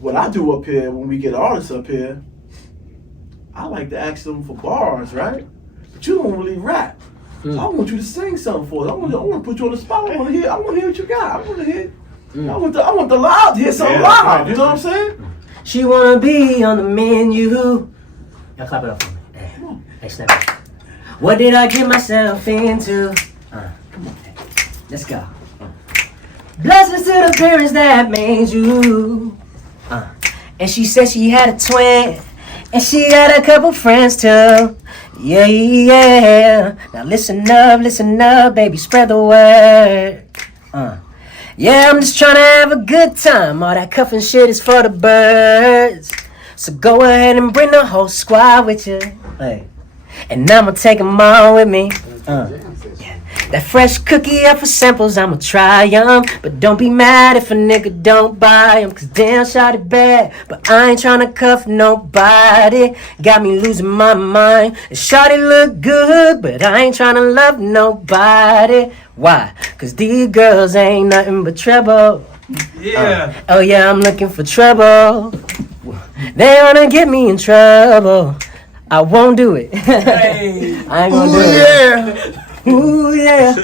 What I do up here when we get artists up here, I like to ask them for bars, right? But you don't really rap. So I want you to sing something for us. I want to put you on the spot. I want to hear what you got. I want to hear. I want the loud to hear something loud. You know what I'm saying? She wanna be on the menu. Y'all clap it up for me. Hey, snap it. What did I get myself into? Come on, let's go. Blessings to the parents that made you. And she said she had a twin. And she got a couple friends too. Yeah, yeah. Now listen up, baby, spread the word. Yeah, I'm just trying to have a good time. All that cuffing shit is for the birds. So go ahead and bring the whole squad with you. Hey. And I'ma take them all with me. That fresh cookie up for samples, I'ma try 'em. But don't be mad if a nigga don't buy 'em. Cause damn, shot it bad. But I ain't tryna cuff nobody. Got me losing my mind. And shawty look good, but I ain't tryna love nobody. Why? Cause these girls ain't nothing but trouble. Yeah. Oh yeah, I'm looking for trouble. They wanna get me in trouble. I won't do it. Hey. I ain't gonna do it. Ooh yeah.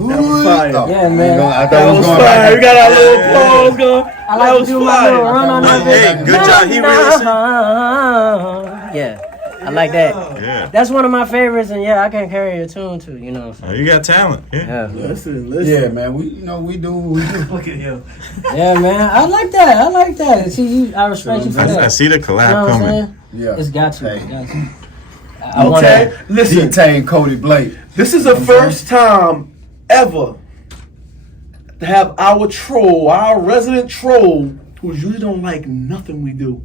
Ooh, fire. Yeah, man. I thought it was going Fire. back. We got our little applause going. I like to do my little run on that bitch. Hey, good job. He really sang. Yeah, I like that. Yeah. That's one of my favorites, and yeah, I can carry a tune too. You know what I'm saying? You got talent. Yeah. Listen. Yeah, man. We do what we do. Look at him. Yeah, man. I like that. See, I respect you for that. I see the collab You know what I'm coming. saying? Yeah. It's got to. Hey. It's got to. I Okay, listen. Detain Cody Blake. This is the first time ever to have our troll, our resident troll, who usually don't like nothing we do.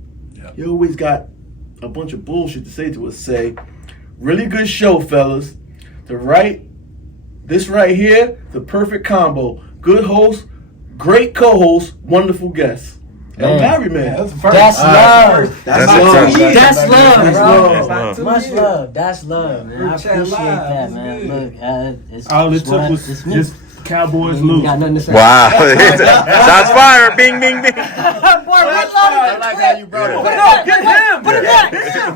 You always got a bunch of bullshit to say to us. Say, really good show, fellas. This right here, the perfect combo. Good host, great co-host, wonderful guest. El Barry, man. That's love. That's love. love. That's love, That's bro. love. Much love. That's love, man. I appreciate that, man. Look, it's All it it's took what- was it's me. just Cowboys You lose. got nothing to say. Wow. Shots fired. Bing, bing, bing. I like how you brought it back. No, get him! Get him!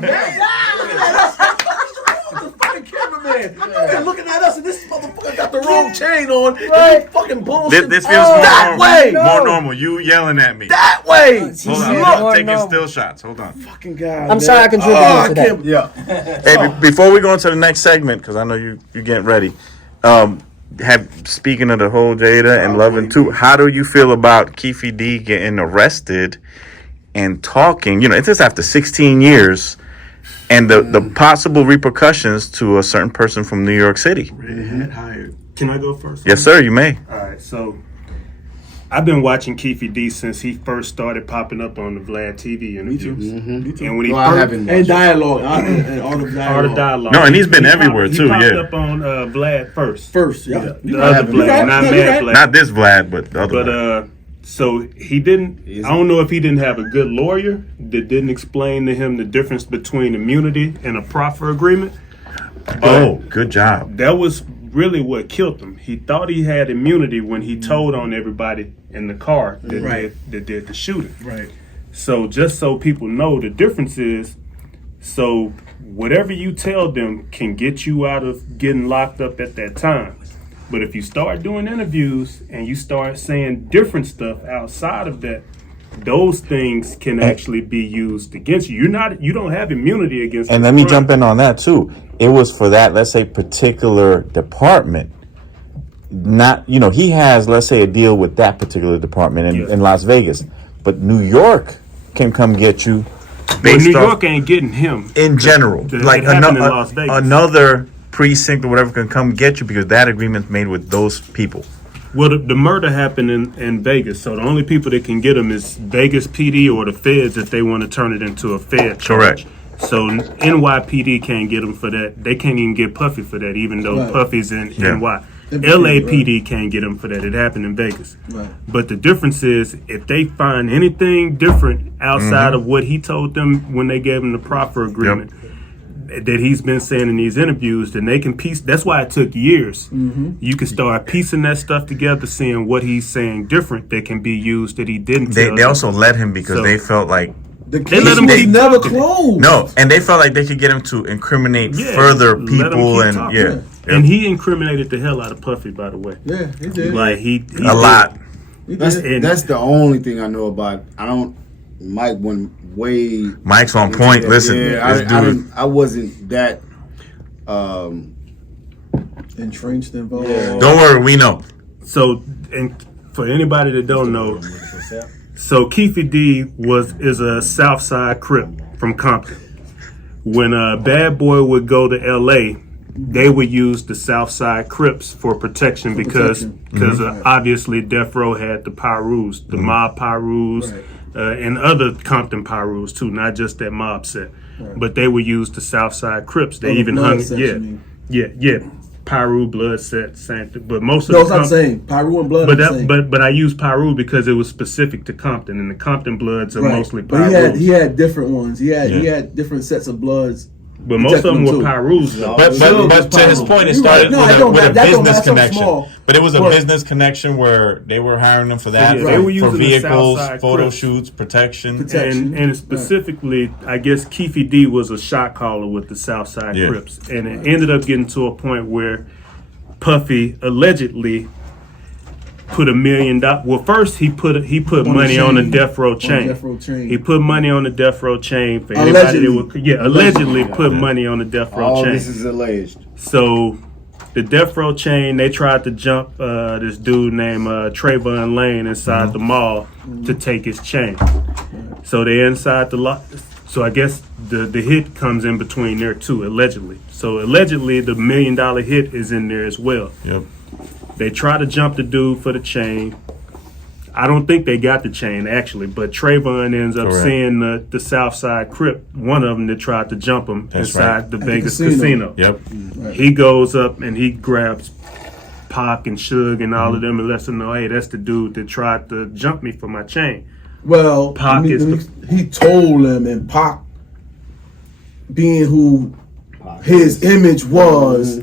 The fucking cameraman. You're looking at us and this motherfucker got the wrong chain on. Right. You fucking bullshit. This feels more that normal. way. More normal. You yelling at me. That way. Hold said on. more I'm taking normal. still shots. Hold on. Fucking God. I'm sorry I contributed to that. can't- Yeah. Hey, before we go into the next segment, because I know you're getting ready. Speaking of the whole Jada and Lovin' too, how do you feel about Keefe D getting arrested and talking? You know, it's just after 16 years, and the possible repercussions to a certain person from New York City. Waynehead hired. Can I go first? Yes, sir. You may. All right, so I've been watching Keefe D since he first started popping up on the VLAD TV interviews. Me too. And when he No, I first, haven't And watched it. dialogue. And all the Art of dialogue. Dialogue. No, and he's been He everywhere, popped- too, He popped yeah. up on VLAD first. First, yeah. The other haven't. VLAD, not You Mad right. VLAD. Not this Vlad, but the other But one. so he didn't. I don't know if he didn't have a good lawyer that didn't explain to him the difference between immunity and a proffer agreement. Oh, good job. That was really what killed him. He thought he had immunity when he told on everybody in the car that, Right. that did the shooting. Right. So just so people know, the difference is, so whatever you tell them can get you out of getting locked up at that time. But if you start doing interviews and you start saying different stuff outside of that, those things can actually be used against you. You don't have immunity against. And this let me crime. jump in on that too. It was for that, let's say, particular department. Not, he has, let's say, a deal with that particular department in Las Vegas, but New York can come get you. But Based New off, York ain't getting him. in general, It like happened in Las Vegas. another precinct or whatever can come get you because that agreement's made with those people. Well, the murder happened in Vegas, so the only people that can get them is Vegas PD or the feds if they want to turn it into a Fed charge. Correct. So NYPD can't get them for that. They can't even get Puffy for that, even though Right. Puffy's in Yeah. NY. Right. LAPD can't get them for that. It happened in Vegas. Right. But the difference is if they find anything different outside of what he told them when they gave him the proffer agreement that he's been saying in these interviews, then they can piece. That's why it took years. You can start piecing that stuff together, seeing what he's saying different that can be used that he didn't. They tell they them. also let him because So- they felt like The They case let him was keep never talking. closed. no, and they felt like they could get him to incriminate Yeah, further let him people keep and talking. yeah. And he incriminated the hell out of Puffy, by the way. Yeah, he did. Like he A did. lot. He That's did. that's the only thing I know about. I don't. Mike went way. Mike's on point. Listen, Yeah, this dude. I wasn't that. Entrenched involved. Yeah. Don't worry, we know. So, and for anybody that don't know, so QOTD is a Southside Crip from Compton. When Bad Boy would go to LA, they would use the Southside Crips for protection because obviously Death Row had the Pyrus, the mob Pyrus, and other Compton Pyrus too, not just that mob set. But they would use the Southside Crips. They even hung, Pyru, blood set, same thing. But most of it's not the same. Pyru and blood. But I use Pyru because it was specific to Compton, and the Compton Bloods are mostly Pyrus. But he had different ones. He had different sets of bloods. But most of them were Pyrus. But to his point, it started with a business connection. But it was a business connection where they were hiring them for that, they were using for vehicles, the photo shoots, protection. And specifically, I guess QOTD was a shot caller with the Southside Crips. And it ended up getting to a point where Puffy allegedly put $1 million. Well, first he put money on the Death Row chain. He put money on the Death Row chain for anybody that would, allegedly put money on the Death Row chain. All this is alleged. So the Death Row chain, they tried to jump this dude named Trayvon Lane inside the mall to take his chain. So they inside the lot. So I guess the hit comes in between there too, allegedly. So allegedly the $1 million hit is in there as well. Yep. They try to jump the dude for the chain. I don't think they got the chain actually, but Trayvon ends up seeing the Southside Crip, one of them that tried to jump him inside the Vegas casino. Yep. He goes up and he grabs Pac and Suge and all of them and lets them know, hey, that's the dude that tried to jump me for my chain. Well, Pac he told him, and Pac, being who his image was,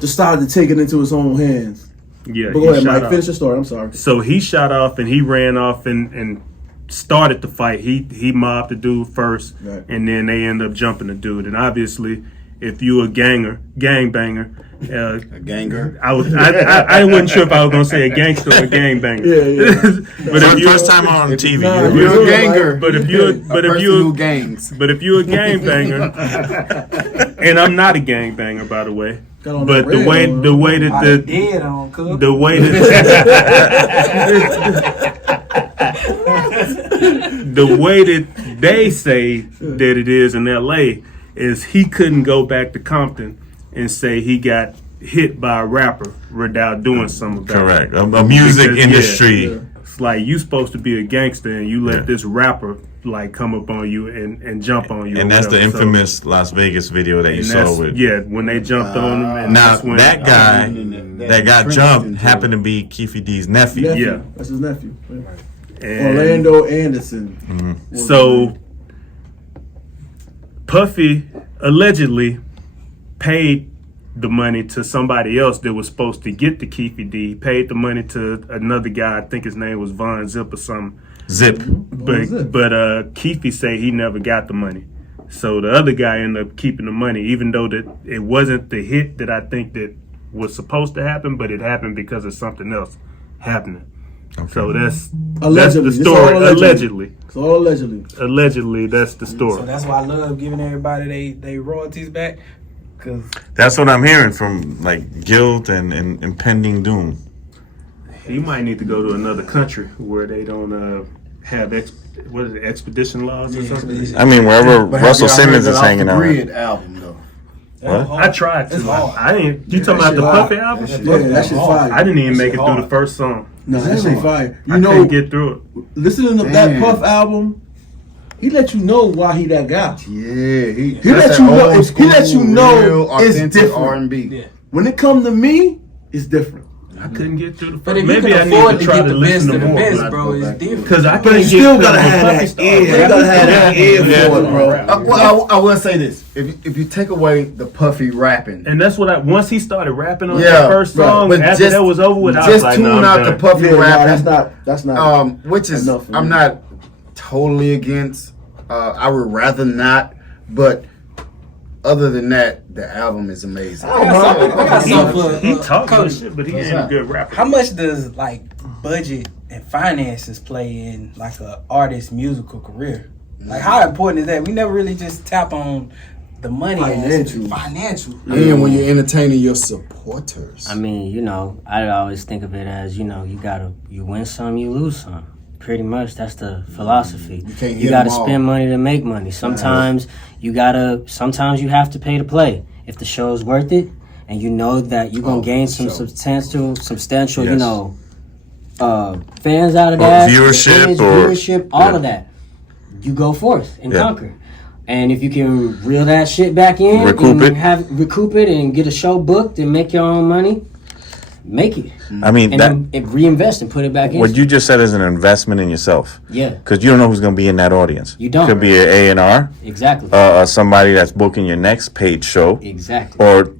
decided to take it into his own hands. Yeah, but go ahead, Mike. Finish the story. I'm sorry. So he shot off and he ran off and started the fight. He mobbed the dude first, and then they end up jumping the dude. And obviously, if you a gangbanger, a ganger. I wasn't sure if I was gonna say a gangster or a gangbanger. But if you first time on TV, if you're a ganger, but if you a gangbanger, and I'm not a gangbanger, by the way. But the way that they say that it is in LA is he couldn't go back to Compton and say he got hit by a rapper without doing something about it. Correct. A music industry. It's like you supposed to be a gangster and you let this rapper like come up on you and jump on you. And that's the infamous Las Vegas video that you saw with. Yeah, when they jumped on him. And now that guy that got jumped happened to be QOTD's nephew. Yeah, that's his nephew. And Orlando Anderson. So Puffy allegedly paid the money to somebody else that was supposed to get the QOTD. Paid the money to another guy. I think his name was Von Zip or something. Zip. But Keefe say he never got the money. So the other guy ended up keeping the money, even though that it wasn't the hit that I think that was supposed to happen, but it happened because of something else happening. Okay. So that's the story. Allegedly. It's all allegedly. Allegedly, that's the story. So that's why I love giving everybody they royalties back. Cause that's what I'm hearing from like guilt and impending doom. You might need to go to another country where they don't have expedition laws or something. I mean, wherever Russell Simmons is hanging out. Album though. What? I tried to. I didn't. You talking about the Puffy album? That shit fire. I didn't even make it through the first song. No, that shit fire. I couldn't get through it. Listening to that Puff album, he let you know why he that guy. Yeah, he let you know. He let you know it's different. R&B. When it come to me, it's different. I couldn't get through the but first. if Maybe you I can need afford to try to get listen to more. Best, bro, it's different. Because I but can't you still gotta have that ear. You gotta have that ear for it, bro. Well, I will say this: if you take away the Puffy rapping, and that's what once he started rapping on that first song, but after that was over with, I was just like, tune out the Puffy rapping. That's not. Which is I'm not totally against. I would rather not, but. Other than that, the album is amazing. He talks shit, but he ain't a good rapper. How much does like budget and finances play in like a artist's musical career? Like how important is that? We never really just tap on the money financial. And when you're entertaining your supporters. I mean, you know, I always think of it as, you know, you win some, you lose some. Pretty much, that's the philosophy. You gotta spend money to make money. Sometimes you have to pay to play. If the show's worth it, and you know that you're gonna gain some substantial, you know, fans out of that, viewership, all of that, you go forth and conquer. And if you can reel that shit back in, recoup it, and get a show booked and make your own money, make it. I mean, and then reinvest and put it back in. What you just said is an investment in yourself. Yeah. Because you don't know who's going to be in that audience. You don't. Could be an A&R. Exactly. Somebody that's booking your next paid show. Exactly. Or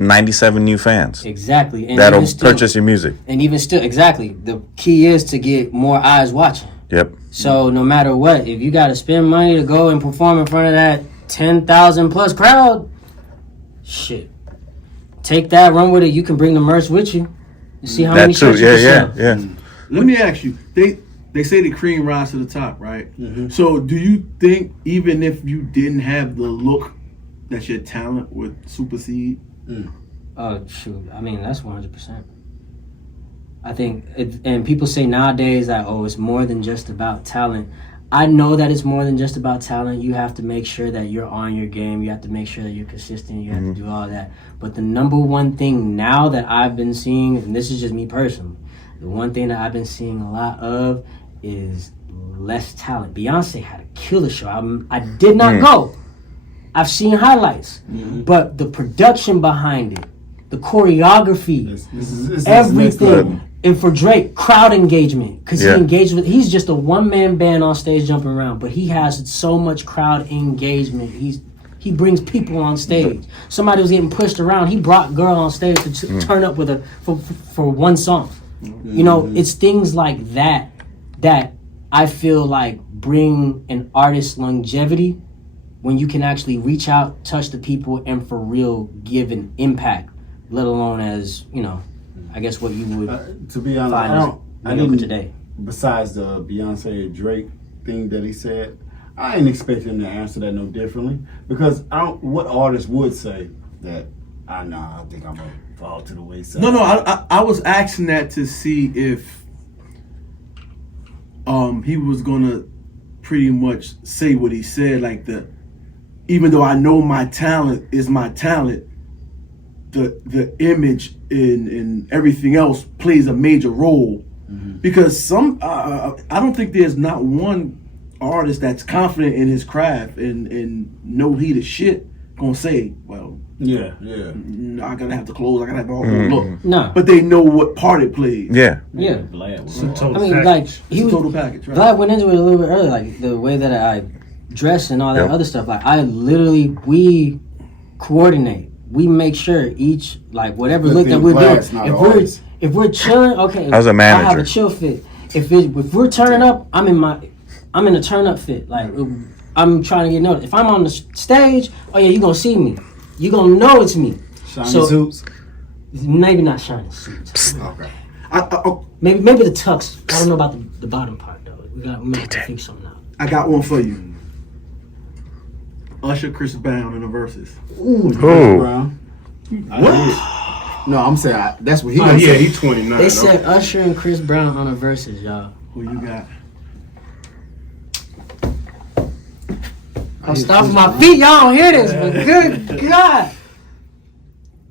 97 new fans. Exactly. And that'll purchase your music. And even still, exactly. The key is to get more eyes watching. Yep. So no matter what, if you got to spend money to go and perform in front of that 10,000 plus crowd, shit. Take that, run with it. You can bring the merch with you. And see how many shirts you can sell. Yeah. Let me ask you. They say the cream rise to the top, right? Mm-hmm. So do you think even if you didn't have the look, that your talent would supersede? Shoot. I mean, that's 100%. I think, and people say nowadays that, it's more than just about talent. I know that it's more than just about talent. You have to make sure that you're on your game. You have to make sure that you're consistent. You have to do all that. But the number one thing now that I've been seeing, and this is just me personally, the one thing that I've been seeing a lot of is less talent. Beyonce had a killer show. I did not go. I've seen highlights. But the production behind it, the choreography, everything. And for Drake, crowd engagement, because he's just a one-man band on stage jumping around, but he has so much crowd engagement. He brings people on stage. Somebody was getting pushed around, he brought girl on stage to turn up with her for one song. You know, it's things like that I feel like bring an artist longevity when you can actually reach out, touch the people, and for real give an impact, let alone as, you know, I guess what you would to be honest, I didn't today. Besides the Beyonce and Drake thing that he said, I didn't expect him to answer that no differently, because what artist would say that I think I'm gonna fall to the wayside. No, I was asking that to see if he was gonna pretty much say what he said, like even though I know my talent is my talent, the image and everything else plays a major role, because I don't think there's not one artist that's confident in his craft and know he the shit gonna say, well, I gotta have the clothes, I gotta have the whole look. No, but they know what part it plays. VLAD was he was a total package. Right? VLAD went into it a little bit earlier, like the way that I dress and all that other stuff. Like we coordinate. We make sure each, like, whatever look that we're doing. If we're chilling, okay. As a manager, I have a chill fit. If we're turning up, I'm in a turn up fit. Like, I'm trying to get noticed. If I'm on the stage, you're gonna see me. You're gonna know it's me. Shiny suits. Maybe not shiny suits. Okay. Maybe the tux. I don't know about the bottom part though. We have to figure something out. I got one for you. Usher, Chris Brown in the verses. Ooh, Chris Brown. What? No, I'm saying that's what he. He's 29. They said Usher and Chris Brown on the verses, y'all. Who you got? I'm stomping my feet. Y'all don't hear this, but good God.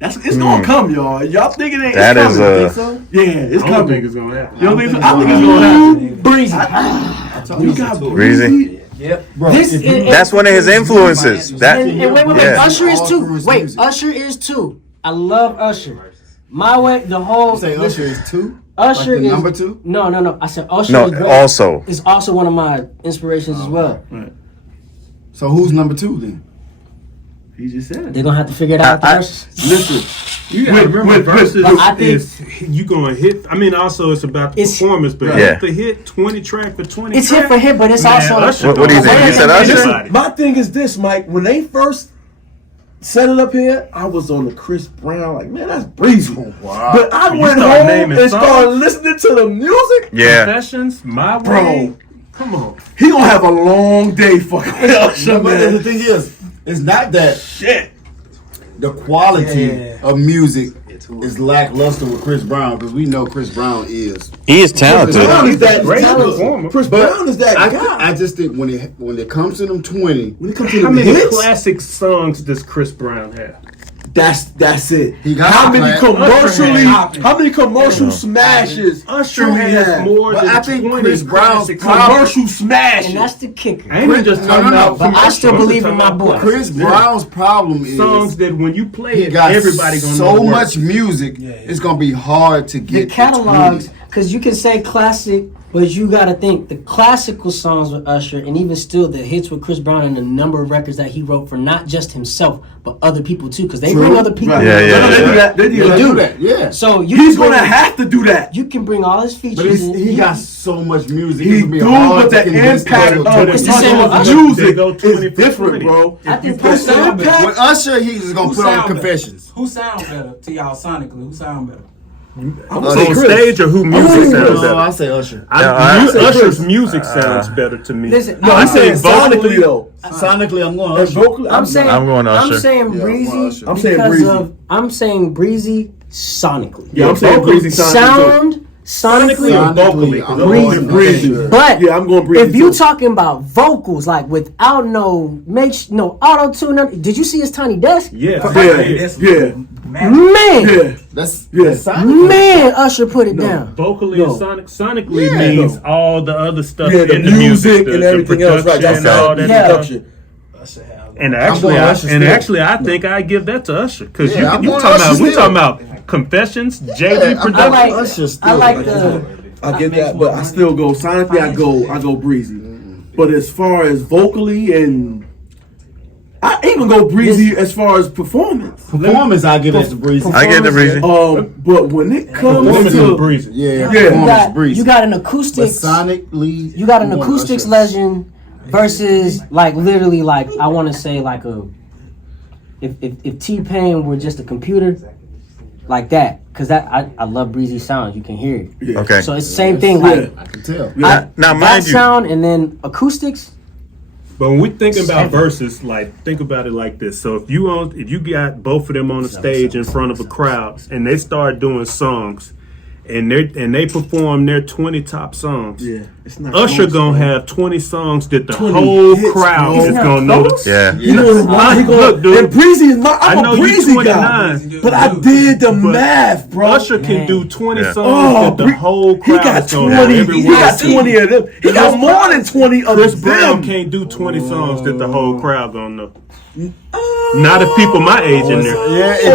It's gonna come, y'all. Y'all think it ain't? That is think so? Yeah, it's coming. I don't think it's gonna happen. You don't think so? I think it's gonna happen. Breezy. You got Breezy. Yep. Bro, that's one of his influences. Wait. Usher is too. Wait, Usher is too. I love Usher. My way, the whole. You say Usher is two? Usher like is number two. No. I said Usher. Is also one of my inspirations as well. Right. So who's number two then? He just said it. They're gonna have to figure it out. Listen, you gotta remember verses. I think you gonna hit. I mean, also it's about the performance, but you have to hit 20 track for 20. It's hit for hit, but it's also. What do you think? You said Usher? My thing is this, Mike. When they first set it up here, I was on the Chris Brown, like, man, that's breezy. Wow. But I went home and started listening to the music. Yeah. Confessions, my way. Bro, come on. He gonna have a long day fucking with Usher, But man. the thing is, It's not that Shit. the quality Yeah. of music is lackluster with Chris Brown because we know Chris Brown is. He is talented. Chris Brown is that Great talented. performer. Chris Brown is that guy. I just think when it comes to them 20, When it comes to How the many hits, classic songs does Chris Brown have? that's it. He got how some many class- commercial smashes? Usher do he has have? more But than I think 20 Chris Brown's classic Commercial And smashes. that's the kicker. I ain't even just talking about But I still commercial, believe I'm in my talking boy. about Chris Brown's problem is songs that when you play he it, got everybody gonna know so the words. much music. It's gonna be hard to The get catalogs, because you can say classic, but you got to think the classical songs with Usher, and even still the hits with Chris Brown and the number of records that he wrote for not just himself but other people too, because they bring other people. Right. Yeah, yeah, They do yeah. that. They do that. Yeah. So you He's can bring- gonna have to do that. You can bring all his But features. in. he got so much music. He It's gonna be do, hard but to the convince impact people of to- It's the same with his Usher. music They go 20 is for different, 20. bro. I think The Chris Brown- impact. With Usher, he's gonna Who put on sound better? Confessions. Who sound better to y'all sonically? Who sound better? I'm On gonna say Chris. stage or who music sounds No, better? I say Usher. Usher's music sounds better to me. Listen, No, I'm I'm saying vocally- sonically though. Sonically, I'm going And Usher. vocally, I'm saying I'm going Usher. I'm saying Yeah, I'm going breezy. Usher. I'm saying because Breezy. of I'm saying breezy sonically. Yeah, I'm saying Breezy sonically. Sonically, or vocally? I'm Breezy. going Breezy. Usher. but Yeah, I'm going Breezy. if you too. talking about vocals, like without no auto tune, did you see his tiny desk? Yeah, Yeah. Man, That's Yeah. sonically. man, Usher put it down. vocally No. and sonically Yeah. means all the other stuff Yeah, the in the music and the everything else, right? production That's and all all that Yeah. stuff. production. And going actually, Usher still. I think I give that to Usher because Yeah, I'm you going talking Usher about we still. talking about Confessions, JD Yeah, I'm production. I like Usher still. I like the I get that, but I still go sonically. I go Breezy. But as far as vocally and I even go Breezy as far as performance. Performance, I give it to Breezy. I get the Breezy. But when it comes Performance is to breezy. Yeah, Yeah. performance, Breezy. you got an But acoustics. sonically, You got an I'm going acoustics Usher. legend versus like literally like I want to say like a if T-Pain were just a computer like that, because that I love breezy sounds, you can hear it. Okay. So it's the same thing like I can tell. Now, that mind you, sound and then acoustics. But when we think about verses, like think about it like this. So if you got both of them on the stage in front of a crowd and they start doing songs and they perform their 20 top songs. yeah, it's not Usher close, gonna bro. have 20 songs that the 20 whole hits, crowd bro. is Isn't that gonna know. close? yeah. You know why he Look, dude. and Breezy is my. I I'm know a you Breezy guy, 29, but I did the math, bro. Usher can do 20 Yeah. songs that the Bree- whole he crowd got is gonna 20. know every He word got to. 20 of them. He got more than 20 of Chris Brown them. can't do 20 songs that the whole crowd gonna know. Not if people my age in there.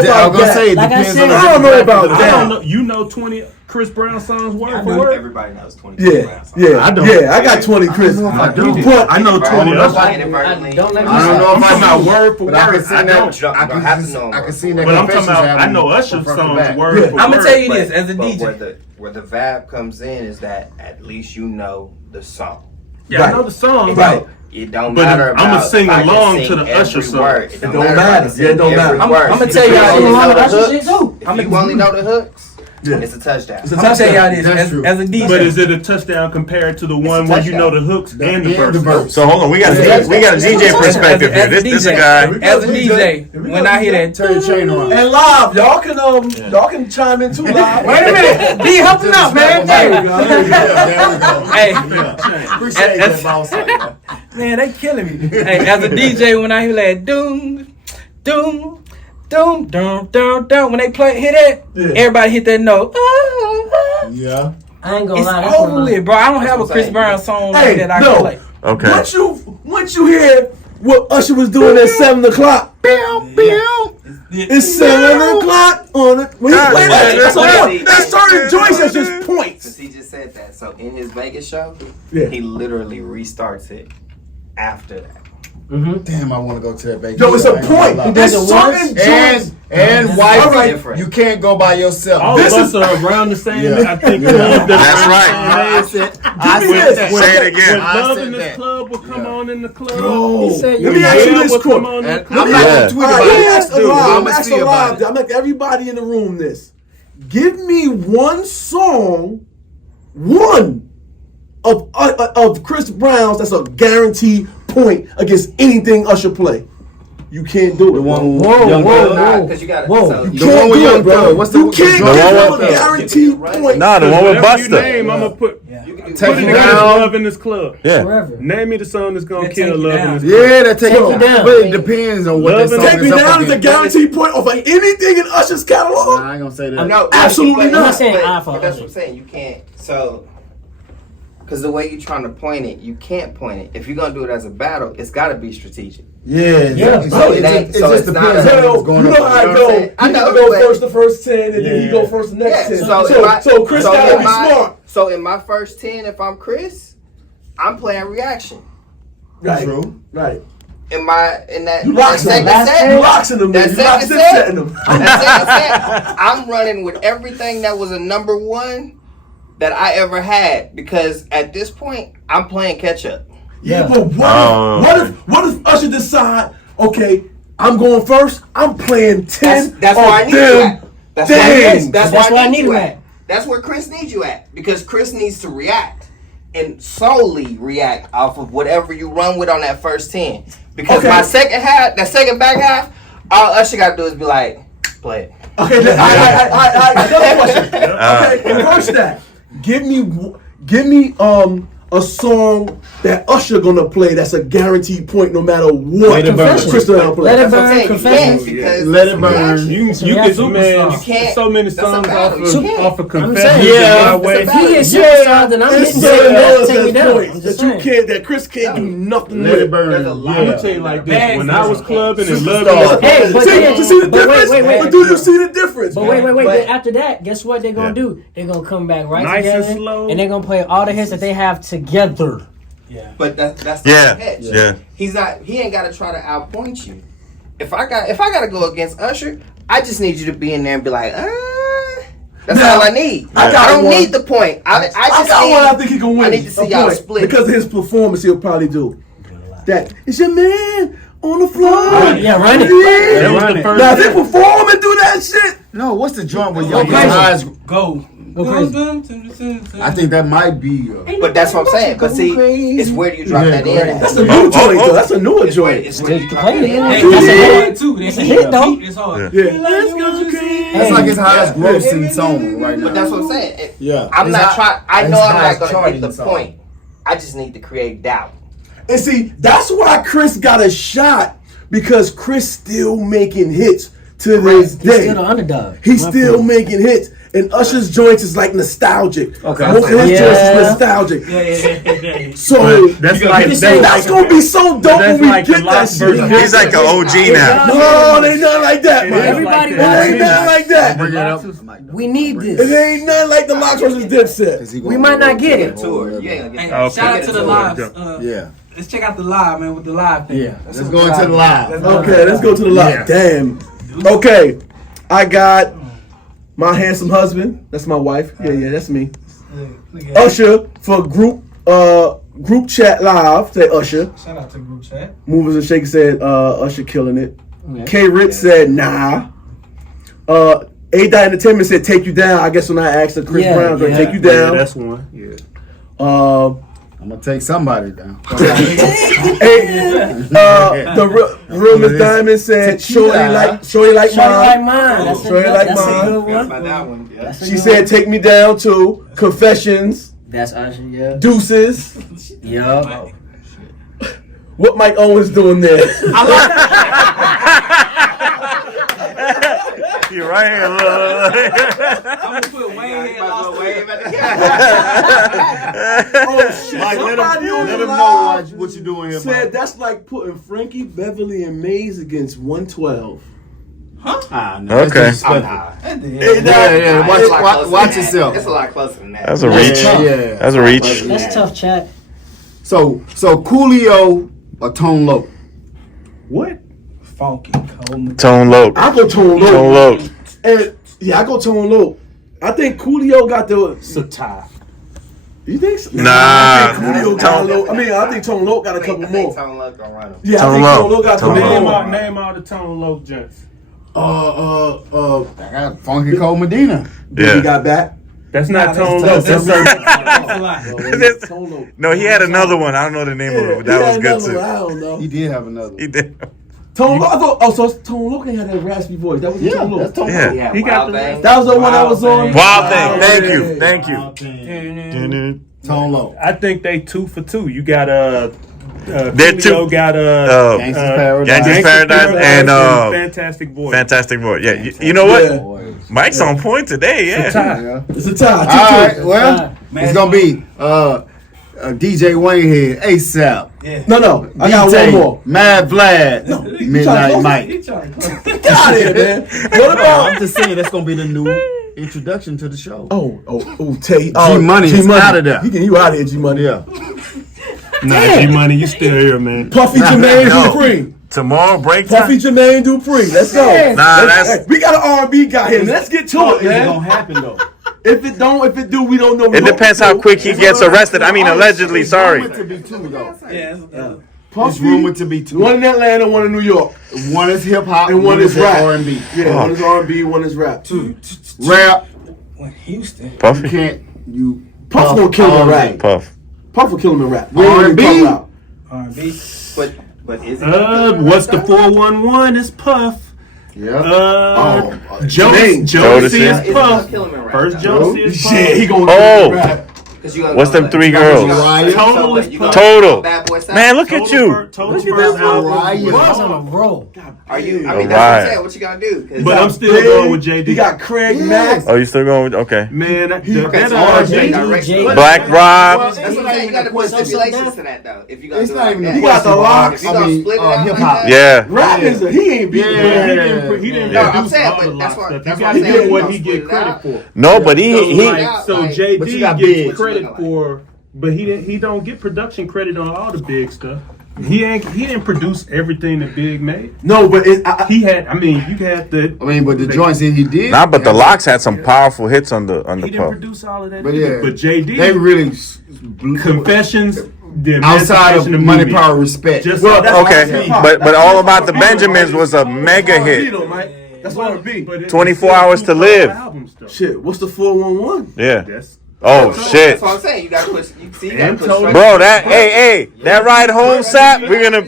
Yeah, I'm gonna say it Like I depends said, on the I don't know about I that. don't know. You know 20 Chris Brown songs word for word? Everybody knows 20. Yeah, yeah, I don't. yeah. I got 20 Chris. I do. But I know 20 Usher. I don't know I'm if talking I about know. word for But I word. can see I that. don't. I can see that. But I'm talking Confessions about. have I know them Usher front to songs back. word Yeah. for I'm word. gonna tell you this as a But DJ. where the vibe comes in is that at least you know the song. Yeah, I know the song. Right. It don't But matter I'ma about sing if I can along sing to the every Usher song. word. It don't matter. Yeah, it don't matter. I'm gonna tell y'all If you this. only know the Usher shit hooks, too. if you only know the hooks, Yeah. it's a touchdown. It's a I'm gonna tell y'all touchdown. this as a DJ. But is it a touchdown compared to the one where you know the hooks and the And the verse? verse. So hold on, we got a DJ perspective here. This a guy. As a DJ, when I hear that, Turn your chain around. And live, y'all can chime in too live. wait a minute, be helping out, man. There we Hey, go. There we go. hey, Appreciate that, boss. man, they killing me. Hey, as a DJ, when I hear that doom, doom, doom, doom, doom, doom, when they hit that, everybody hit that note. Yeah. I ain't gonna It's lie. that's one of over my- with, bro. I don't have a Chris Brown song Hey, that I no. can play. Okay. Once you hear what Usher was doing at 7 o'clock, it's 7 o'clock on it. When he played that, so yeah, that started joints that's just Since points. he just said that, so in his Vegas show, Yeah. he literally restarts it after that. Damn, I want to go to that Vegas. Yo, it's a I ain't gonna point. lie. There's it certain joints. And All wife, right. you can't go by yourself. All This of is- us are around the same. Yeah. I think. That's right. I said Say it again. When I Love said in this that. club will come on in the club. Bro, said let me you- ask you Yeah, this will quick. come on in the And club. I'm not Yeah. gonna tweet All right, about let me it. ask Dude, live. I'm I'm gonna asking see about live. it. I'm asking everybody in the room this. Give me one song, one of Chris Brown's that's a guaranteed point against anything Usher play. you can't do it. The one with Whoa, Young whoa, Thug. whoa. Because you got Whoa. You The can't one with do Young it, bro. Thug. What's the You can't the give one him with a Thug? guaranteed point. Nah, the one with Whatever you Busta. name, I'm gonna put. Take Put you it down. love in this club. Yeah. Forever. Name me the song that's gonna That kill Take You love Down. in this club. Yeah, that take Take you You down. Down. But it depends on what that Love song and Take Me is up Down is a against. guaranteed point over anything in Usher's catalog. Nah, I ain't gonna say that. No, Absolutely but- not. I'm not saying but- I for but that's Usher. what I'm saying. You can't. So, because the way you're trying to point it, you can't point it. If you're gonna do it as a battle, it's got to be strategic. Yeah, Yeah, So it ain't- it so just it's not depends a- on Well, what's going you know on. how You it know what I'm go. saying? I He know, go but- first the first 10, and then he Yeah. go first the next 10. So, So Chris gotta be smart. So in my first 10, if I'm Chris, I'm playing reaction. Right. True. Right. In that You that locks second them. set, You locks in them. that You locks second in set, setting them. that second set, I'm running with everything that was a number one that I ever had, because at this point I'm playing catch up. Yeah, Yeah. but what if Usher decide, okay, I'm going first. I'm playing 10. That's where I need you at. That's where I need you at. That's where Chris needs you at, because Chris needs to react and solely react off of whatever you run with on that first 10. Because Okay. my second half, that second back half, all Usher got to do is be like, play it. Okay, I another question. Okay, reverse that. Give me a song that Usher gonna play that's a guaranteed point no matter what. Let It Burn. Crystal L play. Let It That's what I'm Burn, saying. You Confessions. can't, because Let It it's Burn. reaction. You It's a get reaction. man, You can't- so many that's a songs battle. off You can't. of I'm Confessions. saying. in my Yeah. way. If he gets superstar, then I'm It's hitting certain that. those Take me as down. points I'm that just you saying. can't, that Chris can't do nothing Let with. It Burn. There's a lot. I'm Yeah. gonna tell you like this: Bags when I was is clubbing and Superstar. loving, Hey, but See, then, you see the but difference? wait. But do you see the difference? But wait. But- Then after that, guess what they're gonna Yeah. do? They're gonna come back right Nice and together, slow. and they're gonna play all the hits that they have together. But that's Yeah. the hedge. Yeah. He ain't got to try to outpoint you. If I gotta go against Usher, I just need you to be in there and be like, that's Now, all I need. I I, got don't one. need the point. I I just got need, one I think he can win. I need to see a y'all point, split. because of his performance. He'll probably do that. Is your man on the floor? Yeah, run it. Yeah. that was the first. Now if he perform and do that shit, No, what's the joint with Go your crazy. eyes? Go. Go crazy. I think that might be. But that's what I'm saying. But see, it's where do you drop that in at? that's a new joint though. That's a newer It's where, joint. it's where you drop Play that it. in That's at. a hit. Too. It's a hit, though. It's hard. Yeah. Let's go crazy. That's like his highest grossing song right now. But that's what I'm saying. Yeah. I'm not trying. I it's know I'm highest not gonna charting get the song. point. I just need to create doubt. And see, that's why Chris got a shot, because Chris still making hits to this He's day. still the underdog. He's My still opinion. making hits. And Usher's joints is like nostalgic. Okay. Most of his Yeah. joints is nostalgic. Yeah. So That's You like can say that's gonna be so dope when That's we like the get that Lost shit. version. He's like an OG now. No, they not like that, man. Everybody It ain't nothing like that. Bring it up. We need It this. ain't nothing like the Lox versus Dipset. We might not get it. Tour. You ain't gonna Hey, get that. shout out to the live. Yeah. Let's check out the live, man, with the live thing. Yeah. Let's go into the live. Okay, let's go to the live. Yeah. Damn. Okay, I got my handsome husband. That's my wife. Yeah, that's me. Usher for group chat live. Say Usher. Shout out to group chat. Movers and Shakers said Usher killing it. K. Ritz said nah. A. Entertainment said take you down. I guess when I asked her, Chris Yeah, Brown gonna yeah. take you Yeah, down. that's one. Yeah. I'm gonna take somebody down. The real Miss Diamond said shorty like Shorty like mine. mine. That's a Shorty good- like that's a mine. good one. That one. Yeah. That's a She good said one. take me down too. Confessions. That's Usher, yeah. Deuces. Yup. What Mike Owens doing there? You're right here. Look. I'm gonna put Waynehead lost. Oh shit! Mike, let Somebody on him the know live what you doing here, said Mike. that's like putting Frankie Beverly and Maze against 112. Ah, no, Okay. that's disrespectful. Yeah. Watch yourself. It's a lot closer than that. That's a reach. Yeah. That's a reach. That's tough, chat. So Coolio or Tone Loc? What? Funky, cold. Tone low. I go Tone Tone Loc. low. And yeah, I go Tone Loc. I think Coolio got the. It's a tie. You think so? Nah. I think Coolio got a little. I think Tone Loc got a couple more. Tone Loc gonna run him. Yeah, Tone I think Loc. Tone Loc got a Tone couple Loc. more. Name all the Tone Loc gents. I got Funky Cole Medina. He Yeah. got back. That's not Tone tough. Loc. That's That's a lot. Tone Loc. No, he had another one. I don't know the name of it, but that was good too. I don't know. He did have another. He did. Tone Loc. I thought. So Tone Loc had that raspy voice. That was Tone Loc. That's Tone Yeah. Loc. He got Wild That was the one that was on. Wild Thing. Thank you. Tone Loc. I think they 2 for 2. You got They're Julio two. got Gangsta's Paradise. Gangsta's Paradise and Fantastic Voice. Fantastic Voice. Yeah, you know what? Mike's on point today. Yeah. It's a tie. All right, well, it's gonna be DJ Waynehead, ASAP. No. I got one more. Mad Vlad, Midnight Mike. Get out of here, man. What about? I'm just saying that's gonna be the new introduction to the show. Tay. G-Money is out of there. You out of here, G-Money. Yeah. Nah, G-Money, you still here, man. Puffy Jermaine Dupree. Tomorrow break time. Puffy Jermaine Dupree. Let's go. We got an R&B guy here. Let's get to it, man. It's gonna happen though. If it do, we don't know. It depends how quick he gets arrested. I mean, allegedly. Sorry. It's rumored to be two though. Puffy, It's rumored to be two. one in Atlanta, one in New York. One is hip hop And one is rap. R&B. Yeah, one is R&B, one is rap. Rap. Houston. You Puffy. can't. You. Puff gonna kill him in rap. Puff. Puff will kill him in rap. R&B? R&B. But is it? What's the 411? It's Puff. Yeah. Jodeci Yeah, is Puff. First Jodeci is Puff. Shit, he gonna Oh. kill him in rap. What's them 3 girls? Total is Puff. Total. Bad Boy South. Man, look at you. Total's first album. Bars on a roll. Are you? I Alright. mean, that's what I'm saying. What you gotta do? 'Cause But I'm still going with JD. He got Craig Mack. Oh, you still going with? Okay. Man, that That's R&B. Black Rob. That's what I'm saying. You gotta put stipulations to that though. If you gotta It's do it not like even that. a He got the locks. If you gonna split it out hip like hop. that. Yeah. Rap is he ain't beating Yeah. him. He didn't No, I'm produce saying, all but the that's lock what- stuff. that's You what gotta I'm get saying. what You he split get it credit out. for. No, but he So but you JD got gets bigs. credit for, but he don't get production credit on all the big stuff. He didn't produce everything that Big made. No, but He had. I mean, you had the. I mean, but the joints that he did. Nah, but the Locks had some powerful hits on the He didn't Puff. produce all of that. But either. yeah, But JD. they really Confessions. The outside of Emancipation of Money, Movement. Power, Respect. Just Well, that's Okay, but All About the Benjamins was a mega hit. That's R&B. 24 Hours to Live. Shit, what's the 411? Yeah. That's Oh shit, That's what I'm saying. You gotta put. You gotta put. bro. That ride home sap. We're gonna.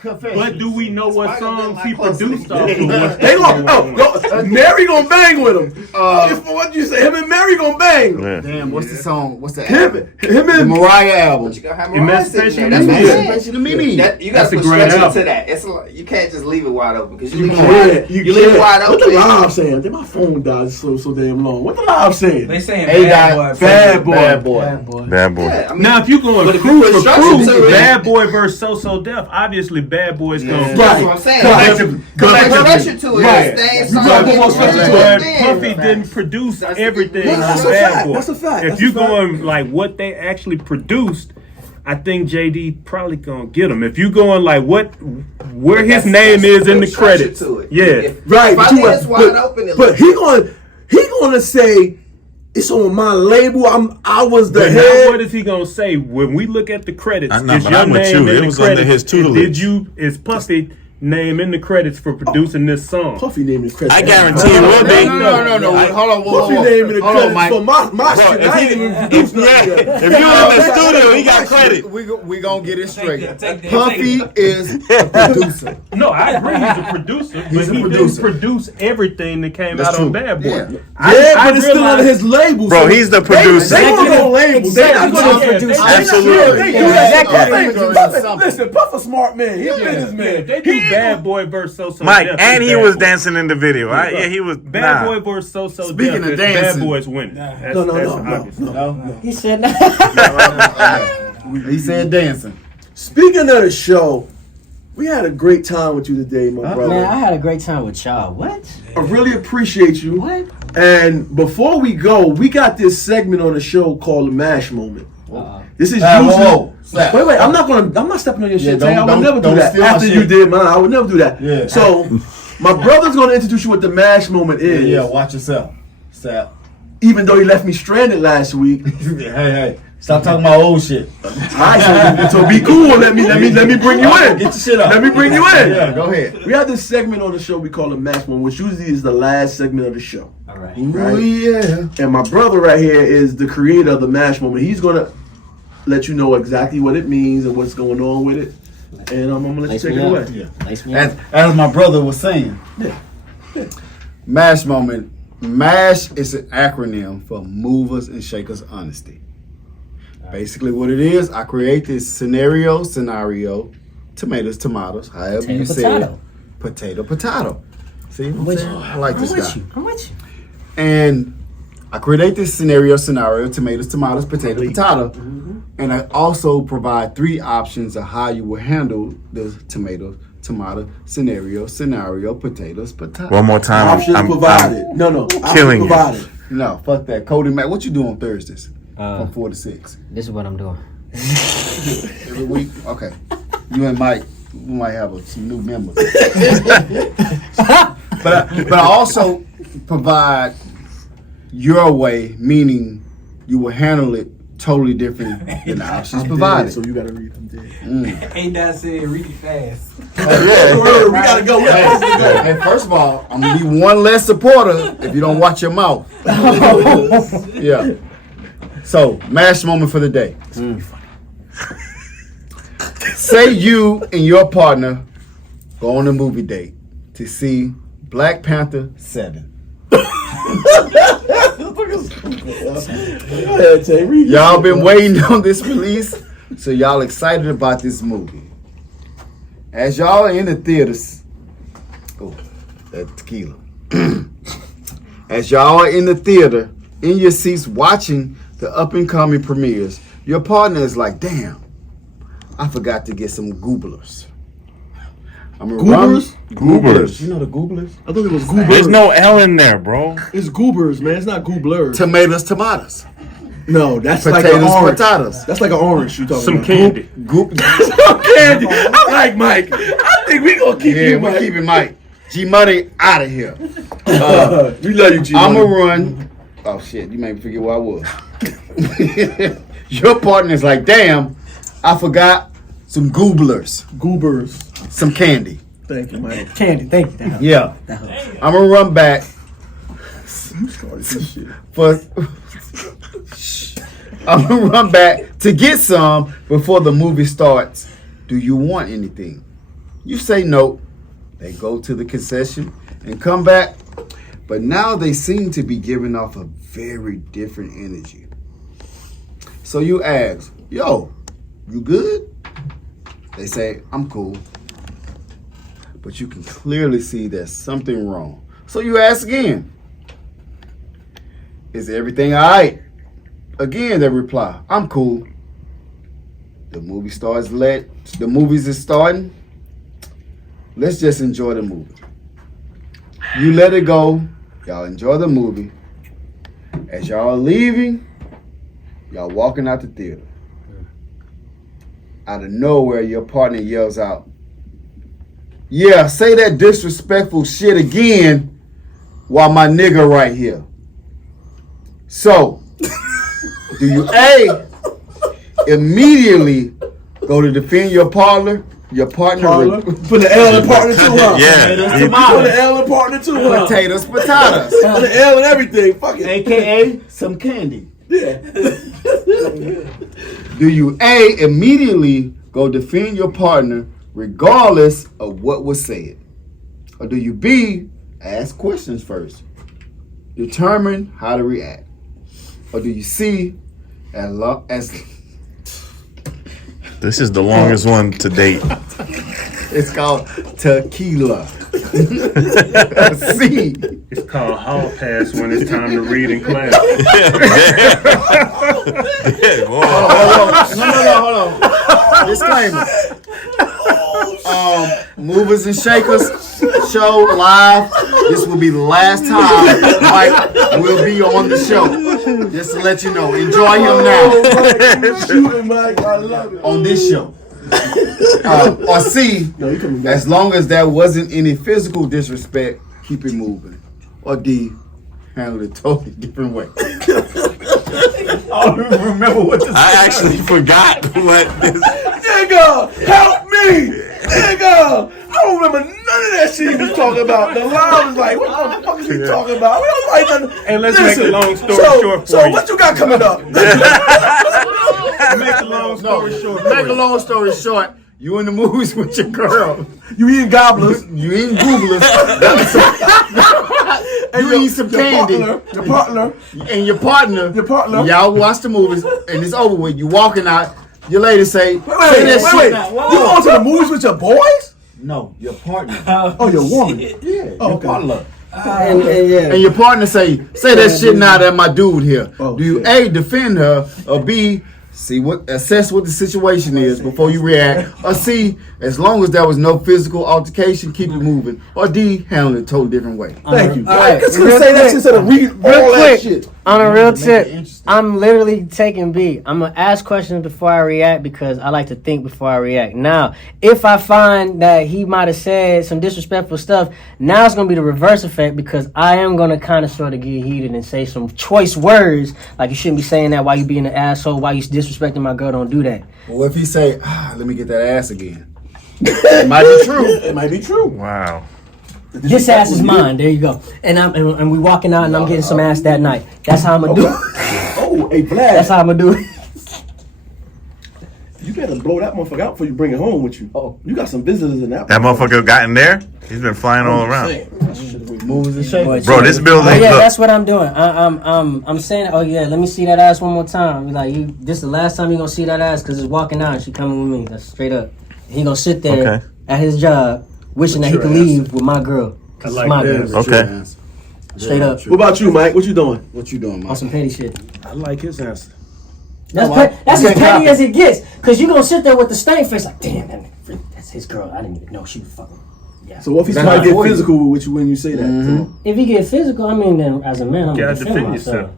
But do we know what songs he produced off of? They gonna Mary gonna bang with him. What you say? Him and Mary gonna bang. Yeah. Damn, what's the song? What's the Him album? and The Mariah album. You gotta have Emancipation Mariah sitting there. That's what I'm Emancipation saying. of Mimi. That, you That's gotta a put great stretch album. into that. It's like, you can't just leave it wide open because you You leave can't. You leave it can't. wide What the open. live saying? I think my phone died so damn long. What the live saying? They saying Hey, bad guy, boy. Bad boy. Bad boy. Bad boy. Bad boy. Yeah, I mean, Now, if you going But if you crew put for structure crew, to it- Bad Boy versus So Def, obviously Bad Boy's gonna. that's what I'm saying. Collective- Put collective- structure to it. Right. Stay You gotta put more structure to it. But Then- Puffy didn't produce That's everything the- on That's a Bad fact. Boy. That's a fact. If That's you a fact. going like what they actually produced, I think JD probably gonna get him. If you going like where his name is in the structure credits, to it. yeah. If Right, If I but you leave this but- wide open, it but looks he good. gonna say it's on my label. I was the But now head. what is he gonna say when we look at the credits? I know, Is but your I'm with name you. in It the was under credits? his And tutelage. Is Puffy name in the credits for producing this song? Puffy named his credits. I guarantee it will be. No. Hold on, Puffy named the Hold on, credits Mike. for my shit. if I he- ain't even produced nothing yet. If you in the studio, he got credit. We gonna get it straight. Take that. Puffy is a producer. No, I agree. He's a producer, He's but a he producer. didn't produce everything that came That's out on true. Bad Boy. Yeah. But it's still under his label. Bro, so he's the They producer. gonna go labels. They not Exactly. gonna Yeah, produce. Absolutely. Listen, Puff a smart man. He a businessman. They do Bad Boy versus So Mike, Def and is he Bad was Boy. dancing in the video. Right? Yeah, he was. Bad Nah. Boy versus So Speaking Def of is dancing. Bad Boy's winning. That's No. obvious. No, He said no. he said dancing. Speaking of the show, we had a great time with you today, my brother. Man, I had a great time with y'all. What? I really appreciate you. What? And before we go, we got this segment on the show called the MASH moment. This is Whoa, usually. whoa. Stop. Wait, I'm not stepping on your shit, don't- Tay. I would don't- never do don't that. steal my After you shit. did mine, I would never do that. Yeah. So, my brother's gonna introduce you what the MASH moment is. Yeah, watch yourself. Sap. Even though he left me stranded last week. Hey, stop talking about old shit. Alright, so be cool. Let me bring you in. Get your shit up. Let me bring you in. Yeah, go ahead. We have this segment on the show we call the MASH moment, which usually is the last segment of the show. All right. Oh yeah. And my brother right here is the creator of the MASH moment. He's gonna let you know exactly what it means and what's going on with it. And I'm gonna let you take it away. As my brother was saying, M.A.S.H moment. M.A.S.H is an acronym for Movers and Shakers Honesty. Basically, what it is, I create this scenario, tomatoes, however you say it. Potato. See, I'm saying? I like this guy. I'm with you. And I create this scenario, tomatoes, potato. And I also provide 3 options of how you will handle the tomato, scenario, potatoes, potato. One more time. Options provided. No. Killing you. Provided. No, fuck that. KHODY Black, what you do on Thursdays? From 4 to 6. This is what I'm doing. Every week? Okay. You and Mike, we might have some new members. but I also provide your way, meaning you will handle it totally different than the options provided. So you gotta read them dead. Ain't that said really fast? We gotta go. Hey, first of all, I'm gonna be one less supporter if you don't watch your mouth. Yeah. So, M.A.S.H moment for the day. Say you and your partner go on a movie date to see Black Panther 7. Y'all been waiting on this release, so y'all excited about this movie. As y'all are in the theaters, that tequila. As y'all are in the theater, in your seats watching the up and coming premieres, your partner is like, damn, I forgot to get some gooblers. Goobers. You know the gooblers? I thought it was goobers. There's no L in there, bro. It's goobers, man. It's not gooblers. Tomatoes. No, that's Potatoes, like an orange. potatoes. That's like an orange. You talking Some about? candy. Some candy. I like Mike. I think we gonna keep you, Mike. We're keeping Mike. G Money out of here. We love you, G. I'ma run. Oh shit, you made me forget where I was. Your partner's like, damn, I forgot some goobers. Some candy. Thank you, Mike. Candy, thank you. Yeah. I'ma run back I'm gonna run back to get some before the movie starts. Do you want anything? You say no. They go to the concession and come back, but now they seem to be giving off a very different energy. So you ask, yo, you good? They say, I'm cool. But you can clearly see there's something wrong. So you ask again, is everything all right? Again, they reply, I'm cool. The movie starts the movies is starting. Let's just enjoy the movie. You let it go. Y'all enjoy the movie. As y'all are leaving, y'all walking out the theater. Out of nowhere, your partner yells out, yeah, say that disrespectful shit again while my nigga right here. So, do you A, immediately go to defend your partner? Put the L in partner too, huh? Yeah. Put the L in partner too, huh? Potatoes. Put the L in everything. Fuck it. AKA some candy. Yeah. Do you A, immediately go defend your partner regardless of what was said? Or do you B, ask questions first? Determine how to react? Or do you C, as This is the longest one to date. it's called tequila. C. It's called hall pass when it's time to read in class. Hold on. Disclaimer. Movers and Shakers show live. This will be the last time Mike will be on the show. Just to let you know. Enjoy him now. Shooting, Mike. I love it. On this show. Or C, as long as there wasn't any physical disrespect, keep it moving. Or D, handle it totally different way. I don't even remember what this I actually forgot what this. Nigga, help me! Nigga! I don't remember none of that shit he was talking about. The line was like, what the fuck is he talking about? We don't like nothing. And let's make a long story short for so you. what you got coming up? Make a long story short. Make a long story short. You in the movies with your girl. You eating gobblers. You eating gooblers. You eat some candy. Your partner. And your partner. Y'all watch the movies and it's over with. You walking out. Your lady say, Wait. You going to the movies with your boys? No, your partner. Oh, your woman. Yeah, Oh, your okay. partner. And your partner say that shit now that my dude here. Do you A, defend her, or B, assess what the situation is before you react, or C, as long as there was no physical altercation, keep it moving, or D, handle it a totally different way. Thank you. All right, Just gonna say that instead of read all that shit. On a real tip, I'm literally taking B. I'm gonna ask questions before I react because I like to think before I react. Now, if I find that he might have said some disrespectful stuff, now it's gonna be the reverse effect because I am gonna kind of sort of get heated and say some choice words like you shouldn't be saying that. Why you being an asshole? Why you disrespecting my girl? Don't do that. Well, if he say, let me get that ass again, it might be true. It might be true. Wow. This ass is mine. There you go. And we walking out and I'm getting some ass that night. That's how I'm gonna do it. Oh, hey, VLAD. That's how I'm gonna do it. You better blow that motherfucker out before you bring it home with you. Oh, you got some visitors in that. That motherfucker got in there. He's been flying all around. Moves and shakes. Bro, this building. Oh yeah, look, that's what I'm doing. I'm saying, oh yeah, let me see that ass one more time. Be like, this is the last time you gonna see that ass because it's walking out and she coming with me. That's straight up. He gonna sit there at his job wishing that he could leave with my girl. I like my that. girl. Okay. Straight up. What about you, Mike? What you doing? What you doing, Mike? On some petty shit. I like his answer. That's as petty as it gets. Cause you gonna sit there with the stank face like, damn, that's his girl. I didn't even know she was fucking. Yeah. So what if he's trying to get physical with you when you say that? Mm-hmm. If he get physical, I mean, then as a man, I'm gonna defend defend myself. yourself.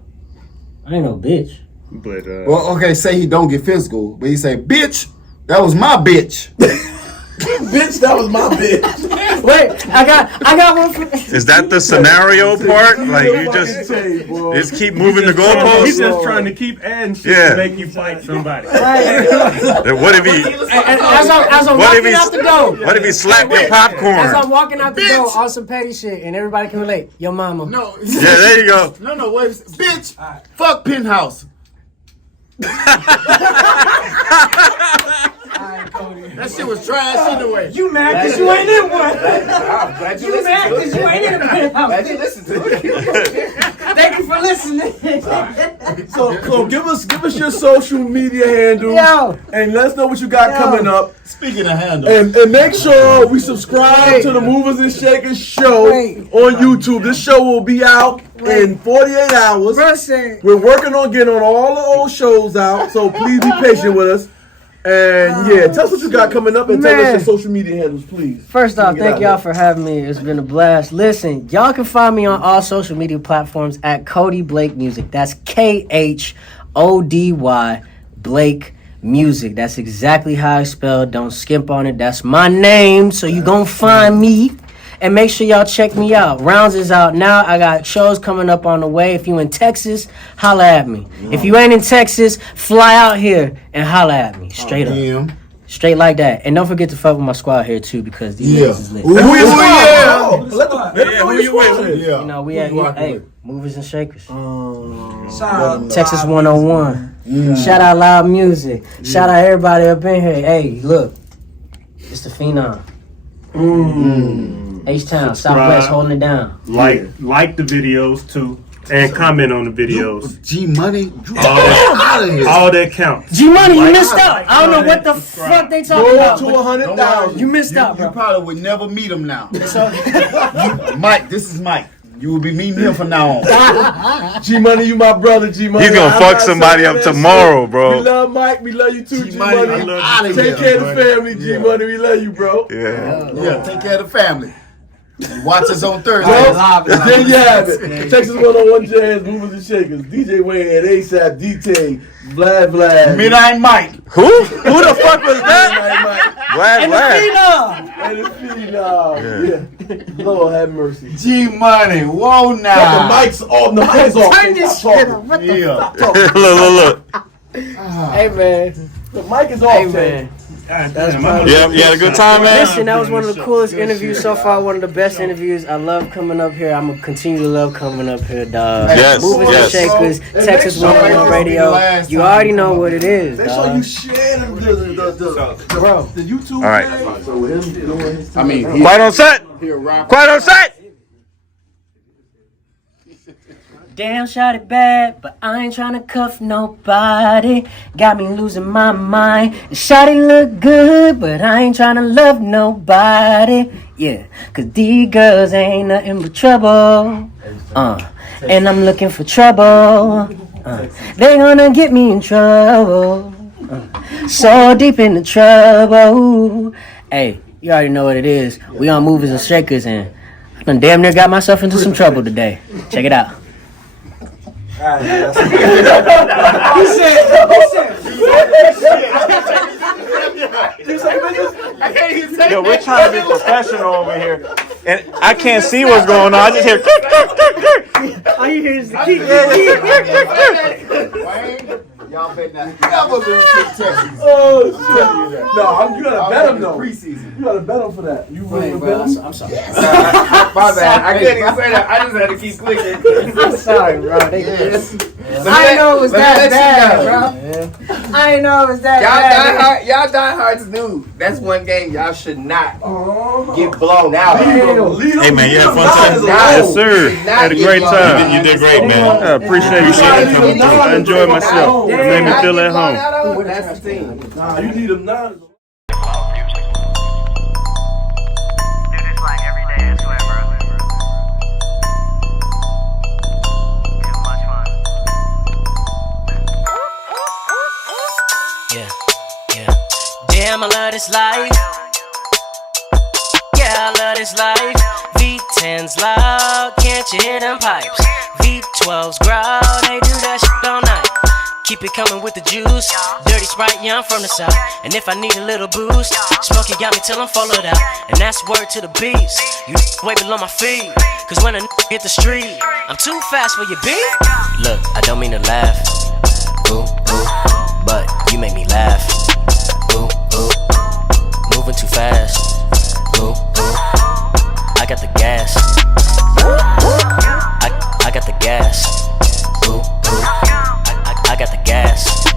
I ain't no bitch. But Well, okay, say he don't get physical, but he say, bitch, that was my bitch. Bitch, that was my bitch. Wait, I got one for. is that the scenario part? Like you just keep moving the he's goalposts? just trying to keep adding shit Yeah. to make you fight somebody. What if he? As I'm walking out the door. What if he slapped your As popcorn? I'm walking out the door on some petty shit, and everybody can relate. Your mama. No. Yeah, there you go. No, wait. Bitch, fuck Penthouse. That shit was trash anyway. You mad because you ain't in one. Glad You mad because you ain't in a penthouse. Glad you listened to it. Thank you for listening. So give us your social media handle. Yo. And let us know what you got coming up. Speaking of handles. And make sure we subscribe to the Movers and Shakers show on YouTube. This show will be out in 48 hours. We're working on getting on all the old shows out, so please be patient with us. And tell us what you got coming up and tell us your social media handles, please. First off, thank y'all for having me. It's been a blast. Listen, y'all can find me on all social media platforms at KHODY Blake Music. That's KHODY Blake Music. That's exactly how I spelled. Don't skimp on it. That's my name, so you gonna find me. And make sure y'all check me out. Rounds is out now. I got shows coming up on the way. If you in Texas, holla at me. If you ain't in Texas, fly out here and holla at me. Straight up. Straight like that. And don't forget to fuck with my squad here too because these niggas is lit. Who you with? You know, we at Movers and Shakers. Texas 101. Shout out Loud Music. Shout out everybody up in here. Hey, look. It's the Phenom. H-Town, Southwest holding it down. Like the videos too. And comment on the videos. G Money, all that counts. G Money, you missed out. I don't know what the fuck they talking about. To 100,000. You missed out, bro. You probably would never meet him now. Mike, this is Mike. You will be meeting him from now on. G Money, you my brother, G Money. He's gonna fuck somebody up tomorrow, bro. We love Mike, we love you too, G Money. Take care of the family, G Money. We love you, bro. Yeah, take care of the family. Watch us on Thursday. There you have it. Texas 101 Jazz, Movers and Shakers. DJ Waynehead, ASAP, D-Tay, VLAD. Midnight Mike. Who the fuck was that? And the Phenom. Yeah. Lord have mercy. G Money. Whoa now. The mic's off. The mic's off. Turn this shit up. What the fuck? Look. Hey, man. The mic is off, Hey, man. You had a good time, man? Listen, that was one of the coolest interviews so far, one of the best interviews. I love coming up here. I'm going to continue to love coming up here, dog. Yes, Movers and Shakers, Texas 101 Radio. You already know what it is, Make sure dog. you share the the YouTube. All right. page. So with him doing his I mean, Quiet on set. he a rapper. Quiet on set. Damn, shot it bad, but I ain't tryna cuff nobody. Got me losing my mind. Shotty look good, but I ain't tryna love nobody. Yeah, cause these girls ain't nothing but trouble. And I'm looking for trouble. They gonna get me in trouble. So deep in the trouble. Hey, you already know what it is. We on Movers and Shakers, and I done damn near got myself into some trouble today. Check it out. Yo, we're trying to be professional over here, and I can't see what's going on. I just hear. All you hear is the Y'all better not ever lose to Texas. Oh shit! No, you gotta bet him though. Preseason. You gotta bet him for that. You willing to bet him? I'm sorry. My bad. I couldn't even say that. I just had to keep clicking. I'm sorry, bro. Yes. I didn't know it was that bad, bro. I didn't know it was that bad. Y'all diehards knew that's one game y'all should not get blown out. Hey man, you had fun time. Yes, sir. Had a great time. You did great, man. I appreciate you coming through. I enjoyed myself. It made me feel at home. That's the team. Nah, you need him now. Damn, I love this life. Yeah, I love this life. V10's loud, can't you hear them pipes? V12's growl, they do that shit all night. Keep it coming with the juice. Dirty Sprite, yeah, I'm from the south. And if I need a little boost, Smokey got me till I'm followed out. And that's word to the beast. You way below my feet. Cause when a hit the street, I'm too fast for your beat. Look, I don't mean to laugh. Ooh, ooh, but you make me laugh. Ooh, ooh, moving too fast. Ooh, ooh, I got the gas. I got the gas. Ooh, ooh, I got the gas.